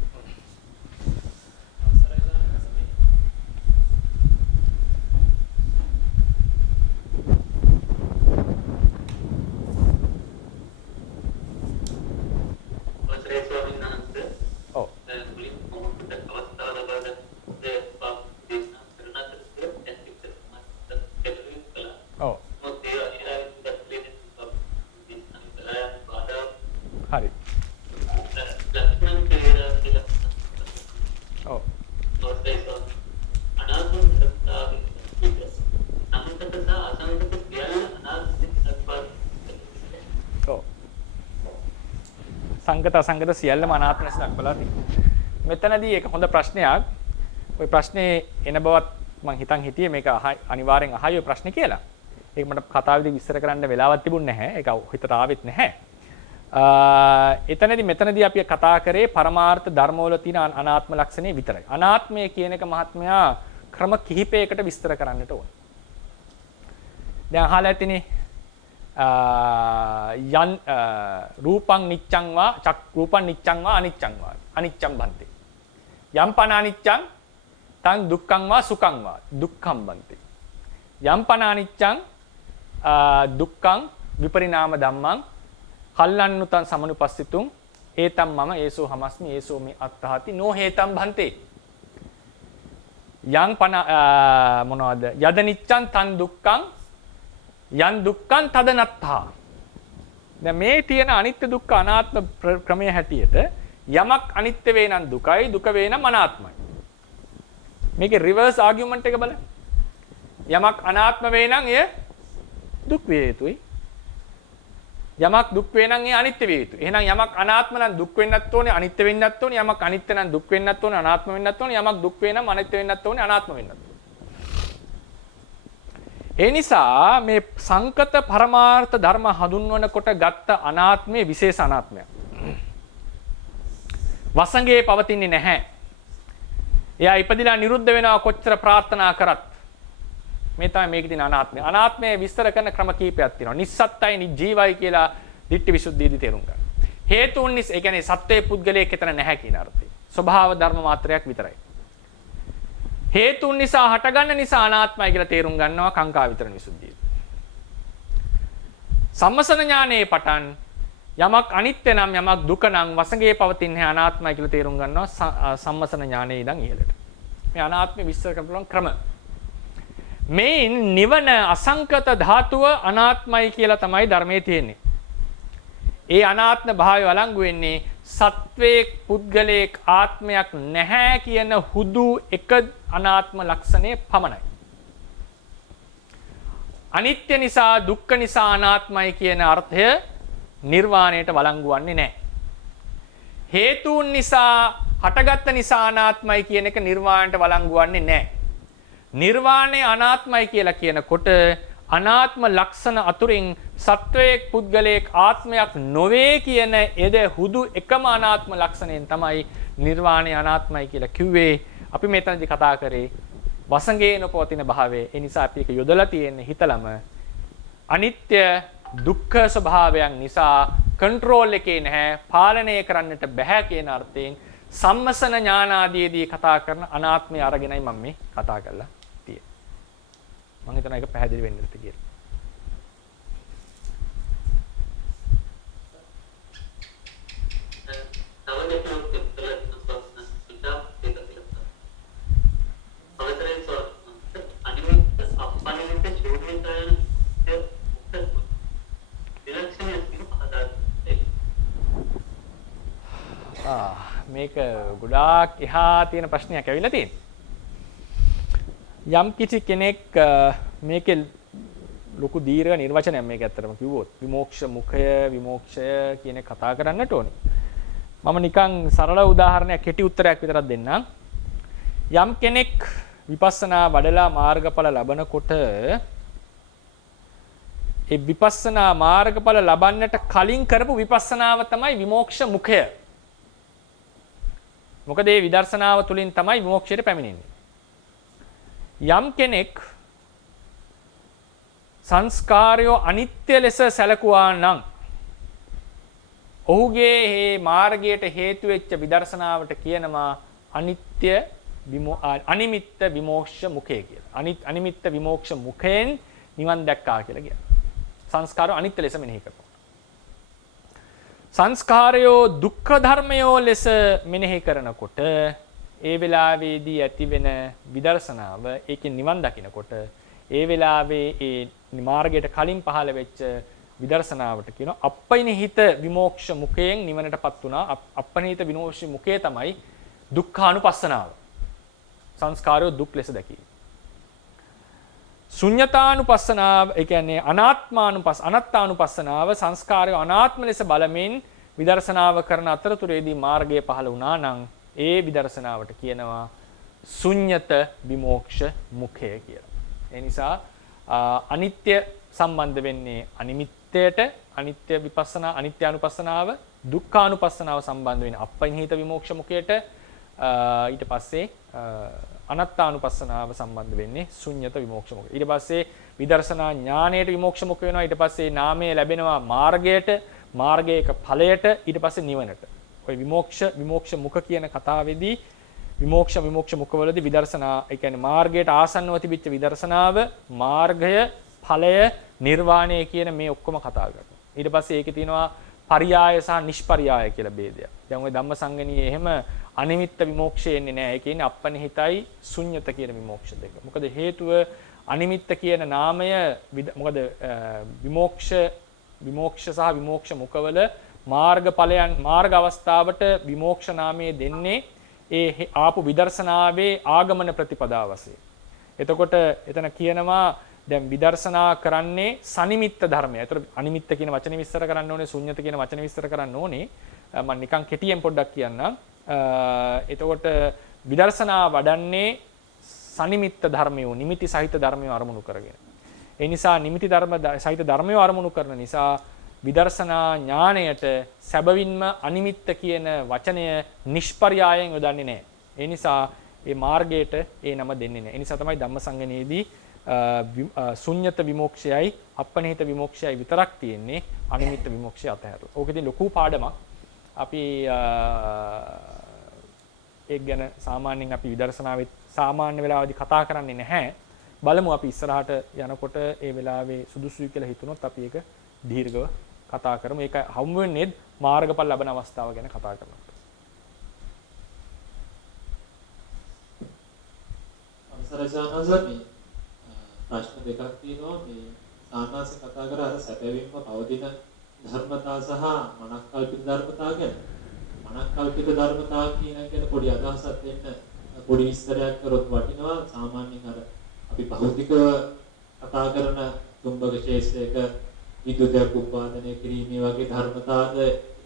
සංගත අසංගත සියල්ලම අනාත්ම ලෙස දක්වලා තියෙනවා. මෙතනදී ඒක හොඳ ප්‍රශ්නයක්. ওই ප්‍රශ්නේ එන බවත් මම හිතියේ මේක අනිවාර්යෙන් අහයි ඔය ප්‍රශ්නේ කියලා. ඒක මට කතාවේදී විස්තර කරන්න වෙලාවක් තිබුණේ නැහැ. ඒක හිතට ආවෙත් නැහැ. මෙතනදී අපි කතා කරේ පරමාර්ථ ධර්මවල තියෙන අනාත්ම ලක්ෂණේ විතරයි. අනාත්මය කියන එක මහත්මයා ක්‍රම කිහිපයකට විස්තර කරන්නට ඕන. දැන් අහලා ඇතිනේ යන් රූපං නිච්ඡං වා චක් රූපං නිච්ඡං වා අනිච්ඡං වා අනිච්ඡං බන්තේ යම් පන අනිච්ඡං තං දුක්ඛං වා සුඛං වා දුක්ඛං බන්තේ යම් පන අනිච්ඡං දුක්ඛං විපරිණාම ධම්මං කල්ලන්නුතං සමනුපස්සිතුං ඒතම් මම ඒසෝ හමස්මි ඒසෝ මේ අත්තාති නෝ හේතම් බන්තේ යම් පන මොනවද යද නිච්ඡං තං දුක්ඛං යන් දුක්ඛං තදනත්තා. දැන් මේ තියෙන අනිත්‍ය දුක්ඛ අනාත්ම ක්‍රමයේ හැටියට යමක් අනිත්‍ය වේ නම් දුකයි, දුක වේ නම් අනාත්මයි. මේකේ රිවර්ස් ආගියුමන්ට් එක බලන්න. යමක් අනාත්ම වේ නම් එය දුක් වේ යුතුයි. යමක් දුක් වේ නම් ඒ අනිත්‍ය විය යුතුයි. එහෙනම් යමක් අනාත්ම නම් දුක් වෙන්නත් ඕනේ, අනිත්‍ය වෙන්නත් ඕනේ. යමක් අනිත්‍ය නම් දුක් වෙන්නත් ඕනේ, අනාත්ම වෙන්නත් ඕනේ. යමක් දුක් වේ නම් අනිත්‍ය වෙන්නත් ඕනේ, අනාත්ම වෙන්නත් ඕනේ. ඒ නිසා මේ සංකත පරමාර්ථ ධර්ම හඳුන්වනකොට ගත්ත අනාත්මයේ විශේෂ අනාත්මයක්. වසඟේ පවතින්නේ නැහැ. එයා ඉපදිලා නිරුද්ධ වෙනවා කොච්චර ප්‍රාර්ථනා කරත්. මේ තමයි මේකේ තියෙන අනාත්මය. අනාත්මය විස්තර කරන ක්‍රම කීපයක් තියෙනවා. නිස්සත්තයි නිජීවයි කියලා ditthi visuddhiයේදී තේරුම් ගන්න. හේතුන් නිසා ඒ කියන්නේ සත්වයේ පුද්ගලයෙක් එතන නැහැ කියන අර්ථය. ස්වභාව ධර්ම මාත්‍රයක් විතරයි. හේතුන් නිසා හටගන්න නිසා අනාත්මයි කියලා තේරුම් ගන්නවා කාංකා විතරණ විසුද්ධිය. සම්මසන ඥානයේ පටන් යමක් අනිත්‍ය නම් යමක් දුක නම් වසඟේ පවතින්නේ අනාත්මයි කියලා තේරුම් ගන්නවා සම්මසන ඥානයේ ඉඳන් ඉහළට. මේ අනාත්මය විස්තර කරන පුළුවන් ක්‍රම. මේ නිවන අසංකත ධාතුව අනාත්මයි කියලා තමයි ධර්මයේ තියෙන්නේ. ඒ අනාත්ම භාවය වළංගු වෙන්නේ සත්වයේ පුද්ගලයක ආත්මයක් නැහැ කියන හුදු එක අනාත්ම ලක්ෂණය පමණයි. අනිත්‍ය නිසා දුක්ඛ නිසා අනාත්මයි කියන අර්ථය නිර්වාණයට වළංගු වන්නේ නැහැ. හේතුන් නිසා හටගත්ත නිසා අනාත්මයි කියන එක නිර්වාණයට වළංගු වන්නේ නැහැ. නිර්වාණය අනාත්මයි කියලා කියනකොට අනාත්ම ලක්ෂණ අතුරින් සත්වයේ පුද්ගලයක ආත්මයක් නොවේ කියන එද හුදු එකම අනාත්ම ලක්ෂණයෙන් තමයි නිර්වාණය අනාත්මයි කියලා කිව්වේ. අපි මෙතනදී කතා කරේ වසඟේ නොපවතින භාවය. ඒ නිසා අපි ඒක යොදලා තියෙන්නේ හිතලම අනිත්‍ය දුක්ඛ ස්වභාවයන් නිසා කන්ට්‍රෝල් එකේ නැහැ, පාලනය කරන්නට බෑ කියන අර්ථයෙන් සම්මසන ඥාන ආදීදී කතා කරන අනාත්මය අරගෙනයි මම මේ කතා කරලා තියෙන්නේ. මම හිතනවා ඒක පැහැදිලි වෙන්න ඇති කියලා. මේක ගොඩාක් එහා තියෙන ප්‍රශ්නයක් ඇවිල්ලා තියෙනවා. යම් කිසි කෙනෙක් මේකේ ලොකු දීර්ඝ නිර්වචනයක් මේක ඇත්තටම කිව්වොත් විමෝක්ෂ මුඛය විමෝක්ෂය කියන කතා කරන්නට ඕනේ. මම නිකන් සරල උදාහරණයක් කෙටි උත්තරයක් විතරක් දෙන්නම්. යම් කෙනෙක් විපස්සනා වඩලා මාර්ගඵල ලබනකොට ඒ විපස්සනා මාර්ගඵල ලබන්නට කලින් කරපු විපස්සනාව තමයි විමෝක්ෂ මුඛය. මොකද මේ විදර්ශනාව තුළින් තමයි විමෝක්ෂයට පැමිණෙන්නේ. යම් කෙනෙක් සංස්කාරය අනිත්‍ය ලෙස සැලකුවා නම් ඔහුගේ මේ මාර්ගයට හේතු වෙච්ච විදර්ශනාවට කියනවා අනිමිත්ත විමෝක්ෂ මුඛය කියලා. අනිමිත්ත විමෝක්ෂ මුඛයෙන් නිවන් දැක්කා කියලා කියනවා. සංස්කාරය අනිත්‍ය ලෙස මෙනෙහි කරනවා. සංස්කාරයෝ දුක්ඛ ධර්මයෝ ලෙස මෙනෙහි කරනකොට ඒ වෙලාවේදී ඇතිවෙන විදර්ශනාව ඒකෙන් නිවන් දකිනකොට ඒ වෙලාවේ ඒ මාර්ගයට කලින් පහළ වෙච්ච විදර්ශනාවට කියනවා අප්පනිහිත විමෝක්ෂ මුඛයෙන් නිවනටපත් වුණා. අප්පනිහිත විමෝක්ෂ මුඛය තමයි දුක්ඛානුපස්සනාව. සංස්කාරයෝ දුක් ලෙස දැකීම. ශුන්‍යතානුපස්සනාව ඒ කියන්නේ අනාත්මානුපස්සනාව සංස්කාරය අනාත්ම ලෙස බලමින් විදර්ශනාව කරන අතරතුරේදී මාර්ගය පහළ වුණා නම් ඒ විදර්ශනාවට කියනවා ශුන්‍යත විමෝක්ෂ මුඛය කියලා. ඒ නිසා අනිත්‍ය සම්බන්ධ වෙන්නේ අනිමිත්තයට, අනිත්‍ය විපස්සනා අනිත්‍යානුපස්සනාව, දුක්ඛානුපස්සනාව සම්බන්ධ වෙන්නේ අප්පනිහිත විමෝක්ෂ මුඛයට. ඊට පස්සේ අනත්තානුපස්සනාව සම්බන්ධ වෙන්නේ ශුන්‍යත විමෝක්ෂ මුඛය. ඊට පස්සේ විදර්ශනා ඥානයට විමෝක්ෂ මුඛ වෙනවා. ඊට පස්සේ නාමය ලැබෙනවා මාර්ගයට, මාර්ගයක ඵලයට, ඊට පස්සේ නිවනට. ඔය විමෝක්ෂ මුඛ කියන කතාවේදී විමෝක්ෂ මුඛවලදී විදර්ශනා, ඒ කියන්නේ මාර්ගයට ආසන්නව තිබිච්ච විදර්ශනාව, මාර්ගය, ඵලය, නිර්වාණය කියන මේ ඔක්කොම කතා කරනවා. ඊට පස්සේ ඒකේ තියෙනවා පරියාය සහ නිෂ්පරියාය කියලා ભેදයක්. දැන් ওই ධම්මසංගණියේ එහෙම අනිමිත්ත විමෝක්ෂය එන්නේ නැහැ. ඒ කියන්නේ අප්පනිහිතයි ශුන්්‍යත කියන විමෝක්ෂ දෙක. මොකද හේතුව අනිමිත්ත කියන නාමය මොකද විමෝක්ෂ සහ විමෝක්ෂ මුඛවල මාර්ගඵලයන් මාර්ග අවස්ථාවට විමෝක්ෂ නාමයේ දෙන්නේ ඒ ආපු විදර්ශනාවේ ආගමන ප්‍රතිපදාව වශයෙන්. එතකොට එතන කියනවා දැන් විදර්ශනා කරන්නේ සනිමිත්ත ධර්මය. ඒතර අනිමිත්ත කියන වචනේ විස්තර කරන්න ඕනේ, ශුන්්‍යත කියන වචනේ විස්තර කරන්න ඕනේ. මම නිකන් කෙටියෙන් පොඩ්ඩක් කියන්නම්. එතකොට විදර්ශනා වඩන්නේ සනිමිත්ත ධර්මයෝ, නිමිති සහිත ධර්මයෝ අරමුණු කරගෙන. ඒ නිසා නිමිති ධර්ම සහිත ධර්මයෝ අරමුණු කරන නිසා විදර්ශනා ඥාණයට සැබවින්ම අනිමිත්ත කියන වචනය නිෂ්පර්යායෙන් යොදන්නේ නැහැ. ඒ නිසා මේ මාර්ගයට ඒ නම දෙන්නේ නැහැ. ඒ නිසා තමයි ධම්මසංගණේදී ශුන්්‍යත විමෝක්ෂයයි අපනිහිත විමෝක්ෂයයි විතරක් තියෙන්නේ, අනිමිත්ත විමෝක්ෂය අතහැරලා. ඕකෙදී ලොකු පාඩමක්. අපි ඒක ගැන සාමාන්‍යයෙන් අපි විදර්ශනාවේ සාමාන්‍ය වෙලාවදී කතා කරන්නේ නැහැ. බලමු අපි ඉස්සරහට යනකොට ඒ වෙලාවේ සුදුසුයි කියලා හිතුනොත් අපි ඒක දීර්ඝව කතා කරමු. ඒක හමු වෙන්නේ මාර්ගඵල ලබන අවස්ථාව ගැන කතා කරනකොට. අවසරයි ප්‍රශ්න දෙකක් තියෙනවා. මේ සාමාන්‍යයෙන් කතා කර අර සැපවීම පවතින ධර්මතා සහ මනක්කල්පිත ධර්මතා ගැන. මනක්කල්පිත ධර්මතා කියන පොඩි අදහසක් දෙන්න පොඩි විස්තරයක් කරොත් වටිනවා. සාමාන්‍යයෙන් අර අපි භෞතිකව කතා කරන තුම්බක ශේෂයක විදුලියක් උත්පාදනය කිරීමේ වගේ ධර්මතාවද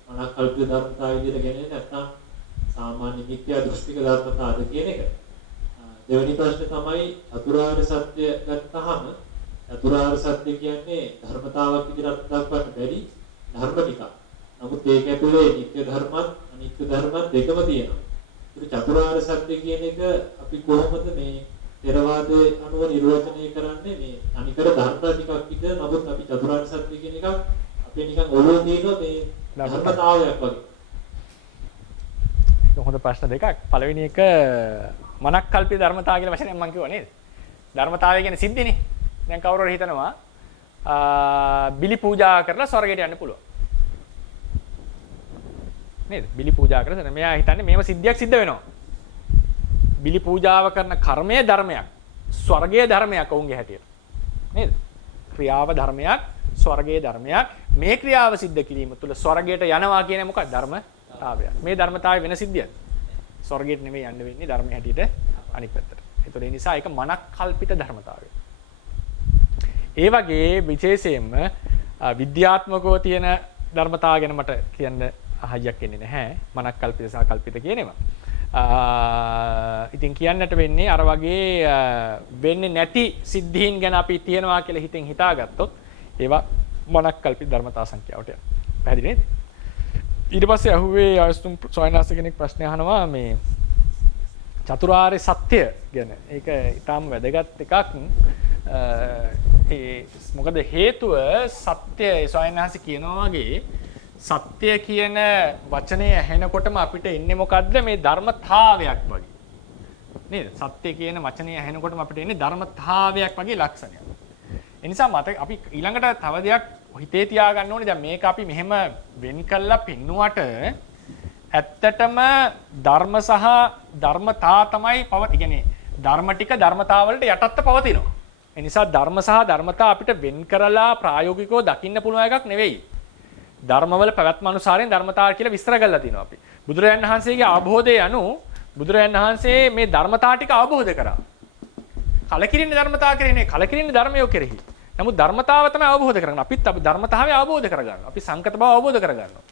මනක්කල්පිත ධර්මතා විදිහට ගෙනෙන්නේ නැත්නම් සාමාන්‍ය මිත්‍යා දෘෂ්ටික ධර්මතාවද කියන එක. දෙවෙනි ප්‍රශ්නේ තමයි චතුරාර්ය සත්‍ය ගත්තාම චතුරාර්ය සත්‍ය කියන්නේ ධර්මතාවක් විදිහට දක්වන්න බැරි ධර්ම ටිකක්. නමුත් ඒක ඇතුලේ නිත්‍ය ධර්මත් අනිත්‍ය ධර්මත් දෙකම තියෙනවා. ඒක චතුරාර්ය සත්‍ය කියන එක අපි කොහොමද මේ ථෙරවාදයේ අනුව නිර්වචනය කරන්නේ? මේ අනිකර ධර්ම ටිකක් විතර. නමුත් අපි චතුරාර්ය සත්‍ය කියන එක අපේ නිකන් ඔළුවේ තියෙන මේ ධර්මතාවයක් වගේ. ඒක හොඳ ප්‍රශ්න දෙකක්. පළවෙනි එක මනක්කල්පිත ධර්මතාව කියලා වචනයක් මම කිව්වා නේද? ධර්මතාවය කියන්නේ සිද්ධිනේ. දැන් කවුරු හරි හිතනවා බිලි පූජා කරලා ස්වර්ගයට යන්න පුළුවන්. නේද? බිලි පූජා කරලා මෙයා හිතන්නේ මේව සිද්ධියක් සිද්ධ වෙනවා. බිලි පූජාව කරන කර්මය ධර්මයක්. ස්වර්ගයේ ධර්මයක් ඔවුන්ගේ හැටියට. නේද? ක්‍රියාව ධර්මයක්, ස්වර්ගයේ ධර්මයක්. මේ ක්‍රියාව සිද්ධ කිරීම තුළ ස්වර්ගයට යනවා කියන්නේ මොකක්ද? ධර්මතාවයක්. මේ ධර්මතාවය වෙන සිද්ධියක්. ස්වර්ගයට නෙමෙයි යන්න වෙන්නේ ධර්මයේ හැටියට අනිත් පැත්තට. ඒතකොට ඒ නිසා ඒක මනක්කල්පිත ධර්මතාවය. ඒ වගේ විශේෂයෙන්ම විද්‍යාත්මකව තියෙන ධර්මතාව ගැන මට කියන්න අහයක් එන්නේ නැහැ. මනක්කල්පිත සහ කල්පිත කියනවා. ඉතින් කියන්නට වෙන්නේ අර වගේ වෙන්නේ නැති සිද්ධීන් ගැන අපි තියනවා කියලා හිතෙන් හිතාගත්තොත් ඒවා මනක්කල්පිත ධර්මතා සංඛ්‍යාවට යනවා. පැහැදිලි නේද? ඊට පස්සේ අහුවේ ආයස්තුම් සොයනාස කෙනෙක් ප්‍රශ්න අහනවා මේ චතුරාර්ය සත්‍ය ගැන. ඒක ඊටාම වැදගත් එකක්. මොකද හේතුව සත්‍ය සොයනාස කියනවා වගේ සත්‍ය කියන වචනේ ඇහෙනකොටම අපිට එන්නේ මොකද්ද? මේ ධර්මතාවයක් වගේ. නේද? සත්‍ය කියන වචනේ ඇහෙනකොටම අපිට එන්නේ ධර්මතාවයක් වගේ ලක්ෂණයක්. ඒ නිසා මට අපි ඊළඟට තව දෙයක් හිතේ තියාගන්න ඕනේ. දැන් මේක අපි මෙහෙම වෙන් කළා පින්නුවට ඇත්තටම ධර්ම සහ ධර්මතා තමයි පවතින. කියන්නේ ධර්ම ටික ධර්මතා වලට යටත්ව පවතිනවා. ඒ නිසා ධර්ම සහ ධර්මතා අපිට වෙන් කරලා ප්‍රායෝගිකව දකින්න පුළුවන් එකක් නෙවෙයි. ධර්මවල පැවැත්ම අනුසාරයෙන් ධර්මතා කියලා විස්තර කරලා තිනවා අපි. බුදුරජාණන් වහන්සේගේ අවබෝධය අනුව බුදුරජාණන් වහන්සේ මේ ධර්මතා ටික අවබෝධ කරා. කලකිරින්න ධර්මතා කෙරෙන්නේ කලකිරින්න ධර්මයෝ කෙරෙහි. නමුත් ධර්මතාව තමයි අවබෝධ කරගන්න. අපිත් අපි ධර්මතාවය අවබෝධ කරගන්නවා. අපි සංකත බව අවබෝධ කරගන්නවා.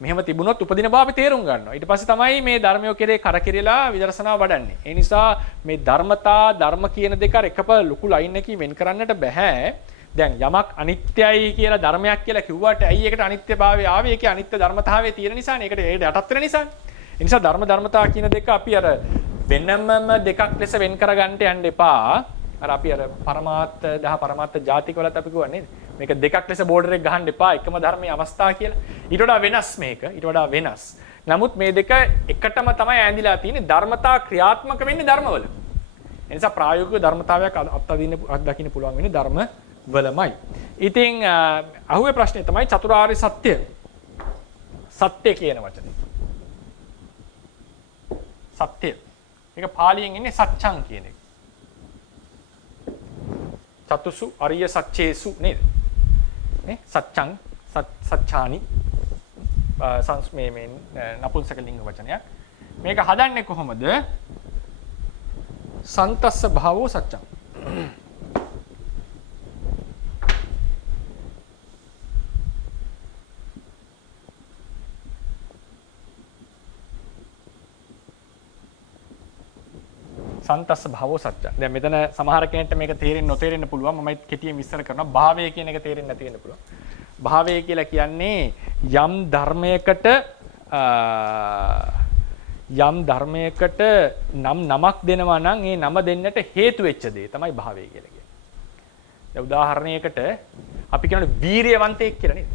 මෙහෙම තිබුණොත් උපදින බව අපි තේරුම් ගන්නවා. ඊට පස්සේ තමයි මේ ධර්මයෝ කෙරේ කරකිරලා විදර්ශනාව වඩන්නේ. ඒ නිසා මේ ධර්මතා ධර්ම කියන දෙක එකප ලොකු ලයින් එකකින් වෙන් කරන්නට බෑ. දැන් යමක් අනිත්‍යයි කියලා ධර්මයක් කියලා කිව්වට ඇයි ඒකට අනිත්‍යභාවය ආවේ? ඒකේ අනිත්‍ය ධර්මතාවය තියෙන නිසානේ. ඒකට යටත් වෙන නිසානේ. ඒ නිසා ධර්මතා කියන දෙක අපි අර වෙනමම දෙකක් ලෙස වෙන් කරගන්න යන්න එපා. අර අපි අර පරමාර්ථ පරමාර්ථ ජාතිකවලත් අපි කියවන්නේ මේක දෙකක් ලෙස බෝඩර් එක ගහන්න එපා. එකම ධර්මයේ අවස්ථා කියලා. ඊට වඩා වෙනස් මේක. ඊට වඩා වෙනස්. නමුත් මේ දෙක එකටම තමයි ඇඳිලා තියෙන්නේ. ධර්මතා ක්‍රියාත්මක වෙන්නේ ධර්මවල. ඒ නිසා ප්‍රායෝගික ධර්මතාවයක් අත්දකින්න පුළුවන් වෙන්නේ ධර්ම වලමයි. ඉතින් අහුවේ ප්‍රශ්නේ තමයි චතුරාර්ය සත්‍ය. සත්‍ය කියන වචනේ. සත්‍ය. මේක පාලියෙන් එන්නේ සත්‍යං කියන එක. චතුසු අරිය සත්‍යේසු නේද? නේ සත්‍යං සත්‍යානි සංස්මේමෙන් නපුංසක ලිංග වචනයක්. මේක හදන්නේ කොහොමද? සන්තස්ස භාවෝ සත්‍යං. සන්තස්ස භාවෝ සත්‍ය. දැන් මෙතන සමහර කෙනෙක්ට මේක තේරෙන්නේ නොතේරෙන්න පුළුවන්. මම කෙටියෙන් විස්තර කරනවා. භාවය කියන එක තේරෙන්නේ නැති වෙන්න පුළුවන්. භාවය කියලා කියන්නේ යම් ධර්මයකට නමක් දෙනවා නම් ඒ නම දෙන්නට හේතු වෙච්ච දේ තමයි භාවය කියලා කියන්නේ. දැන් උදාහරණයකට අපි කියනවා වීරියවන්තයෙක් කියලා නේද?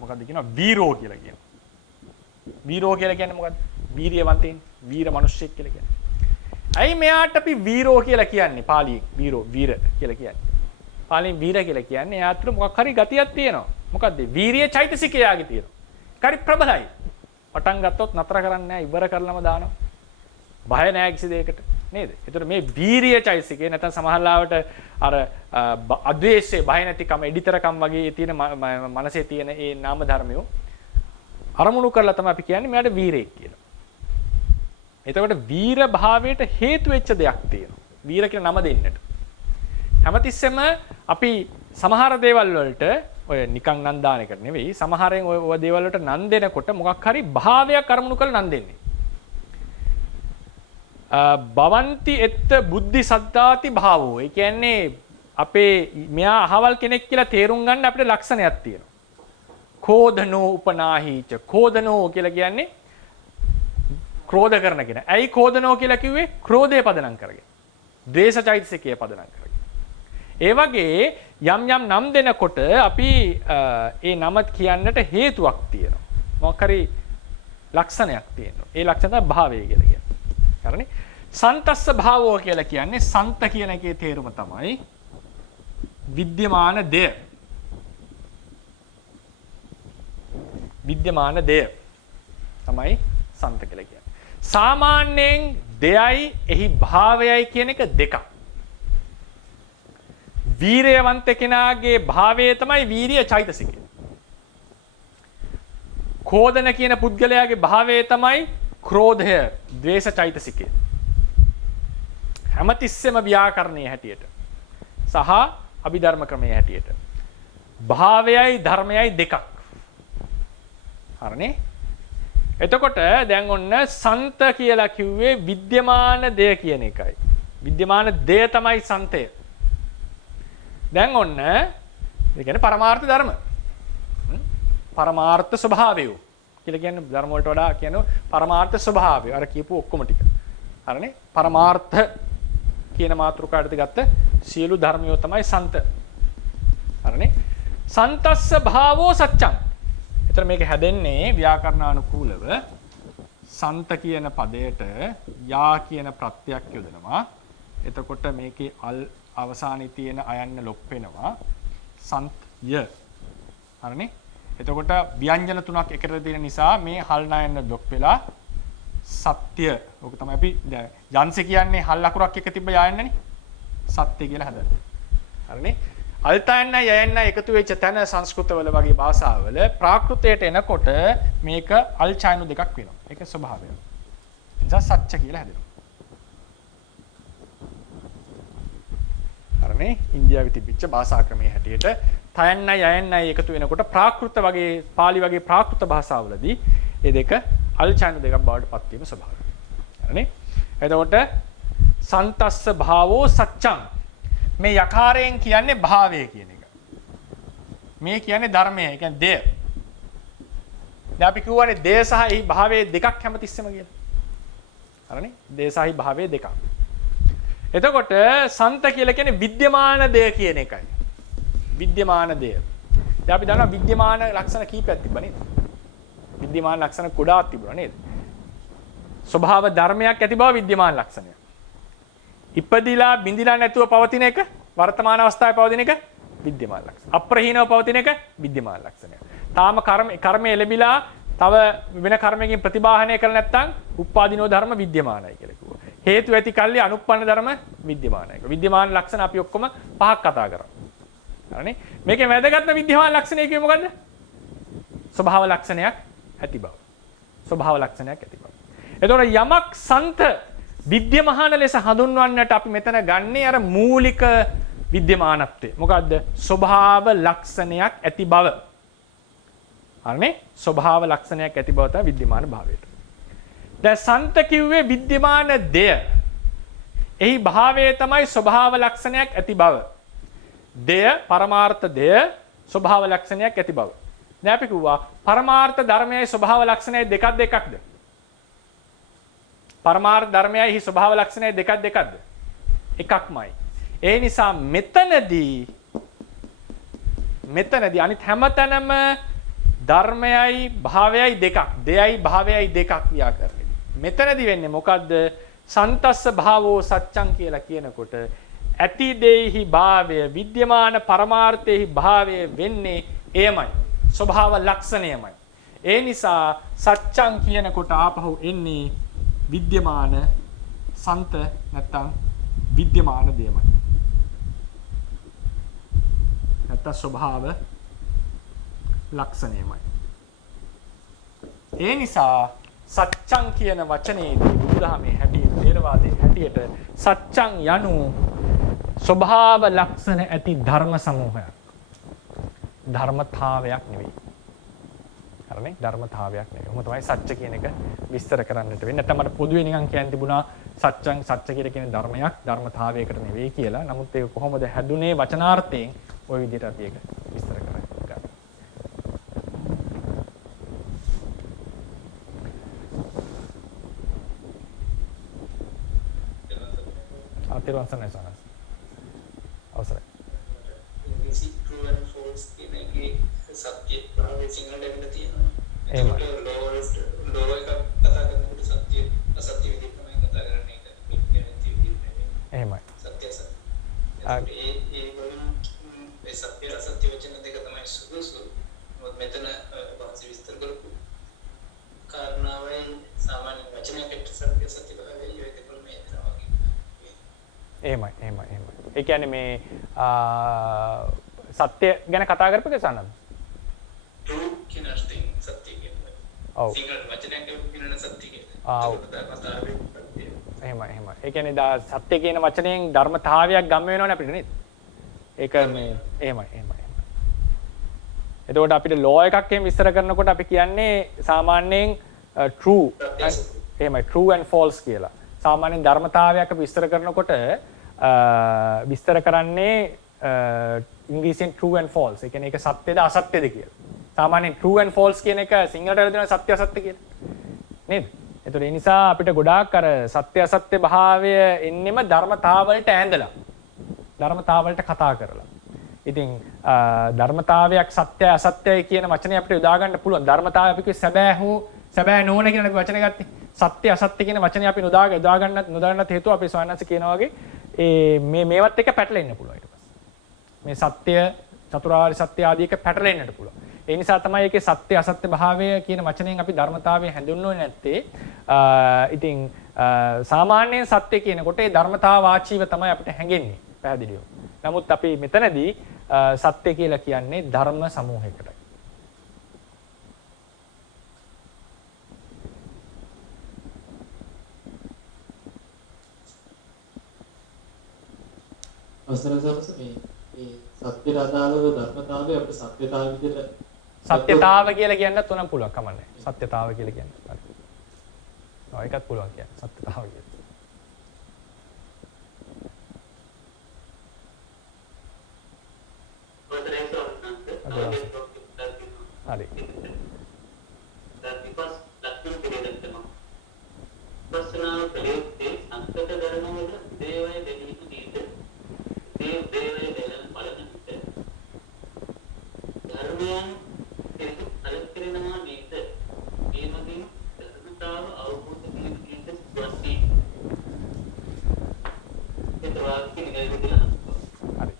මොකද්ද කියනවා? වීරෝ කියලා කියනවා. වීරෝ කියලා කියන්නේ මොකද්ද? වීරියවන්තයින්, වීර මිනිස්සෙක් කියලා කියන්නේ. ඇයි මෙයාට අපි වීරෝ කියලා කියන්නේ? පාලියෙන් වීර කියලා කියන්නේ. පාලියෙන් වීර කියලා කියන්නේ එයාට මොකක් හරි ගතියක් තියෙනවා. මොකද්ද? වීරිය චෛතසිකයාගේ තියෙනවා. හරි ප්‍රබලයි. පටන් ගත්තොත් නතර කරන්නේ නැහැ, ඉවර කරලම දානවා. බය නැහැ කිසි දෙයකට නේද? ඒතර මේ වීරිය චෛතසිකේ නැත්නම් සමහරලාවට අර අද්වේෂයේ බය නැතිකම, එඩිතරකම් වගේ තියෙන මනසේ තියෙන ඒ නාම ධර්මයෝ අරමුණු කරලා තමයි අපි කියන්නේ මෙයාට වීරයෙක් කියලා. එතකොට වීර භාවයට හේතු වෙච්ච දෙයක් තියෙනවා. වීර කියන නම දෙන්නට. හැමතිස්සෙම අපි සමහර දේවල් වලට ඔය නිකන් නම් දාන එක නෙවෙයි, සමහරෙන් ඔය දේවල් වලට නම් දෙනකොට මොකක් හරි භාවයක් අරමුණු කරලා නම් දෙන්නේ. භවಂತಿ එත්ත බුද්ධි සද්ධාති භාවෝ. ඒ කියන්නේ අපේ මෙයා අහවල් කෙනෙක් කියලා තේරුම් ගන්න අපිට ලක්ෂණයක් තියෙනවා. කෝධනෝ උපනාහීච. කෝධනෝ කියලා කියන්නේ ක්‍රෝධ කරන කෙනා. ඇයි කෝධනෝ කියලා කිව්වේ? ක්‍රෝධය පදනම් කරගෙන. ද්වේෂ චෛතසිකය පදනම් කරගෙන. ඒ වගේ යම් නම් දෙනකොට අපි ඒ නම කියන්නට හේතුවක් තියෙනවා. මොකක් හරි ලක්ෂණයක් තියෙනවා. ඒ ලක්ෂණ තමයි භාවය කියලා කියන්නේ. හරිනේ? සන්තස්ස භාවෝ කියලා කියන්නේ සන්ත කියන එකේ තේරුම තමයි විද්‍යමාන දෙය. විද්‍යමාන දෙය තමයි සන්ත කියලා කියන්නේ. සාමාන්‍යයෙන් දෙයයි එහි භාවයයි කියන එක දෙකක්. වීරයවන්ත කෙනාගේ භාවය තමයි වීරිය චෛතසිකය. කෝධන කියන පුද්ගලයාගේ භාවය තමයි ක්‍රෝධය, ද්වේෂ චෛතසිකය. හැමතිස්සෙම ව්‍යාකරණයේ හැටියට සහ අභිධර්ම ක්‍රමයේ හැටියට භාවයයි ධර්මයයි දෙකක්. හරිනේ? එතකොට දැන් ඔන්න සන්ත කියලා කිව්වේ විද්‍යමාන දෙය කියන එකයි. විද්‍යමාන දෙය තමයි සන්තය. දැන් ඔන්න ඒ කියන්නේ පරමාර්ථ ධර්ම. පරමාර්ථ ස්වභාවය කියලා කියන්නේ ධර්ම වලට වඩා කියනවා පරමාර්ථ ස්වභාවය. අර කියපු ඔක්කොම ටික. හරිනේ? පරමාර්ථ කියන මාතෘකාවට ගත්ත සියලු ධර්මියෝ තමයි සන්ත. හරිනේ? සන්තස්ස භාවෝ සත්‍යං. එතන මේක හැදෙන්නේ ව්‍යාකරණානුකූලව සන්ත කියන පදයට යා කියන ප්‍රත්‍යක් යොදනවා. එතකොට මේකේ අල් අවසානයේ තියෙන අයන්න ලොප් වෙනවා. සන්ත්ය. හරිනේ? එතකොට ව්‍යංජන තුනක් එකට තියෙන නිසා මේ හල් නයන්න ලොප් වෙලා සත්‍ය. ඕක තමයි අපි යන්සේ කියන්නේ හල් අකුරක් එක තිබ්බ යයන්නනේ. සත්‍ය කියලා හදන්නේ. හරිනේ? අල්තයන්න යයන්න එකතු වෙච්ච තැන සංස්කෘතවල වගේ භාෂාවල ප්‍රාකෘතයට එනකොට මේක අල් ඡායනු දෙකක් වෙනවා. ඒක ස්වභාවය. එනිසා සත්‍ය කියලා හැදෙනවා. හරිනේ? ඉන්දියාවේ තිබිච්ච භාෂා ක්‍රමයේ හැටියට තයන්න යයන්න එකතු වෙනකොට ප්‍රාකෘත වගේ පාලි වගේ ප්‍රාකෘත භාෂාවලදී මේ දෙක අල් ඡායනු දෙකක් බවට පත් වීම ස්වභාවය. හරිනේ? එතකොට සන්තස්ස භාවෝ සත්‍යං. මේ යකාරයෙන් කියන්නේ භාවය කියන එක. මේ කියන්නේ ධර්මය. ඒ කියන්නේ දෙය. දැන් අපි කියවනේ දෙය සහ එහි භාවයේ දෙකක් හැමතිස්සෙම කියලා. හරිනේ? දෙය සහ එහි භාවයේ දෙකක්. එතකොට සන්ත කියලා කියන්නේ විද්‍යමාන දෙය කියන එකයි. විද්‍යමාන දෙය. දැන් අපි දන්නවා විද්‍යමාන ලක්ෂණ කීපයක් තිබ්බා නේද? විද්‍යමාන ලක්ෂණ ගොඩාක් තිබුණා නේද? ස්වභාව ධර්මයක් ඇති බව විද්‍යමාන ලක්ෂණය. ඉපදිලා බිඳිලා නැතුව පවතින එක වර්තමාන අවස්ථාවේ පවතින එක විද්‍යමාන ලක්ෂණ. අප්‍රහීනව පවතින එක විද්‍යමාන ලක්ෂණය. තාම කර්මය ලැබිලා තව වෙන කර්මයකින් ප්‍රතිබාහනය කරලා නැත්නම් උපාදීනෝ ධර්ම විද්‍යමානයි කියලා කිව්වා. හේතු ඇති කල්ලි අනුප්පන්න ධර්ම විද්‍යමානයි. විද්‍යමාන ලක්ෂණ අපි ඔක්කොම පහක් කතා කරා. හරිනේ? මේකේ වැදගත්ම විද්‍යමාන ලක්ෂණය කිව්වේ මොකද්ද? ස්වභාව ලක්ෂණයක් ඇති බව. ස්වභාව ලක්ෂණයක් ඇති බව. එතකොට යමක් සන්ත විද්‍යමාන ලෙස හඳුන්වන්නට අපි මෙතන ගන්නේ අර මූලික විද්‍යමානත්වය. මොකද්ද? ස්වභාව ලක්ෂණයක් ඇති බව. හරිනේ? ස්වභාව ලක්ෂණයක් ඇති බව තමයි විද්‍යමාන භාවයට. දැන් සන්ත කිව්වේ විද්‍යමාන දෙය. එහි භාවය තමයි ස්වභාව ලක්ෂණයක් ඇති බව. දෙය පරමාර්ථ දෙය ස්වභාව ලක්ෂණයක් ඇති බව. දැන් අපි කිව්වා පරමාර්ථ ධර්මයයි ස්වභාව ලක්ෂණයයි දෙකක්ද? පරමාර්ථ ධර්මයයි ස්වභාව ලක්ෂණයයි දෙකක්ද? එකක්මයි. ඒ නිසා මෙතනදී අනිත් හැමතැනම ධර්මයයි භාවයයි දෙකක්, දෙයයි භාවයයි දෙකක් ක්‍රියා කරන්නේ. මෙතනදී වෙන්නේ මොකද්ද? සන්තස්ස භාවෝ සත්‍යං කියලා කියනකොට ඇති දෙෙහි භාවය, විද්‍යමාන පරමාර්ථයේහි භාවය වෙන්නේ එයමයි. ස්වභාව ලක්ෂණයමයි. ඒ නිසා සත්‍යං කියනකොට ආපහු එන්නේ විද්‍යමාන සන්ත නැත්තම් විද්‍යමාන දෙයමයි. නැත්තම් ස්වභාව ලක්ෂණයමයි. ඒ නිසා සත්‍යං කියන වචනේදී බුදුදහමේ හැටියට ථේරවාදයේ හැටියට සත්‍යං යනු ස්වභාව ලක්ෂණ ඇති ධර්ම සමූහයක්. ධර්මතාවයක් නෙවෙයි. හරිනේ? ධර්මතාවයක් නෙවෙයි. මොකද තමයි සත්‍ය කියන එක විස්තර කරන්නට වෙන්නේ. නැත්නම් මට පොදුවේ නිකන් කියන්න තිබුණා සත්‍යං සත්‍ය කියලා කියන ධර්මයක් ධර්මතාවයකට නෙවෙයි කියලා. නමුත් ඒක කොහොමද හැදුනේ වචනාර්ථයෙන් ওই විදිහට අපි ඒක විස්තර කරගන්න. තිරුවන් සරණයි සනස්. අවසරයි. ඉංග්‍රීසි true and false කියන එකේ සත්‍ය භාවයේ සිංහලට ඇවිල්ලා තියෙනවා. එහෙමයි. ලෝ එක කතා කරනකොට සත්‍ය අසත්‍ය විදිහට තමයි කතා කරන්නේ. ඒක විද්‍යාත්මක විදිහට නෙමෙයි. එහෙමයි. සත්‍ය අසත්‍ය. ඒ වලින් ඒ සත්‍ය අසත්‍ය වචන දෙක තමයි සුදුසු. මොකද මෙතන වාසි විස්තර කරපු කාරණාවෙන් සාමාන්‍ය වචනයකට සත්‍ය අසත්‍ය භාවයේ ඒක දෙකම එනවා. එහෙමයි. ඒ කියන්නේ මේ සත්‍ය ගැන කතා කරපුවක සනන්. true කියන අර්ථයෙන් සත්‍ය කියන්නේ. ඔව්. සිංහල වචනයක් කියන සත්‍ය කියන්නේ. ආ ඔව්. එහෙමයි. ඒ කියන්නේ සත්‍ය කියන වචනයෙන් ධර්මතාවයක් ගම් වෙනවනේ අපිට නේද? ඒක මේ එහෙමයි. එතකොට අපිට ලෝ එකක් එහෙම විස්තර කරනකොට අපි කියන්නේ සාමාන්‍යයෙන් true true and false කියලා. සාමාන්‍යයෙන් ධර්මතාවයක් අපි විස්තර කරනකොට විස්තර කරන්නේ ඉංග්‍රීසියෙන් true and false. ඒ කියන්නේ ඒක සත්‍යද අසත්‍යද කියලා. සාමාන්‍යයෙන් true and false කියන එක සිංහලට දෙනවා සත්‍ය අසත්‍ය කියලා. නේද? ඒතකොට ඒ නිසා අපිට ගොඩාක් අර සත්‍ය අසත්‍ය භාවය එන්නෙම ධර්මතාවලට ඇඳලා. ධර්මතාවලට කතා කරලා. ඉතින් ධර්මතාවයක් සත්‍යයි අසත්‍යයි කියන වචනේ අපිට යොදා ගන්න පුළුවන්. ධර්මතාවය අපි කිව්වේ සැබෑ නෝන කියන අපි වචනේ ගත්තේ. සත්‍ය අසත්‍ය කියන වචනේ අපි යොදා ගන්නත් හේතුව අපේ ස්වාමීන් වහන්සේ කියනවා වගේ මේවත් එක පැටලෙන්න පුළුවන් ඊට පස්සේ. මේ සත්‍ය චතුරාර්ය සත්‍ය ආදී එක පැටලෙන්නට පුළුවන්. ඒ නිසා තමයි ඒකේ සත්‍ය අසත්‍ය භාවය කියන වචනයෙන් අපි ධර්මතාවය හැඳින්වුවේ නැත්තේ. ඉතින් සාමාන්‍යයෙන් සත්‍ය කියනකොට ඒ ධර්මතාව වාචීව තමයි අපිට හැඟෙන්නේ පැහැදිලිව. නමුත් අපි මෙතනදී සත්‍ය කියලා කියන්නේ ධර්ම සමූහයකට. අවසරසමස මේ සත්‍ය අදාළව ධර්මතාවය අපේ සත්‍යතාව විදිහට සත්‍යතාව කියලා කියන්න තුනක් පුළුවන් කමන්නේ. සත්‍යතාව කියලා කියන්න. හරි. ඔය එකත් පුළුවන් කියන්න. සත්‍යතාව කියලා. හරි. ප්‍රශ්නාව ප්‍රයෝගයේ සංකත ධර්මවල දේවය දෙවීම නේද? දේවය දෙලන බලන විට ධර්මයන් අලක්කරනවා නේද? මේමකින් ධර්මතාව අවබෝධ කිරීමට ස්වස්ති. ඒක වාක්‍ය නිගමනය. හරි.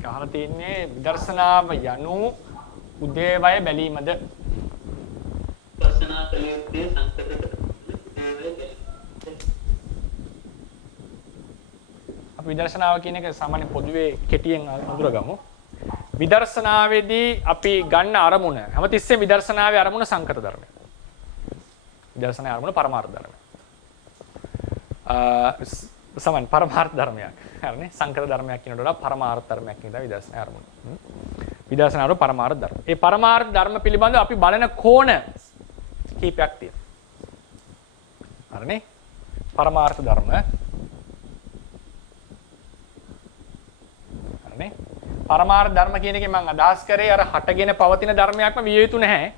කහලා තියන්නේ විදර්ශනාව යනු උදේවය බැලීමද? ප්‍රශ්නා ප්‍රයෝගයේ සංකත දේවය විදර්ශනාව කියන එක සාමාන්‍ය පොදුවේ කෙටියෙන් අඳුරගමු. විදර්ශනාවේදී අපි ගන්න අරමුණ හැමතිස්සෙම විදර්ශනාවේ අරමුණ සංකත ධර්මය. විදර්ශනාවේ අරමුණ පරමාර්ථ ධර්මය. සමන් පරමාර්ථ ධර්මයක්. හරිනේ? සංකත ධර්මයක් කියනකොට වඩා පරමාර්ථ ධර්මයක් කියන විදර්ශනාවේ අරමුණ. විදර්ශනාවේ පරමාර්ථ ධර්ම. ඒ පරමාර්ථ ධර්ම පිළිබඳව අපි බලන කෝණ කීපයක් තියෙනවා. හරිනේ? පරමාර්ථ ධර්ම. හරිනේ? පරමාර්ථ ධර්ම කියන එකෙන් මම අදහස් කරේ අර හටගෙන පවතින ධර්මයක්ම විය යුතු නැහැ.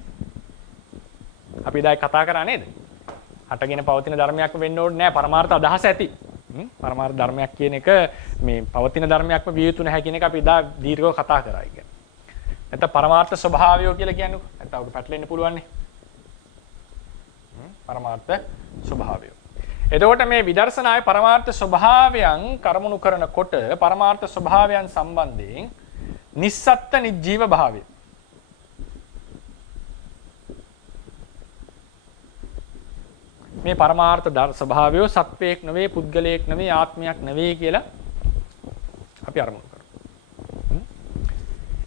අපි දැන් කතා කරා නේද? හටගෙන පවතින ධර්මයක්ම වෙන්න ඕනේ නැහැ. පරමාර්ථ අදහස ඇති. පරමාර්ථ ධර්මයක් කියන එක මේ පවතින ධර්මයක්ම විය යුතු නැහැ කියන එක අපි දා දීර්ඝව කතා කරා ඉතින්. නැත්නම් පරමාර්ථ ස්වභාවය කියලා කියන්නේ. නැත්නම් ඔක පැටලෙන්න පුළුවන් නේ. පරමාර්ථ ස්වභාවය. එතකොට මේ විදර්ශනායේ පරමාර්ථ ස්වභාවයන් කරමුණු කරනකොට පරමාර්ථ ස්වභාවයන් සම්බන්ධයෙන් නිස්සත්ත්‍ය නිජීව භාවය. මේ පරමාර්ථ ස්වභාවය සත්වයක් නෙවෙයි, පුද්ගලයෙක් නෙවෙයි, ආත්මයක් නෙවෙයි කියලා අපි අරමුණු කරමු.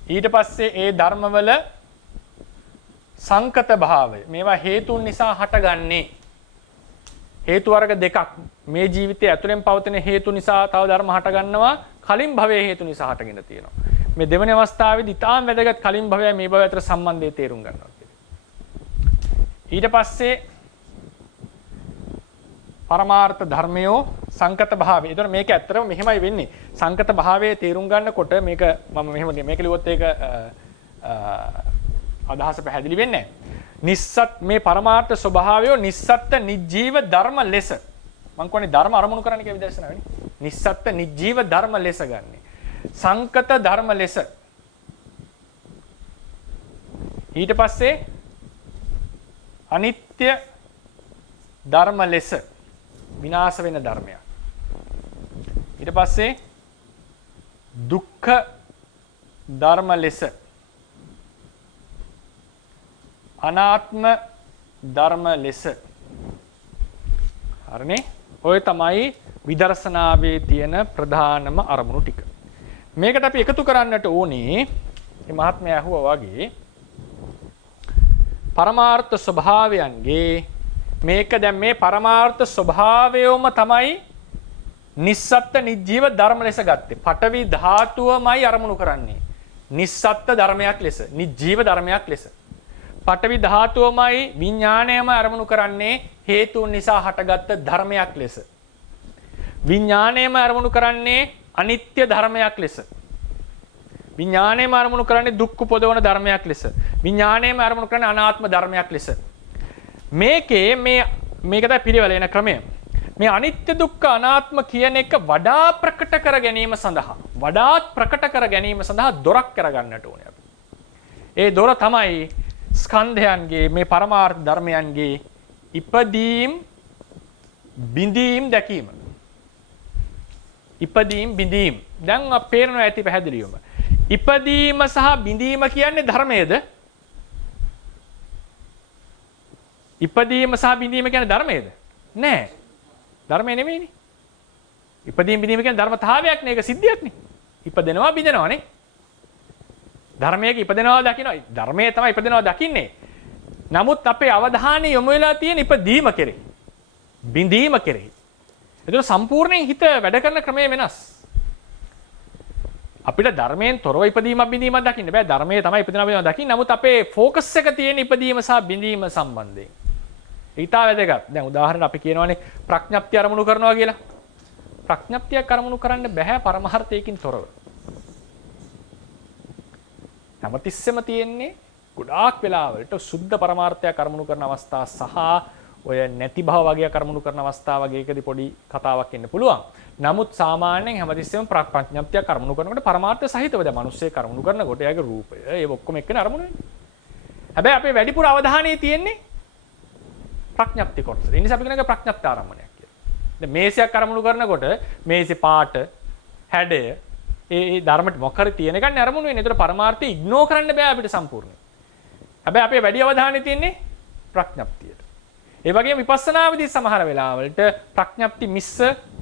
ඊට පස්සේ ඒ ධර්මවල සංකත භාවය. මේවා හේතුන් නිසා හටගන්නේ. හේතු වර්ග දෙකක්. මේ ජීවිතය ඇතුළෙන් පවතින හේතු නිසා තව ධර්ම හටගන්නවා. කලින් භවයේ හේතු නිසා හටගෙන තියෙනවා. මේ දෙවෙනි අවස්ථාවේදී ඊටාම් වැදගත් කලින් භවයයි මේ භවය අතර සම්බන්ධය තේරුම් ගන්නවා කියන්නේ. ඊට පස්සේ පරමාර්ථ ධර්මයෝ සංකත භාවය. ඒතර මේක ඇත්තටම මෙහෙමයි වෙන්නේ. සංකත භාවයේ තේරුම් ගන්නකොට මේක මම මෙහෙම මේක ලියුවොත් ඒක අදහස පැහැදිලි වෙන්නේ නැහැ. මේ පරමාර්ථ ස්වභාවය නිස්සත්ත්‍ය නිජීව ධර්ම ලෙස මම කියන්නේ ධර්ම අරමුණු කරන්න කියලා විදර්ශනාවනේ. නිස්සත්ත්‍ය නිජීව ධර්ම ලෙස ගන්න. සංකත ධර්ම ලෙස. ඊට පස්සේ අනිත්‍ය ධර්ම ලෙස විනාශ වෙන ධර්මයක්. ඊට පස්සේ දුක්ඛ ධර්ම ලෙස අනාත්ම ධර්ම ලෙස. හරිනේ? ඔය තමයි විදර්ශනාවේ තියෙන ප්‍රධානම අරමුණු ටික. මේකට අපි එකතු කරන්නට ඕනේ මේ මහත්මයා අහුවා වගේ පරමාර්ථ ස්වභාවයන්ගේ මේක දැන් මේ පරමාර්ථ ස්වභාවයම තමයි නිස්සත්ත්‍ය නිජීව ධර්ම ලෙස ගත්තේ. පඨවි ධාතුවමයි අරමුණු කරන්නේ. නිස්සත්ත්‍ය ධර්මයක් ලෙස, නිජීව ධර්මයක් ලෙස. පඨවි ධාතුවමයි විඥාණයම අරමුණු කරන්නේ හේතුන් නිසා හටගත්ත ධර්මයක් ලෙස. විඥාණයම අරමුණු කරන්නේ අනිත්‍ය ධර්මයක් ලෙස. විඥාණයම අරමුණු කරන්නේ දුක් උපදවන ධර්මයක් ලෙස. විඥාණයම අරමුණු කරන්නේ අනාත්ම ධර්මයක් ලෙස. මේකේ මේක තමයි පිළිවෙල එන ක්‍රමය. මේ අනිත්‍ය දුක්ඛ අනාත්ම කියන එක වඩා ප්‍රකට කර ගැනීම සඳහා වඩාත් ප්‍රකට කර ගැනීම සඳහා දොරක් කරගන්නට ඕනේ අපි. ඒ දොර තමයි ස්කන්ධයන්ගේ මේ පරමාර්ථ ධර්මයන්ගේ ඉපදීම් බිඳීම් දැකීම. ඉපදීම් බිඳීම්. දැන් අපේරනවා ඇති පැහැදිලිවම. ඉපදීම සහ බිඳීම කියන්නේ ධර්මයේද? ඉපදීම සහ බිඳීම කියන්නේ ධර්මයේද? නෑ. ධර්මය නෙමෙයිනේ. ඉපදීම බිඳීම කියන්නේ ධර්මතාවයක් නේ. ඒක සිද්ධියක් නේ. ඉපදෙනවා බිඳෙනවා නේ. ධර්මයක ඉපදෙනවා දකින්නවා. ධර්මයේ තමයි ඉපදෙනවා දකින්නේ. නමුත් අපේ අවධානය යොමු වෙලා තියෙන ඉපදීම කෙරෙහි. බිඳීම කෙරෙහි. ඒක සම්පූර්ණයෙන් හිත වැඩ කරන ක්‍රමය වෙනස්. අපිට ධර්මයෙන් තොරව ඉපදීමක් බිඳීමක් දකින්න බෑ. ධර්මයේ තමයි ඉපදෙනවා බිඳෙනවා දකින්න. නමුත් අපේ ફોකස් එක තියෙන ඉපදීම සහ බිඳීම සම්බන්ධයෙන්. ඊට වැදගත්. දැන් උදාහරණ අපි කියනවානේ ප්‍රඥප්තිය අරමුණු කරනවා කියලා. ප්‍රඥප්තියක් අරමුණු කරන්න බෑ පරමාර්ථයකින් තොරව. හැමතිස්සෙම තියෙන්නේ ගොඩාක් වෙලාවලට සුද්ධ පරමාර්ථයක් අරමුණු කරන අවස්ථා සහ ඔය නැති භව වගේ අරමුණු කරන අවස්ථා වගේකදී පොඩි කතාවක් එන්න පුළුවන්. නමුත් සාමාන්‍යයෙන් හැමතිස්සෙම ප්‍රඥප්තියක් අරමුණු කරනකොට පරමාර්ථ සහිතව දැන් මිනිස්සේ අරමුණු කරනකොට එයාගේ රූපය ඒ ඔක්කොම එක්කනේ අරමුණු වෙන්නේ. හැබැයි අපේ වැඩිපුර අවධානය තියෙන්නේ ප්‍රඥප්ති කොටස. ඒ නිසා අපි කියනවා ප්‍රඥප්ති ආරම්භණයක් කියලා. දැන් මේසයක් අරමුණු කරනකොට මේසේ පාට, හැඩය, ඒ ධර්මයට මොකරි තියෙන එකනේ අරමුණු වෙන්නේ. ඒතර පරමාර්ථය ඉග්නෝර් කරන්න බෑ අපිට සම්පූර්ණයෙන්. හැබැයි අපේ වැඩි අවධානය තියෙන්නේ ප්‍රඥප්තියට. ඒ වගේම විපස්සනාවේදී සමහර වෙලාවලට ප්‍රඥප්ති මිස්ස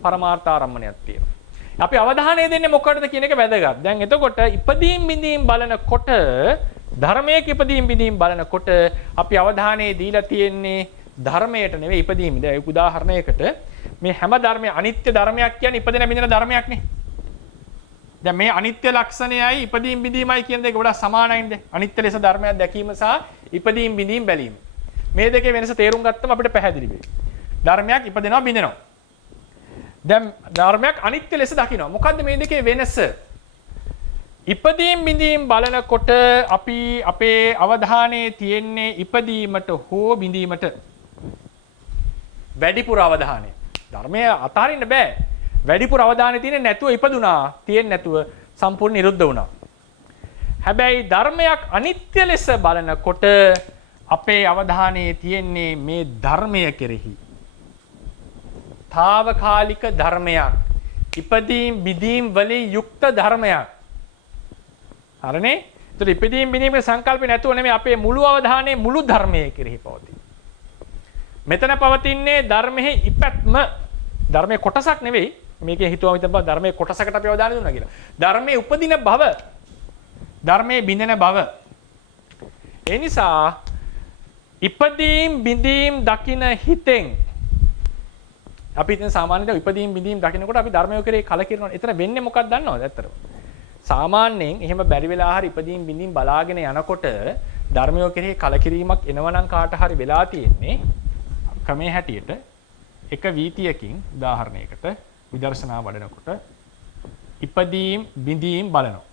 පරමාර්ථ ආරම්භණයක් තියෙනවා. අපි අවධානය දෙන්නේ මොකටද කියන එක වැදගත්. දැන් එතකොට ඉපදීම් බිඳීම් බලනකොට ධර්මයක ඉපදීම් බිඳීම් බලනකොට අපි අවධානය දීලා තියෙන්නේ ධර්මයට නෙවෙයි ඉපදීම. දැන් ඒ උදාහරණයකට මේ හැම ධර්මයේ අනිත්‍ය ධර්මයක් කියන්නේ ඉපදෙන බිඳෙන ධර්මයක් නේ. දැන් මේ අනිත්‍ය ලක්ෂණයයි ඉපදීම් බිඳීමයි කියන දෙක ගොඩක් සමානයිනේ. අනිත්‍ය ලෙස ධර්මයක් දැකීම සහ ඉපදීම් බිඳීම් බැලීම. මේ දෙකේ වෙනස තේරුම් ගත්තම අපිට පැහැදිලි වෙයි. ධර්මයක් ඉපදෙනවා බිඳෙනවා. දැන් ධර්මයක් අනිත්‍ය ලෙස දකිනවා. මොකද්ද මේ දෙකේ වෙනස? ඉපදීම් බිඳීම් බලනකොට අපි අපේ අවධානය තියෙන්නේ ඉපදීමට හෝ බිඳීමට. වැඩිපුර අවධානය. ධර්මය අතාරින්න බෑ. වැඩිපුර අවධානය තියෙන්නේ නැතුව ඉපදුනා, තියෙන්නේ නැතුව සම්පූර්ණ නිරුද්ධ වුණා. හැබැයි ධර්මයක් අනිත්‍ය ලෙස බලනකොට අපේ අවධානය තියෙන්නේ මේ ධර්මය කෙරෙහි. తాවකාලික ධර්මයක්. ඉපදීම් බිඳීම් වලින් යුක්ත ධර්මයක්. හරිනේ? ඒතර ඉපදීම් බිඳීමේ සංකල්පේ නැතුව නෙමෙයි අපේ මුළු අවධානය මුළු ධර්මයේ කෙරෙහි පවතී. මෙතන පවතින්නේ ධර්මයේ ඉපැත්ම. ධර්මයේ කොටසක් නෙවෙයි. මේකේ හිතුවම හිතපන් ධර්මයේ කොටසකට අපි අවධානය දුන්නා කියලා. ධර්මයේ උපදින බව. ධර්මයේ බිඳෙන බව. ඒ නිසා ඉපදීම් බිඳීම් දකින හිතෙන් අපි ඉතින් සාමාන්‍යයෙන් ඉපදීම් බිඳීම් දකිනකොට අපි ධර්මය කෙරේ කලකිරනවා. එතන වෙන්නේ මොකක්ද දන්නවද ඇත්තටම? සාමාන්‍යයෙන් එහෙම බැරි වෙලා හරි ඉපදීම් බිඳීම් බලාගෙන යනකොට ධර්මය කෙරේ කලකිරීමක් එනවනම් කාට හරි වෙලා තියෙන්නේ ක්‍රමයේ හැටියට එක වීතියකින් උදාහරණයකට විදර්ශනා වඩනකොට ඉපදීම් බිඳීම් බලනවා.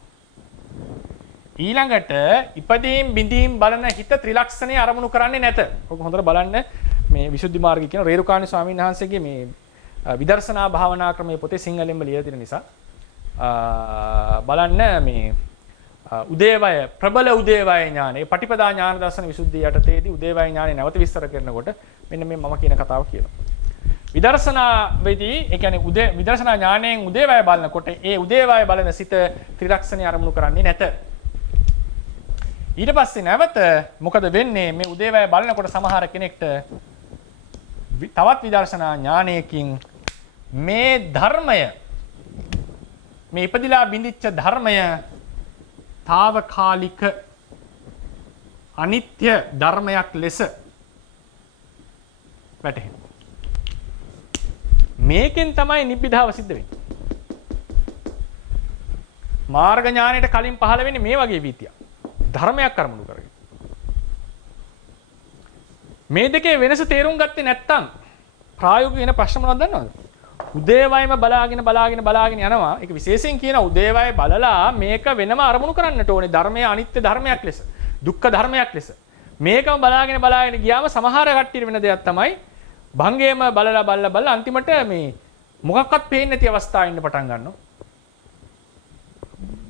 ඊළඟට ඉපදීම් බිඳීම් බලන හිත ත්‍රිලක්ෂණය අරමුණු කරන්නේ නැත. ඔක හොඳට බලන්න මේ විසුද්ධි මාර්ගය කියන රේරුකාණි ස්වාමීන් වහන්සේගේ මේ විදර්ශනා භාවනා ක්‍රමයේ පොතේ සිංහලෙන්ම ලියලා තියෙන නිසා බලන්න මේ උදේවය ප්‍රබල උදේවය ඥානෙ පටිපදා ඥාන දර්ශන විසුද්ධිය යටතේදී උදේවය ඥානෙ නැවත විස්තර කරනකොට මෙන්න මේ මම කියන කතාව කියනවා. විදර්ශනා වෙදී ඒ කියන්නේ විදර්ශනා ඥාණයෙන් උදේවය බලනකොට ඒ උදේවය බලන සිත ත්‍රිලක්ෂණය අරමුණු කරන්නේ නැත. ඊට පස්සේ නැවත මොකද වෙන්නේ මේ උදේවැය බලනකොට සමහර කෙනෙක්ට තවත් විදර්ශනා ඥානයකින් මේ ධර්මය මේ ඉපදිලා බිඳිච්ච ධර්මය తాවකාලික අනිත්‍ය ධර්මයක් ලෙස වැටහෙනවා. මේකෙන් තමයි නිබ්බිදාව සිද්ධ වෙන්නේ. මාර්ග ඥානයට කලින් පහළ වෙන්නේ මේ වගේ වීතියක්. ධර්මයක් අරමුණු කරගෙන. මේ දෙකේ වෙනස තේරුම් ගත්තේ නැත්නම් ප්‍රායෝගික වෙන ප්‍රශ්න මොනවද දන්නවද? උදේවයම බලාගෙන යනවා. ඒක විශේෂයෙන් කියන උදේවය බලලා මේක වෙනම අරමුණු කරන්නට ඕනේ. ධර්මයේ අනිත්‍ය ධර්මයක් ලෙස, දුක්ඛ ධර්මයක් ලෙස. මේකම බලාගෙන ගියාම සමහර කට්ටියට වෙන දෙයක් තමයි භංගයම බලලා අන්තිමට මේ මොකක්වත් පේන්නේ නැති අවස්ථාවෙ ඉන්න පටන් ගන්නවා.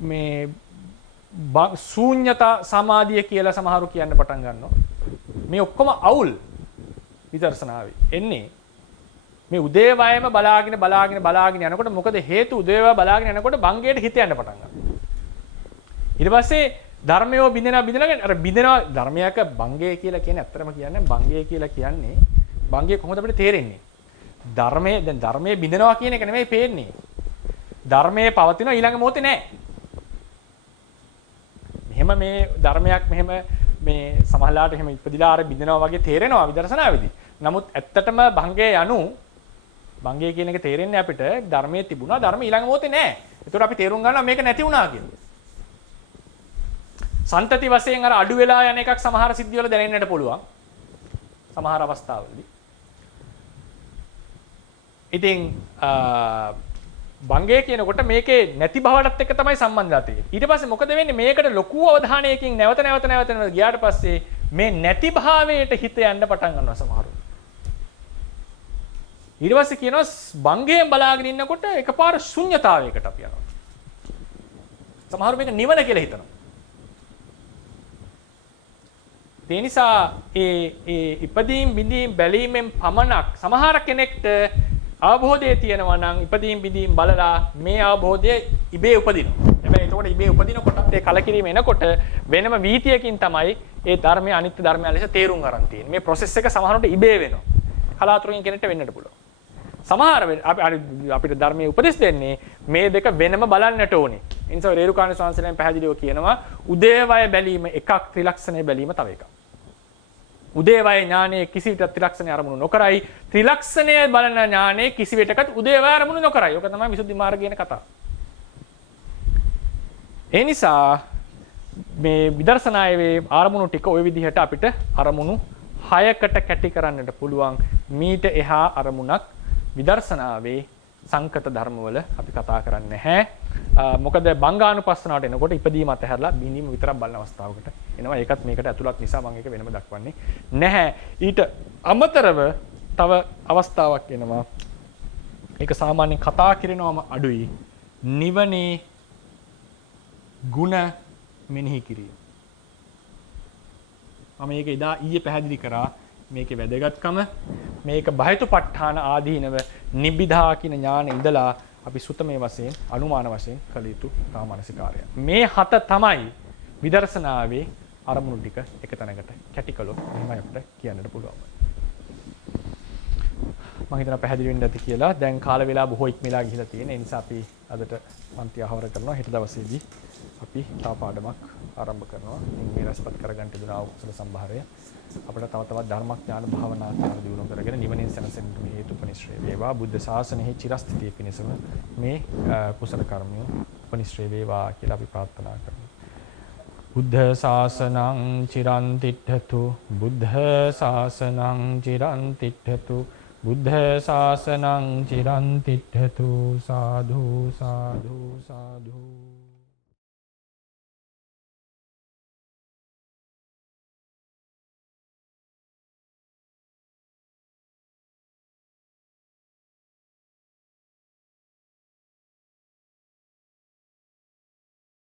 මේ ශූන්‍යතා සමාධිය කියලා සමහරු කියන්න පටන් ගන්නවා. මේ ඔක්කොම අවුල් විදර්ශනාවේ එන්නේ මේ උදේවයම බලාගෙන යනකොට මොකද හේතු උදේවය බලාගෙන යනකොට භංගයට හිත යන්න පටන් ගන්නවා. ඊට පස්සේ ධර්මයෝ බිඳෙනවා අර බිඳෙනවා ධර්මයක භංගය කියලා කියන්නේ ඇත්තටම කියන්නේ භංගය කියලා කියන්නේ භංගය කොහොමද අපිට තේරෙන්නේ? ධර්මයේ බිඳෙනවා කියන එක නෙමෙයි පේන්නේ. ධර්මයේ පවතින ඊළඟ මොහොතේ නැහැ. එහෙම මේ ධර්මයක් මෙහෙම මේ සමහරලාට එහෙම ඉපදිලා ආර බිඳිනවා වගේ තේරෙනවා විදර්ශනාවේදී. නමුත් ඇත්තටම භංගයේ යනු භංගය කියන එක තේරෙන්නේ අපිට ධර්මයේ තිබුණා ධර්ම ඊළඟ මොහොතේ නැහැ. ඒතකොට අපි තේරුම් ගන්නවා මේක නැති වුණා කියලා. සන්තති වශයෙන් අර අඩු වෙලා යන එකක් සමහර සිද්ධිවල දැනෙන්නට පුළුවන්. සමහර අවස්ථාවලදී. ඉතින් භංගය කියනකොට මේකේ නැති බවටත් එක්ක තමයි සම්බන්ධලා තියෙන්නේ. ඊට පස්සේ මොකද වෙන්නේ? මේකට ලොකු අවධානයකින් නැවත ගියාට පස්සේ මේ නැති භාවයට හිත යන්න පටන් ගන්නවා සමහරව. ඊට පස්සේ කියනවා භංගයෙන් බලාගෙන ඉන්නකොට එකපාර ශුන්්‍යතාවයකට අපි යනවා. සමහරව මේක නිවන කියලා හිතනවා. ඒ නිසා ඒ ඉපදීම් බිඳීම් බැලීමෙන් පමණක් සමහර කෙනෙක්ට අවබෝධය තියෙනවා නම් ඉපදීම් බිඳීම් බලලා මේ අවබෝධය ඉබේ උපදිනවා. හැබැයි එතකොට ඉබේ උපදිනකොටත් ඒ කලකිරීම එනකොට වෙනම වීතියකින් තමයි ඒ ධර්මයේ අනිත්‍ය ධර්මය ලෙස තේරුම් ගන්න තියෙන්නේ. මේ process එක සමහරවිට ඉබේ වෙනවා. කලාතුරකින් කෙනෙක්ට වෙන්නට පුළුවන්. සමහර අපිට ධර්මයේ උපදෙස් දෙන්නේ මේ දෙක වෙනම බලන්නට ඕනේ. ඒ නිසා රේරුකාණ ස්වාමීන් පැහැදිලිව කියනවා උදේවය බැලීම එකක් ත්‍රිලක්ෂණය බැලීම තව එකක්. උදේවය ඥානයේ කිසිවිටත් ත්‍රිලක්ෂණය අරමුණු නොකරයි. ත්‍රිලක්ෂණය බලන ඥානයේ කිසිවිටකත් උදේවය අරමුණු නොකරයි. ඔක තමයි විසුද්ධි මාර්ගය කියන කතාව. ඒ නිසා මේ විදර්ශනායේ අරමුණු ටික ওই විදිහට අපිට අරමුණු 6කට කැටි කරන්නට පුළුවන් මීට එහා අරමුණක් විදර්ශනාවේ සංකත ධර්මවල අපි කතා කරන්නේ නැහැ. මොකද බංගානුපස්සනාවට එනකොට ඉපදීම අතහැරලා බිඳීම විතරක් බලන අවස්ථාවකට එනවා. ඒකත් මේකට ඇතුළත් නිසා මම ඒක වෙනම දක්වන්නේ නැහැ. ඊට අමතරව තව අවස්ථාවක් එනවා. ඒක සාමාන්‍යයෙන් කතා කරනවම අඩුයි. නිවනේ ಗುಣ මෙනෙහි කිරීම. මම මේක එදා ඊයේ පැහැදිලි කරා. මේකේ වැදගත්කම මේක බහිතුපත්ඨාන ආදීනව නිබ්බිධා කියන ඥානෙ ඉඳලා අපි සුතමේ වශයෙන් අනුමාන වශයෙන් කළ යුතු කාමනසිකාරය. මේ 7 තමයි විදර්ශනාවේ අරමුණු ටික එක තැනකට කැටි කළොත් එහෙමයි අපිට කියන්නට පුළුවන්. මම හිතනවා පැහැදිලි වෙන්න ඇති කියලා. දැන් කාල වේලා බොහෝ ඉක්මලා ගිහිලා තියෙන. ඒ නිසා අපි අදට පන්ති ආහාර කරනවා. හෙට දවසේදී අපි තව පාඩමක් ආරම්භ කරනවා. මේ රසපත් කරගන්න තිබුණ අවසල සම්භාරය අපිට තව තවත් ධර්මඥාන භාවනා ඥාන දියුණු කරගෙන නිවනින් සැනසෙන්න මේ හේතුපනිශ්‍රේ වේවා. බුද්ධ ශාසනයෙහි චිරස්ථිතිය පිණිසම මේ කුසල කර්මය උපනිශ්‍රේ වේවා කියලා අපි ප්‍රාර්ථනා කරනවා. බුද්ධ ශාසනං චිරන් තිට්ඨතු බුද්ධ ශාසනං චිරන් තිට්ඨතු බුද්ධ ශාසනං චිරන් තිට්ඨතු සාදු සාදු සාදු